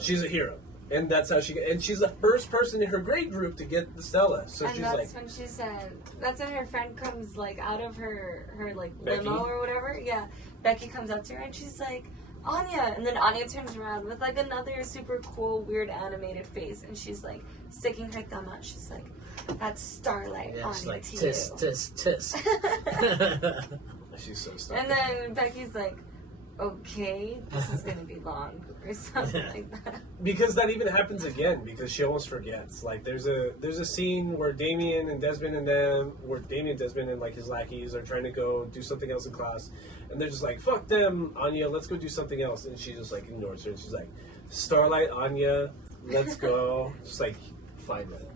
She's a hero, and that's how and she's the first person in her grade group to get the Stella. So And she's that's like, when she said, that's when her friend comes like out of her like Becky? limo or whatever. Yeah, Becky comes up to her and she's like, Anya, and then Anya turns around with like another super cool, weird animated face, and she's like sticking her thumb out. She's like, "That's Starlight, Yeah, she's Anya like to tis, you." tis, tis. she's so stuck. And then Becky's like, "Okay, this is gonna be long," or something like that. Because that even happens again, because she almost forgets. Like there's a scene where Damien and Desmond and like his lackeys are trying to go do something else in class, and they're just like, fuck them, Anya, let's go do something else. And she just like ignores her, and she's like, Starlight, Anya, let's go. Just like, fine then.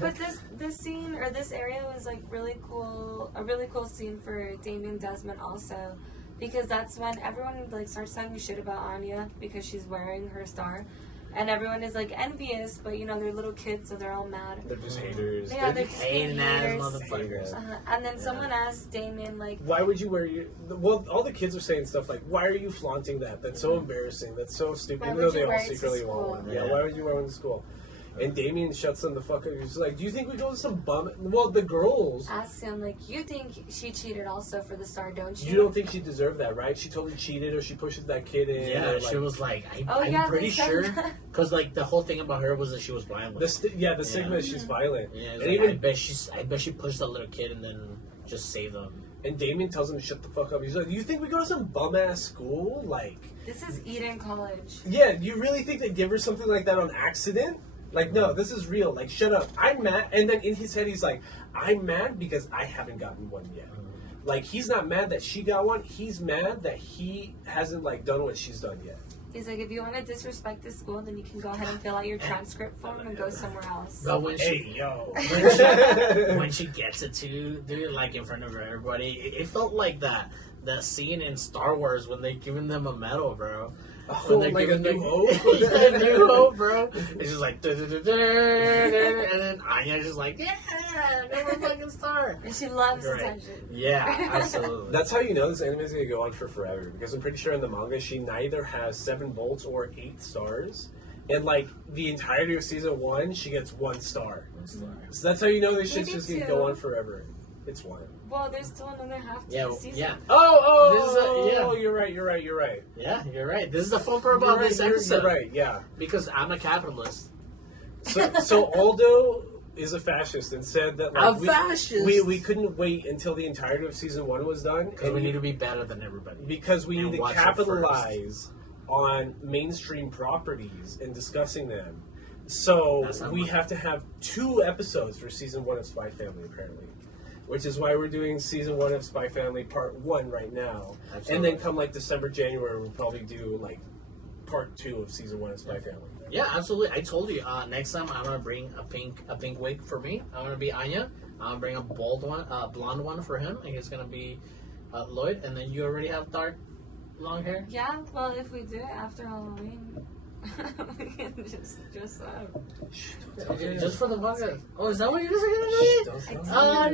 But this scene or this area was like really cool, a really cool scene for Damien Desmond also, because that's when everyone like starts talking shit about Anya because she's wearing her star, and everyone is like envious, but you know they're little kids, so they're all mad. They're just haters. Yeah, they're just hating ass haters. motherfuckers. And then someone asked Damien like, Why would you wear your... Well, all the kids are saying stuff like, why are you flaunting that? That's so embarrassing. That's so stupid. Why Even would though they you all wear it to secretly school? want one. Yeah, Yeah. why would you wear one to school? And Damien shuts them the fuck up. He's like, do you think we go to some bum... Well, the girls... asked him like, you think she cheated also for the star, don't you? You don't think she deserved that, right? She totally cheated, or she pushes that kid in. Yeah, or, she was like, Oh, I'm yeah, pretty they said sure, that. because like the whole thing about her was that she was violent. The stigma is she's violent. Yeah, it's And like, even I bet she pushed that little kid and then just saved them. and Damien tells him to shut the fuck up. He's like, you think we go to some bum ass school? Like, This is Eden College. yeah, you really think they give her something like that on accident? Like, no, this is real. Like, shut up. I'm mad. And then in his head, he's like, I'm mad because I haven't gotten one yet. Like, he's not mad that she got one. He's mad that he hasn't, like, done what she's done yet. He's like, if you want to disrespect this school, then you can go ahead and fill out your transcript form and go somewhere else. But when Hey, she yo. when she gets it to dude, like in front of everybody, it felt like that scene in Star Wars when they giving them a medal, bro. Oh, When like they're a giving New them- Hope? Yeah, New Hope, bro. It's just like, and then Anya's just like, yeah, never fucking star. And she loves Right. attention. Yeah, absolutely. That's how you know this anime is going to go on for forever. Because I'm pretty sure in the manga, she neither has 7 bolts or 8 stars. And, like, the entirety of season 1, she gets 1 star. So that's how you know this shit's Maybe just going to 2. go on forever. It's 1. Well, there's still another half to Yeah, the season. yeah, Oh, This is a- yeah. you're right. yeah. You're right. This is the fun part about this You're episode, right, yeah. because I'm a capitalist. So Aldo is a fascist and said that like, fascist. we couldn't wait until the entirety of season 1 was done. Because we need to be better than everybody. Because we and need to watch it capitalize on mainstream properties and discussing them. So That's not we much. have to have 2 episodes for season 1 of Spy Family, apparently. Which is why we're doing season 1 of Spy Family part 1 right now. Absolutely. And then come like December, January, we'll probably do like part 2 of season 1 of Spy Family. Yeah, absolutely. I told you next time I'm gonna bring a pink wig for me. I'm gonna be Anya. I'm gonna bring a blonde one for him, and he's gonna be Lloyd. And then you already have dark, long hair. Yeah, well, if we do it after Halloween, we can just dress up. Just for the podcast. Oh, is that what you guys are gonna do? Oh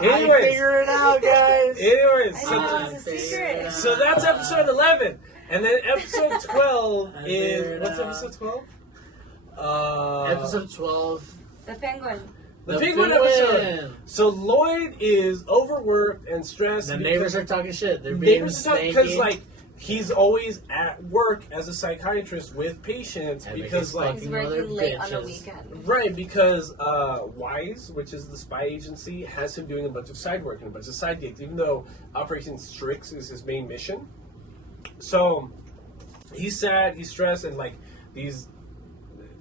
no! Anyways. I figured it out, guys. Anyways, I know, it's a secret. so that's episode 11. And then episode 12 is... What's episode 12? Episode 12. The penguin. The penguin episode. So Lloyd is overworked and stressed. The neighbors are talking shit. They're being because like he's always at work as a psychiatrist with patients And because like He's working late on the weekend. right because Wise, which is the spy agency, has him doing a bunch of side work and a bunch of side gigs, even though Operation Strix is his main mission. So he's sad, he's stressed, and like these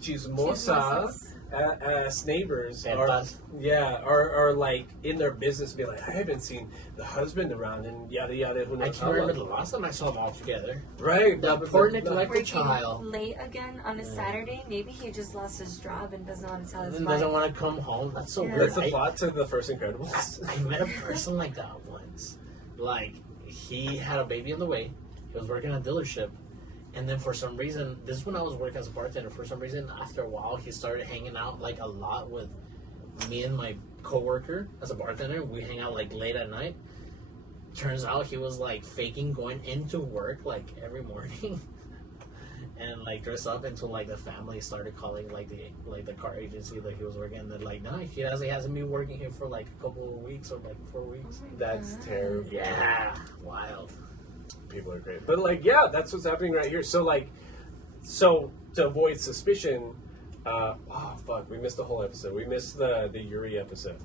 chismosa ass neighbors are like in their business, be like, I haven't seen the husband around and yada yada. Who knows? I can't remember the last time I saw them all together. Right, The poor neglected child. Late again on a Saturday. Maybe he just lost his job and doesn't want to tell his And wife. doesn't want to come home. That's so Yeah. weird. That's the plot to the first Incredibles. I met a person like that once. Like, he had a baby on the way. He was working at a dealership. And then for some reason, this is when I was working as a bartender. For some reason, after a while, he started hanging out like a lot with me and my coworker as a bartender. We hang out like late at night. Turns out he was like faking going into work like every morning. And like dress up until like the family started calling like the car agency that he was working. And they're like, no, he hasn't been working here for like a couple of weeks or like 4 weeks. That's terrible. Yeah, wild. People are great, but like, yeah, that's what's happening right here. So like, to avoid suspicion, we missed the whole episode. We missed the Yuri episode.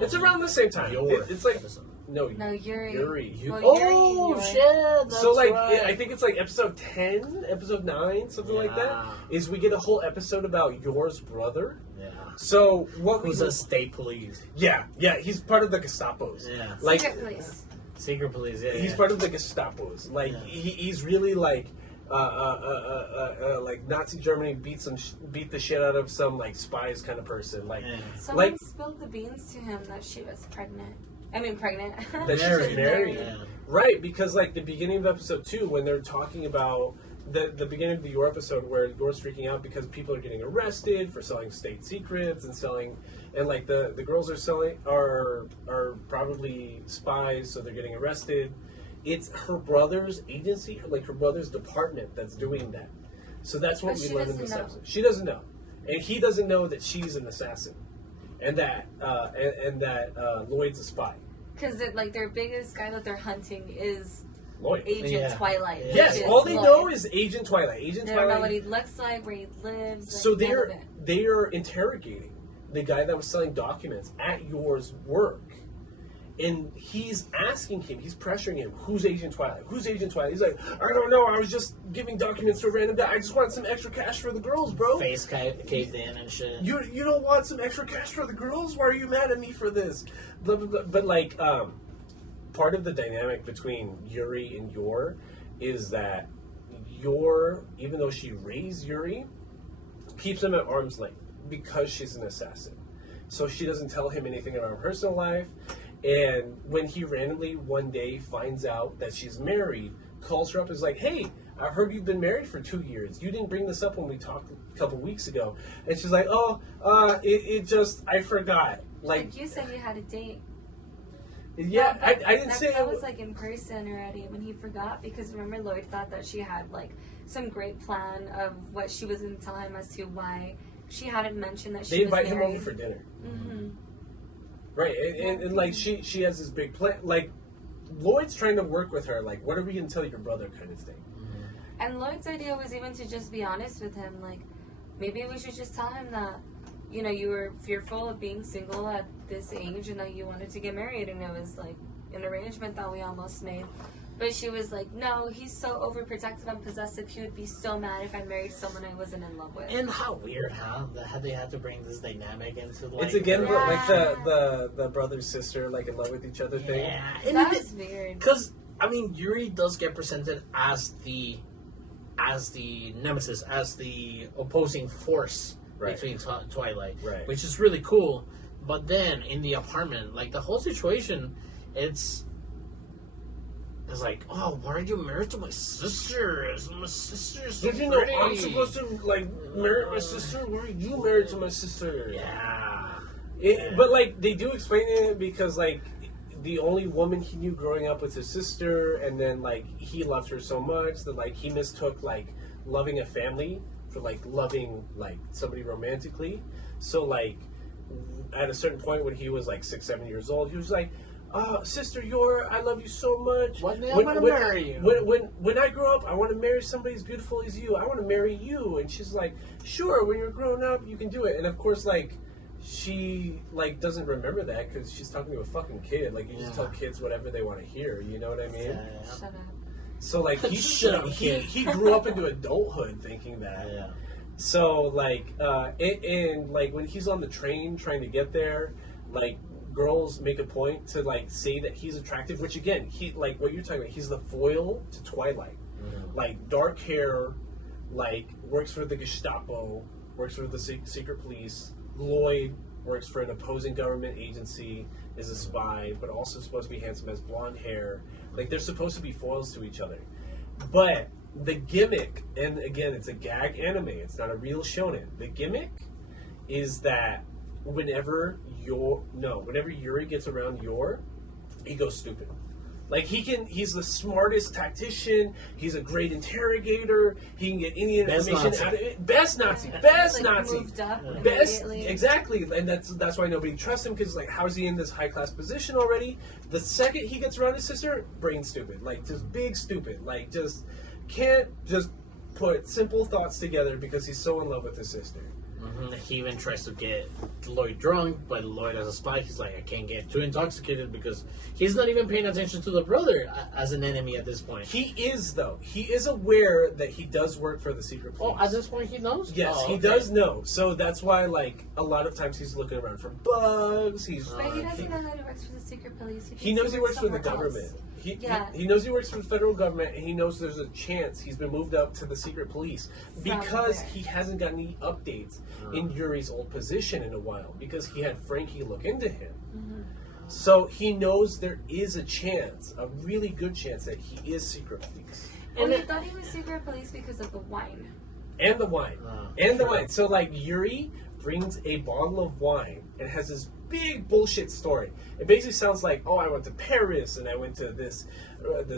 It's around the same time. It's like episode. No, Yuri. Yuri. Well, Oh Yuri and Yuri. shit! That's So like, right. I think it's like episode 10, episode 9, something like that. Yeah. Is we get a whole episode about Yor's brother. Yeah. So what? Who's a state police? Yeah, he's part of the Gestapo's. Yeah. Like Secret police. Secret police. Yeah. he's part of the Gestapo's. Like he's really like Nazi Germany beat the shit out of some like spies kind of person. Like Someone spilled the beans to him that she was pregnant. that she's Married. married. Yeah. Right, because like the beginning of episode 2 when they're talking about the beginning of the Yor episode where Yor's freaking out because people are getting arrested for selling state secrets and like the girls are probably spies, so they're getting arrested. It's her brother's agency, like her brother's department that's doing that. So that's what But we she learn in doesn't this know. episode. She doesn't know. And he doesn't know that she's an assassin. And that Lloyd's a spy. Because like their biggest guy that they're hunting is Lloyd. Agent Twilight. Yeah. Yes, which is all they Lloyd. know is Agent Twilight. Agent They don't know what Twilight. he looks like, where he lives. So like, none of it. they're interrogating the guy that was selling documents at Yor's work. And he's asking him, he's pressuring him, who's Agent Twilight? Who's Agent Twilight? He's like, I don't know, I was just giving documents to a random guy. I just want some extra cash for the girls, bro. Face caved in and shit. You don't want some extra cash for the girls? Why are you mad at me for this? Blah, blah, blah. But like, part of the dynamic between Yuri and Yor is that Yor, even though she raised Yuri, keeps him at arm's length because she's an assassin. So she doesn't tell him anything about her personal life. And when he randomly one day finds out that she's married, calls her up and is like, hey, I've heard you've been married for 2 years. You didn't bring this up when we talked a couple weeks ago. And she's like, I forgot. Like you said, you had a date. Yeah, Well, I didn't say that was like in person already when he forgot, because remember Lloyd thought that she had like some great plan of what she was going to tell him as to why she hadn't mentioned that she they was invite him married. over for dinner. Mm-hmm. Right, and like she has this big plan. Like Lloyd's trying to work with her. Like, what are we gonna tell your brother, kind of thing. And Lloyd's idea was even to just be honest with him. Like, maybe we should just tell him that, you know, you were fearful of being single at this age and that you wanted to get married, and it was like an arrangement that we almost made. But she was like, no, he's so overprotective and possessive, he would be so mad if I married someone I wasn't in love with. And how weird, huh? That they had to bring this dynamic into like. It's again Yeah. like the brother sister like in love with each other thing. Yeah, That was weird. Because I mean, Yuri does get presented as the nemesis, as the opposing force between Twilight, which is really cool. But then in the apartment, like the whole situation, it's like, oh, why are you married to my sister? My sister's so Did you know pretty. I'm supposed to like marry my sister? Why are you married to my sister? Yeah. But like they do explain it because like the only woman he knew growing up was his sister, and then like he loved her so much that like he mistook like loving a family for like loving like somebody romantically. So like at a certain point when he was like 6-7 years old, he was like, sister, I love you so much. One day I'm gonna marry you. When I grow up, I want to marry somebody as beautiful as you. I want to marry you. And she's like, sure, when you're grown up, you can do it. And of course, like, she like doesn't remember that because she's talking to a fucking kid. Like, you just tell kids whatever they want to hear. You know what I mean? Yeah. Shut up. So like he grew up into adulthood thinking that. Yeah. So like and like when he's on the train trying to get there, like girls make a point to like say that he's attractive, which again, he like what you're talking about, he's the foil to Twilight. Mm-hmm. Like dark hair, like works for the Gestapo, works for the secret police. Lloyd works for an opposing government agency, is a spy, but also supposed to be handsome, has blonde hair. Like they're supposed to be foils to each other. But the gimmick, and again, it's a gag anime, it's not a real shonen. The gimmick is that whenever Yuri gets around he goes stupid. Like he's the smartest tactician, he's a great interrogator, he can get any information out of it. Best Nazi. Moved up immediately. Exactly. And that's why nobody trusts him, because like how is he in this high class position already? The second he gets around his sister, brain stupid. Like just big stupid. Like just can't just put simple thoughts together because he's so in love with his sister. Mm-hmm. He even tries to get Lloyd drunk, but Lloyd as a spy, he's like, I can't get too intoxicated because he's not even paying attention to the brother as an enemy at this point. He is, though. He is aware that he does work for the secret police. Oh, at this point he knows? Yes, he does know. So that's why, like, a lot of times he's looking around for bugs. But he doesn't know that he works for the secret police. He knows he works for the government. He knows he works for the federal government, and he knows there's a chance he's been moved up to the secret police because he hasn't got any updates in Yuri's old position in a while because he had Frankie look into him. Mm-hmm. So he knows there is a chance, a really good chance, that he is secret police. Well, he thought he was secret police because of the wine. And the wine. The wine. So, like, Yuri brings a bottle of wine and has this big bullshit story. It basically sounds like, I went to Paris and I went to this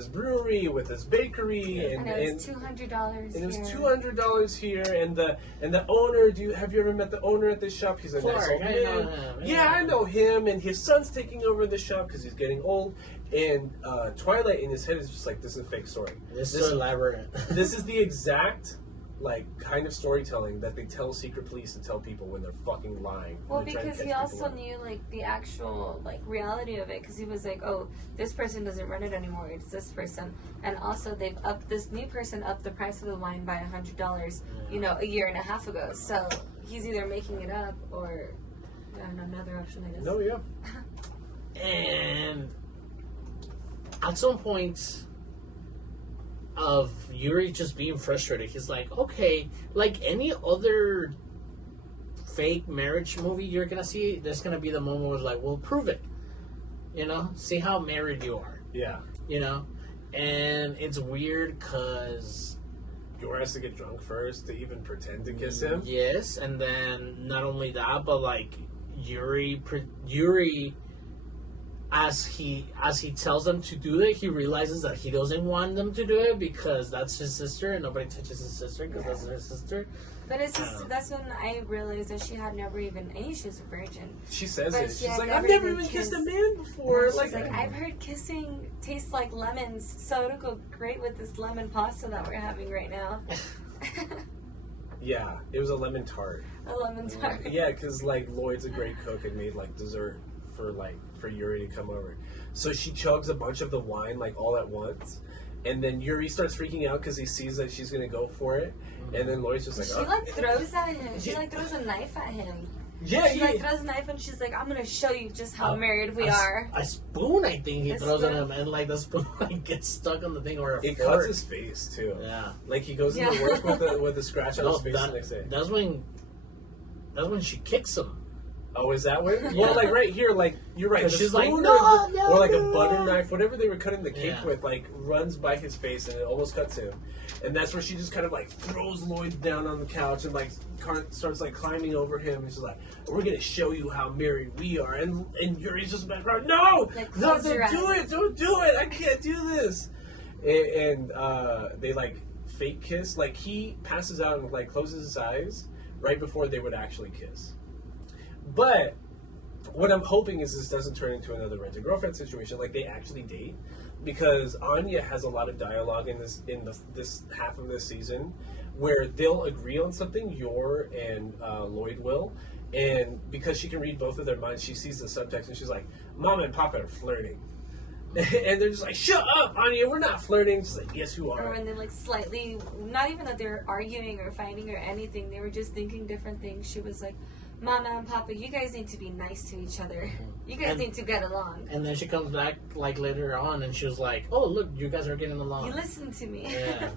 brewery with this bakery and it was $200 and it was $200 here and the owner, have you ever met the owner at this shop? He's a nice old man. Yeah, I know him, and his son's taking over the shop because he's getting old. And Twilight in his head is just like, this is a fake story. This is so elaborate. This is the exact like kind of storytelling that they tell secret police to tell people when they're fucking lying. Well, because he also knew like the actual like reality of it, because he was like, oh, this person doesn't run it anymore, it's this person, and also they've upped this new person upped the price of the wine by $100 a year and a half ago, so he's either making it up or another option, I guess. No, yeah. And at some point of Yuri just being frustrated, he's like, okay, like any other fake marriage movie you're gonna see, there's gonna be the moment where it's like, well, prove it, see how married you are, and it's weird because Yuri has to get drunk first to even pretend to kiss him. Yes, and then not only that, but like Yuri as he tells them to do it, he realizes that he doesn't want them to do it because that's his sister and nobody touches his sister because that's her sister. But it's just, that's when I realized that she had never even, she was a virgin. She says it. She's like, I've never even kissed a man before. No, she's like, I've heard kissing tastes like lemons, so it'll go great with this lemon pasta that we're having right now. Yeah, it was a lemon tart. A lemon tart. Yeah, because like Lloyd's a great cook and made like dessert for Yuri to come over. So she chugs a bunch of the wine like all at once, and then Yuri starts freaking out because he sees that she's gonna go for it, and then Lloyd's just like, she like throws at him. She like throws a knife at him. Yeah, She like throws a knife and she's like, I'm gonna show you just how married we are. A spoon, I think he A throws at spoon? him, and like the spoon like gets stuck on the thing or a It fork. cuts his face too. Yeah. Like he goes into work with a scratch on No, his face the next day. that's when she kicks him. Oh, is that what? Well, like right here, like you're right. And the she's like, spoon "No, or like a no." butter knife, whatever they were cutting the cake Yeah. with, like runs by his face and it almost cuts him. And that's where she just kind of like throws Lloyd down on the couch and like starts like climbing over him. And she's like, "We're gonna show you how married we are." And Yuri's just back there, "No, Like, no, close your eyes. don't do it! I can't do this." And they like fake kiss. Like he passes out and like closes his eyes right before they would actually kiss. But what I'm hoping is this doesn't turn into another rent-a-girlfriend situation. Like they actually date, because Anya has a lot of dialogue in this half of this season where they'll agree on something. Yor and Lloyd will, and because she can read both of their minds, she sees the subtext and she's like, "Mama and Papa are flirting," and they're just like, "Shut up, Anya, we're not flirting." She's like, "Yes, you Or are." when they like slightly, not even that they're arguing or fighting or anything, they were just thinking different things. She was like, Mama and Papa, you guys need to be nice to each other. You guys And- need to get along. And then she comes back like later on, and she was like, "Oh, look, you guys are getting along." You listen to me. Yeah.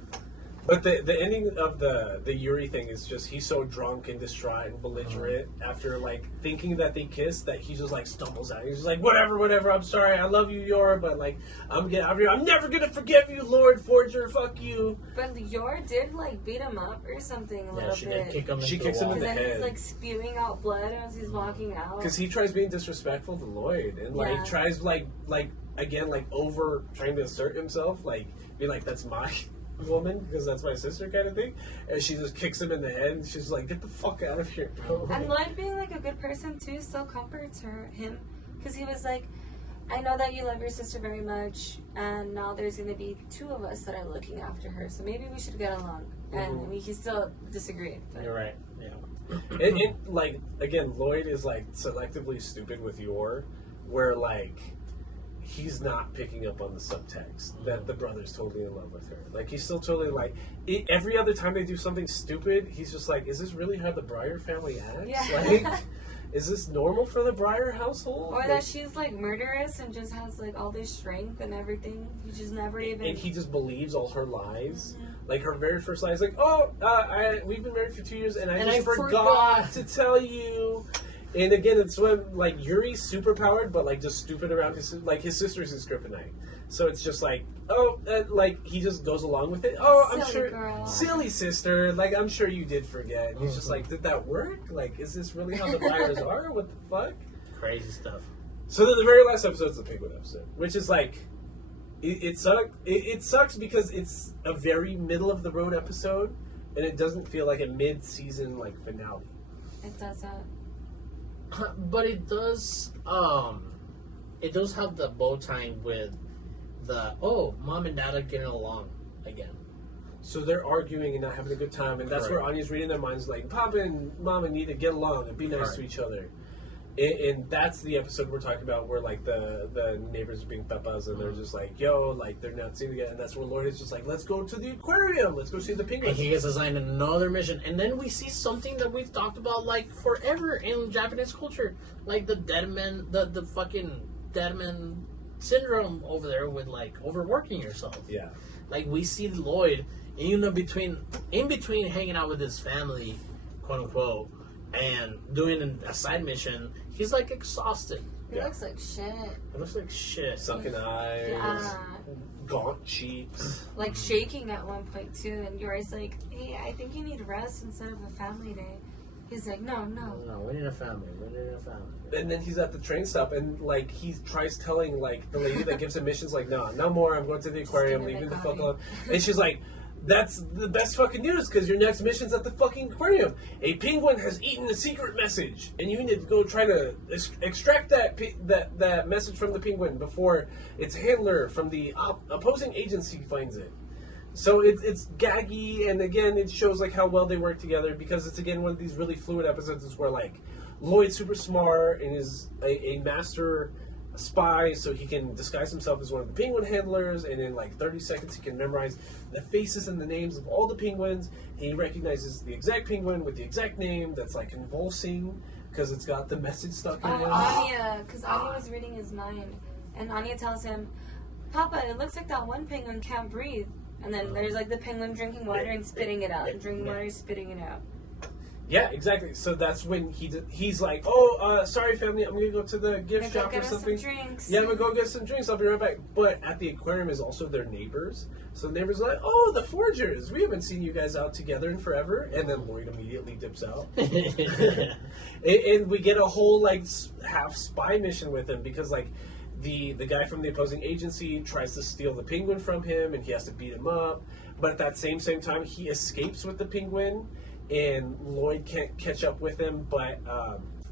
But the ending of the Yuri thing is just he's so drunk and distraught and belligerent after like thinking that they kissed that he just like stumbles out. He's just like, whatever, I'm sorry, I love you, Yor, but like I'm never gonna forgive you, Lord Forger, fuck you. But Yor did like beat him up or something a Yeah, little she bit. did kick him. She into kicks the him wall. in the And then head. he's like spewing out blood as he's walking out. Because he tries being disrespectful to Lloyd and like Yeah. tries like again like over trying to assert himself, like be like, that's my woman because that's my sister kind of thing, and she just kicks him in the head and she's like, get the fuck out of here, bro. And Lloyd being like a good person too still comforts him, because he was like, I know that you love your sister very much, and now there's going to be two of us that are looking after her, so maybe we should get along. And I mean, he still disagreed. But You're right. Yeah. And like again, Lloyd is like selectively stupid with Yor, where like he's not picking up on the subtext that the brother's totally in love with her. Like he's still totally like every other time they do something stupid, he's just like, is this really how the Breyer family acts? Yeah. Like, is this normal for the Breyer household? Or Like, that she's like murderous and just has like all this strength and everything. He just never even. and he just believes all her lies. Like her very first lie is like, "Oh, we've been married for 2 years, and I And just I forgot forgot." to tell you." And again, it's when like Yuri's super powered, but like just stupid around his sister's his kryptonite. So it's just like, oh, like he just goes along with it. Oh, I'm Silly sure, girl. silly sister. Like I'm sure you did forget. And he's just like, did that work? Like, is this really how the Bryers are? What the fuck? Crazy stuff. So then the very last episode is the Penguin episode, which is like, it sucks because it's a very middle of the road episode, and it doesn't feel like a mid-season like finale. It doesn't. But it does have the bow tie with the mom and dad are getting along again. So they're arguing and not having a good time, and that's where Correct. Anya's reading their minds like, Papa and Mama need to get along and be nice Correct. to each other. And that's the episode we're talking about where like the neighbors are being pepas and they're just like, yo, like they're not seeing it, and that's where Lloyd is just like, let's go to the aquarium, let's go see the And penguins. he gets assigned another mission, and then we see something that we've talked about like forever in Japanese culture, like the dead man, the fucking dead man syndrome over there with like overworking yourself. Yeah. Like we see Lloyd in between hanging out with his family, quote unquote, and doing a side mission. He's like exhausted. He looks like shit. It looks like shit. Sunken eyes, Yeah. gaunt cheeks. Like shaking at one point too, and Yori's like, hey, I think you need rest instead of a family day. He's like, no. No, we need a family. We need a family. And then he's at the train stop, and like he tries telling like the lady that gives him missions, like, no more. I'm going to the aquarium. give me Leave me the the fuck coffee. alone. And she's like, that's the best fucking news because your next mission's at the fucking aquarium. A penguin has eaten a secret message, and you need to go try to extract that message from the penguin before its handler from the opposing agency finds it. So it's gaggy, and again, it shows like how well they work together because it's again one of these really fluid episodes where like Lloyd's super smart and is a master spy, so he can disguise himself as one of the penguin handlers, and in like 30 seconds he can memorize the faces and the names of all the penguins. He recognizes the exact penguin with the exact name that's like convulsing because it's got the message stuck in it. Anya, because Anya was reading his mind, and Anya tells him, "Papa, it looks like that one penguin can't breathe." And then there's like the penguin drinking water and spitting it out, and drinking water and spitting it out. Yeah, exactly. So that's when he's like, "Oh, sorry, family, I'm gonna go to the gift shop or something. Some drinks. Yeah, I'm gonna go get some drinks. I'll be right back." But at the aquarium is also their neighbors. So the neighbors are like, "Oh, the Forgers. We haven't seen you guys out together in forever." And then Lloyd immediately dips out, and we get a whole like half spy mission with him because like the guy from the opposing agency tries to steal the penguin from him, and he has to beat him up. But at that same time, he escapes with the penguin. And Lloyd can't catch up with him, but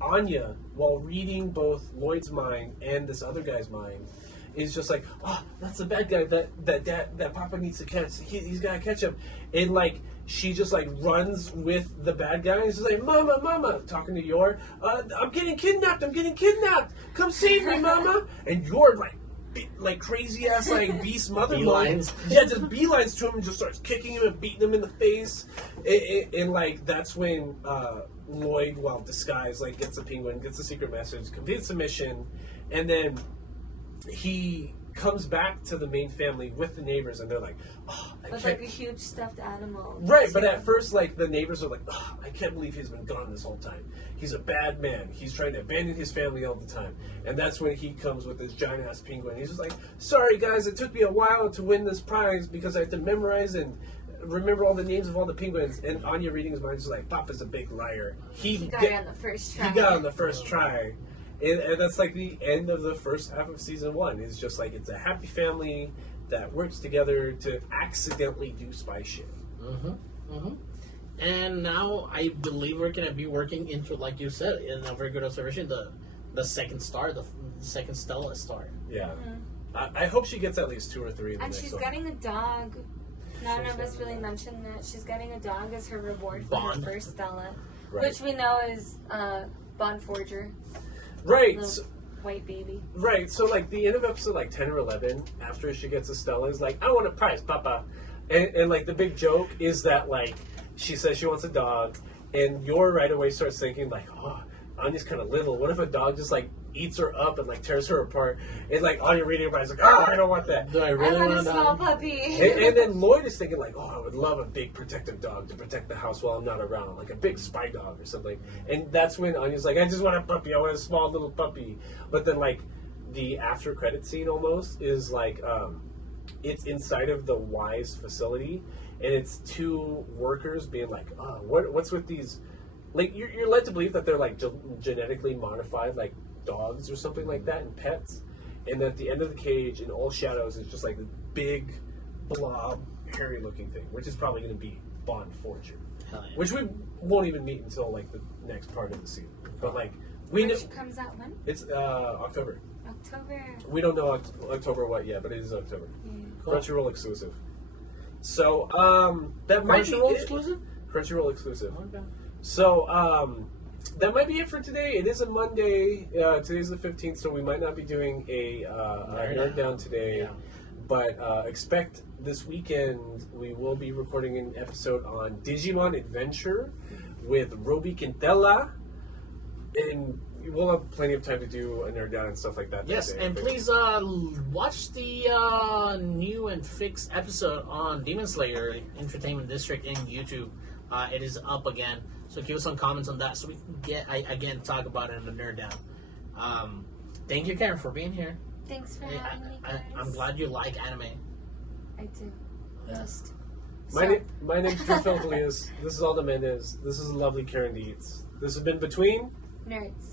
Anya, while reading both Lloyd's mind and this other guy's mind, is just like, "Oh, that's the bad guy that Papa needs to catch. He's gotta catch him." And like she just like runs with the bad guy. And she's like, "Mama," talking to Yor. I'm getting kidnapped. Come save me, Mama." And Yor like crazy ass like beast mother Beelines. Yeah, just beelines to him and just starts kicking him and beating him in the face. And like that's when Lloyd, while disguised, like gets the penguin, gets the secret message, completes the mission, and then he comes back to the main family with the neighbors, and they're like, "Oh, with like a huge stuffed animal." Right, but at first, like, the neighbors are like, "Oh, I can't believe he's been gone this whole time. He's a bad man. He's trying to abandon his family all the time." And that's when he comes with this giant-ass penguin. He's just like, "Sorry, guys, it took me a while to win this prize because I had to memorize and remember all the names of all the penguins." And Anya, reading his mind, is like, "Papa's a big liar. He got it on the first try. He got on the first try." And that's like the end of the first half of season 1. It's just like it's a happy family that works together to accidentally do spy shit. And now I believe we're gonna be working into, like you said, in a very good observation, the second star, the second Stella star. Yeah, I hope she gets at least 2 or 3. In the And next she's one. getting a dog. None of us really mentioned that she's getting a dog as her reward for her Bond. first Stella, Right. which we know is Bond Forger. Right. Little white baby. Right, so like the end of episode like 10 or 11, after she gets a Stella, is like, "I want a prize, Papa." And like the big joke is that like she says she wants a dog, and Yor right away starts thinking like, "Oh, Anya's kind of little. What if a dog just like eats her up and like tears her apart?" And like Anya reading everybody's like, "Oh, I don't want that." Do I I really want a want small to? puppy. And then Lloyd is thinking like, "Oh, I would love a big protective dog to protect the house while I'm not around, like a big spy dog or something." And that's when Anya's like, "I just want a puppy. I want a small little puppy." But then like the after credit scene almost is like it's inside of the Wise facility, and it's 2 workers being like, "Oh, what's with these?" Like you're led to believe that they're like genetically modified like dogs or something like that and pets. And at the end of the cage, in all shadows, is just like a big blob, hairy-looking thing, which is probably going to be Bond Forger, Hell yeah. which we won't even meet until like the next part of the season. But like we know Which comes out when? it's October. October. We don't know October what yet, but it is October. Yeah. Cool. Crunchyroll exclusive. So that might be Crunchyroll it. exclusive? Crunchyroll exclusive. Okay. So that might be it for today. It is a Monday. Today's the 15th, so we might not be doing a nerd down today. Yeah. But expect this weekend we will be recording an episode on Digimon Adventure with Roby Quintela, and we'll have plenty of time to do a nerd down and stuff like that. Yes, that day, and I think. please watch the new and fixed episode on Demon Slayer Entertainment District in YouTube. It is up again, so give us some comments on that so we can again talk about it in the nerd down. Thank you, Karen, for being here. Thanks for having me, guys. I'm glad you like anime. I do. Yeah. Just. My name's Drew Philippius. This is Alda Mendez. This is the lovely Karen Ditz. This has been Between Nerds.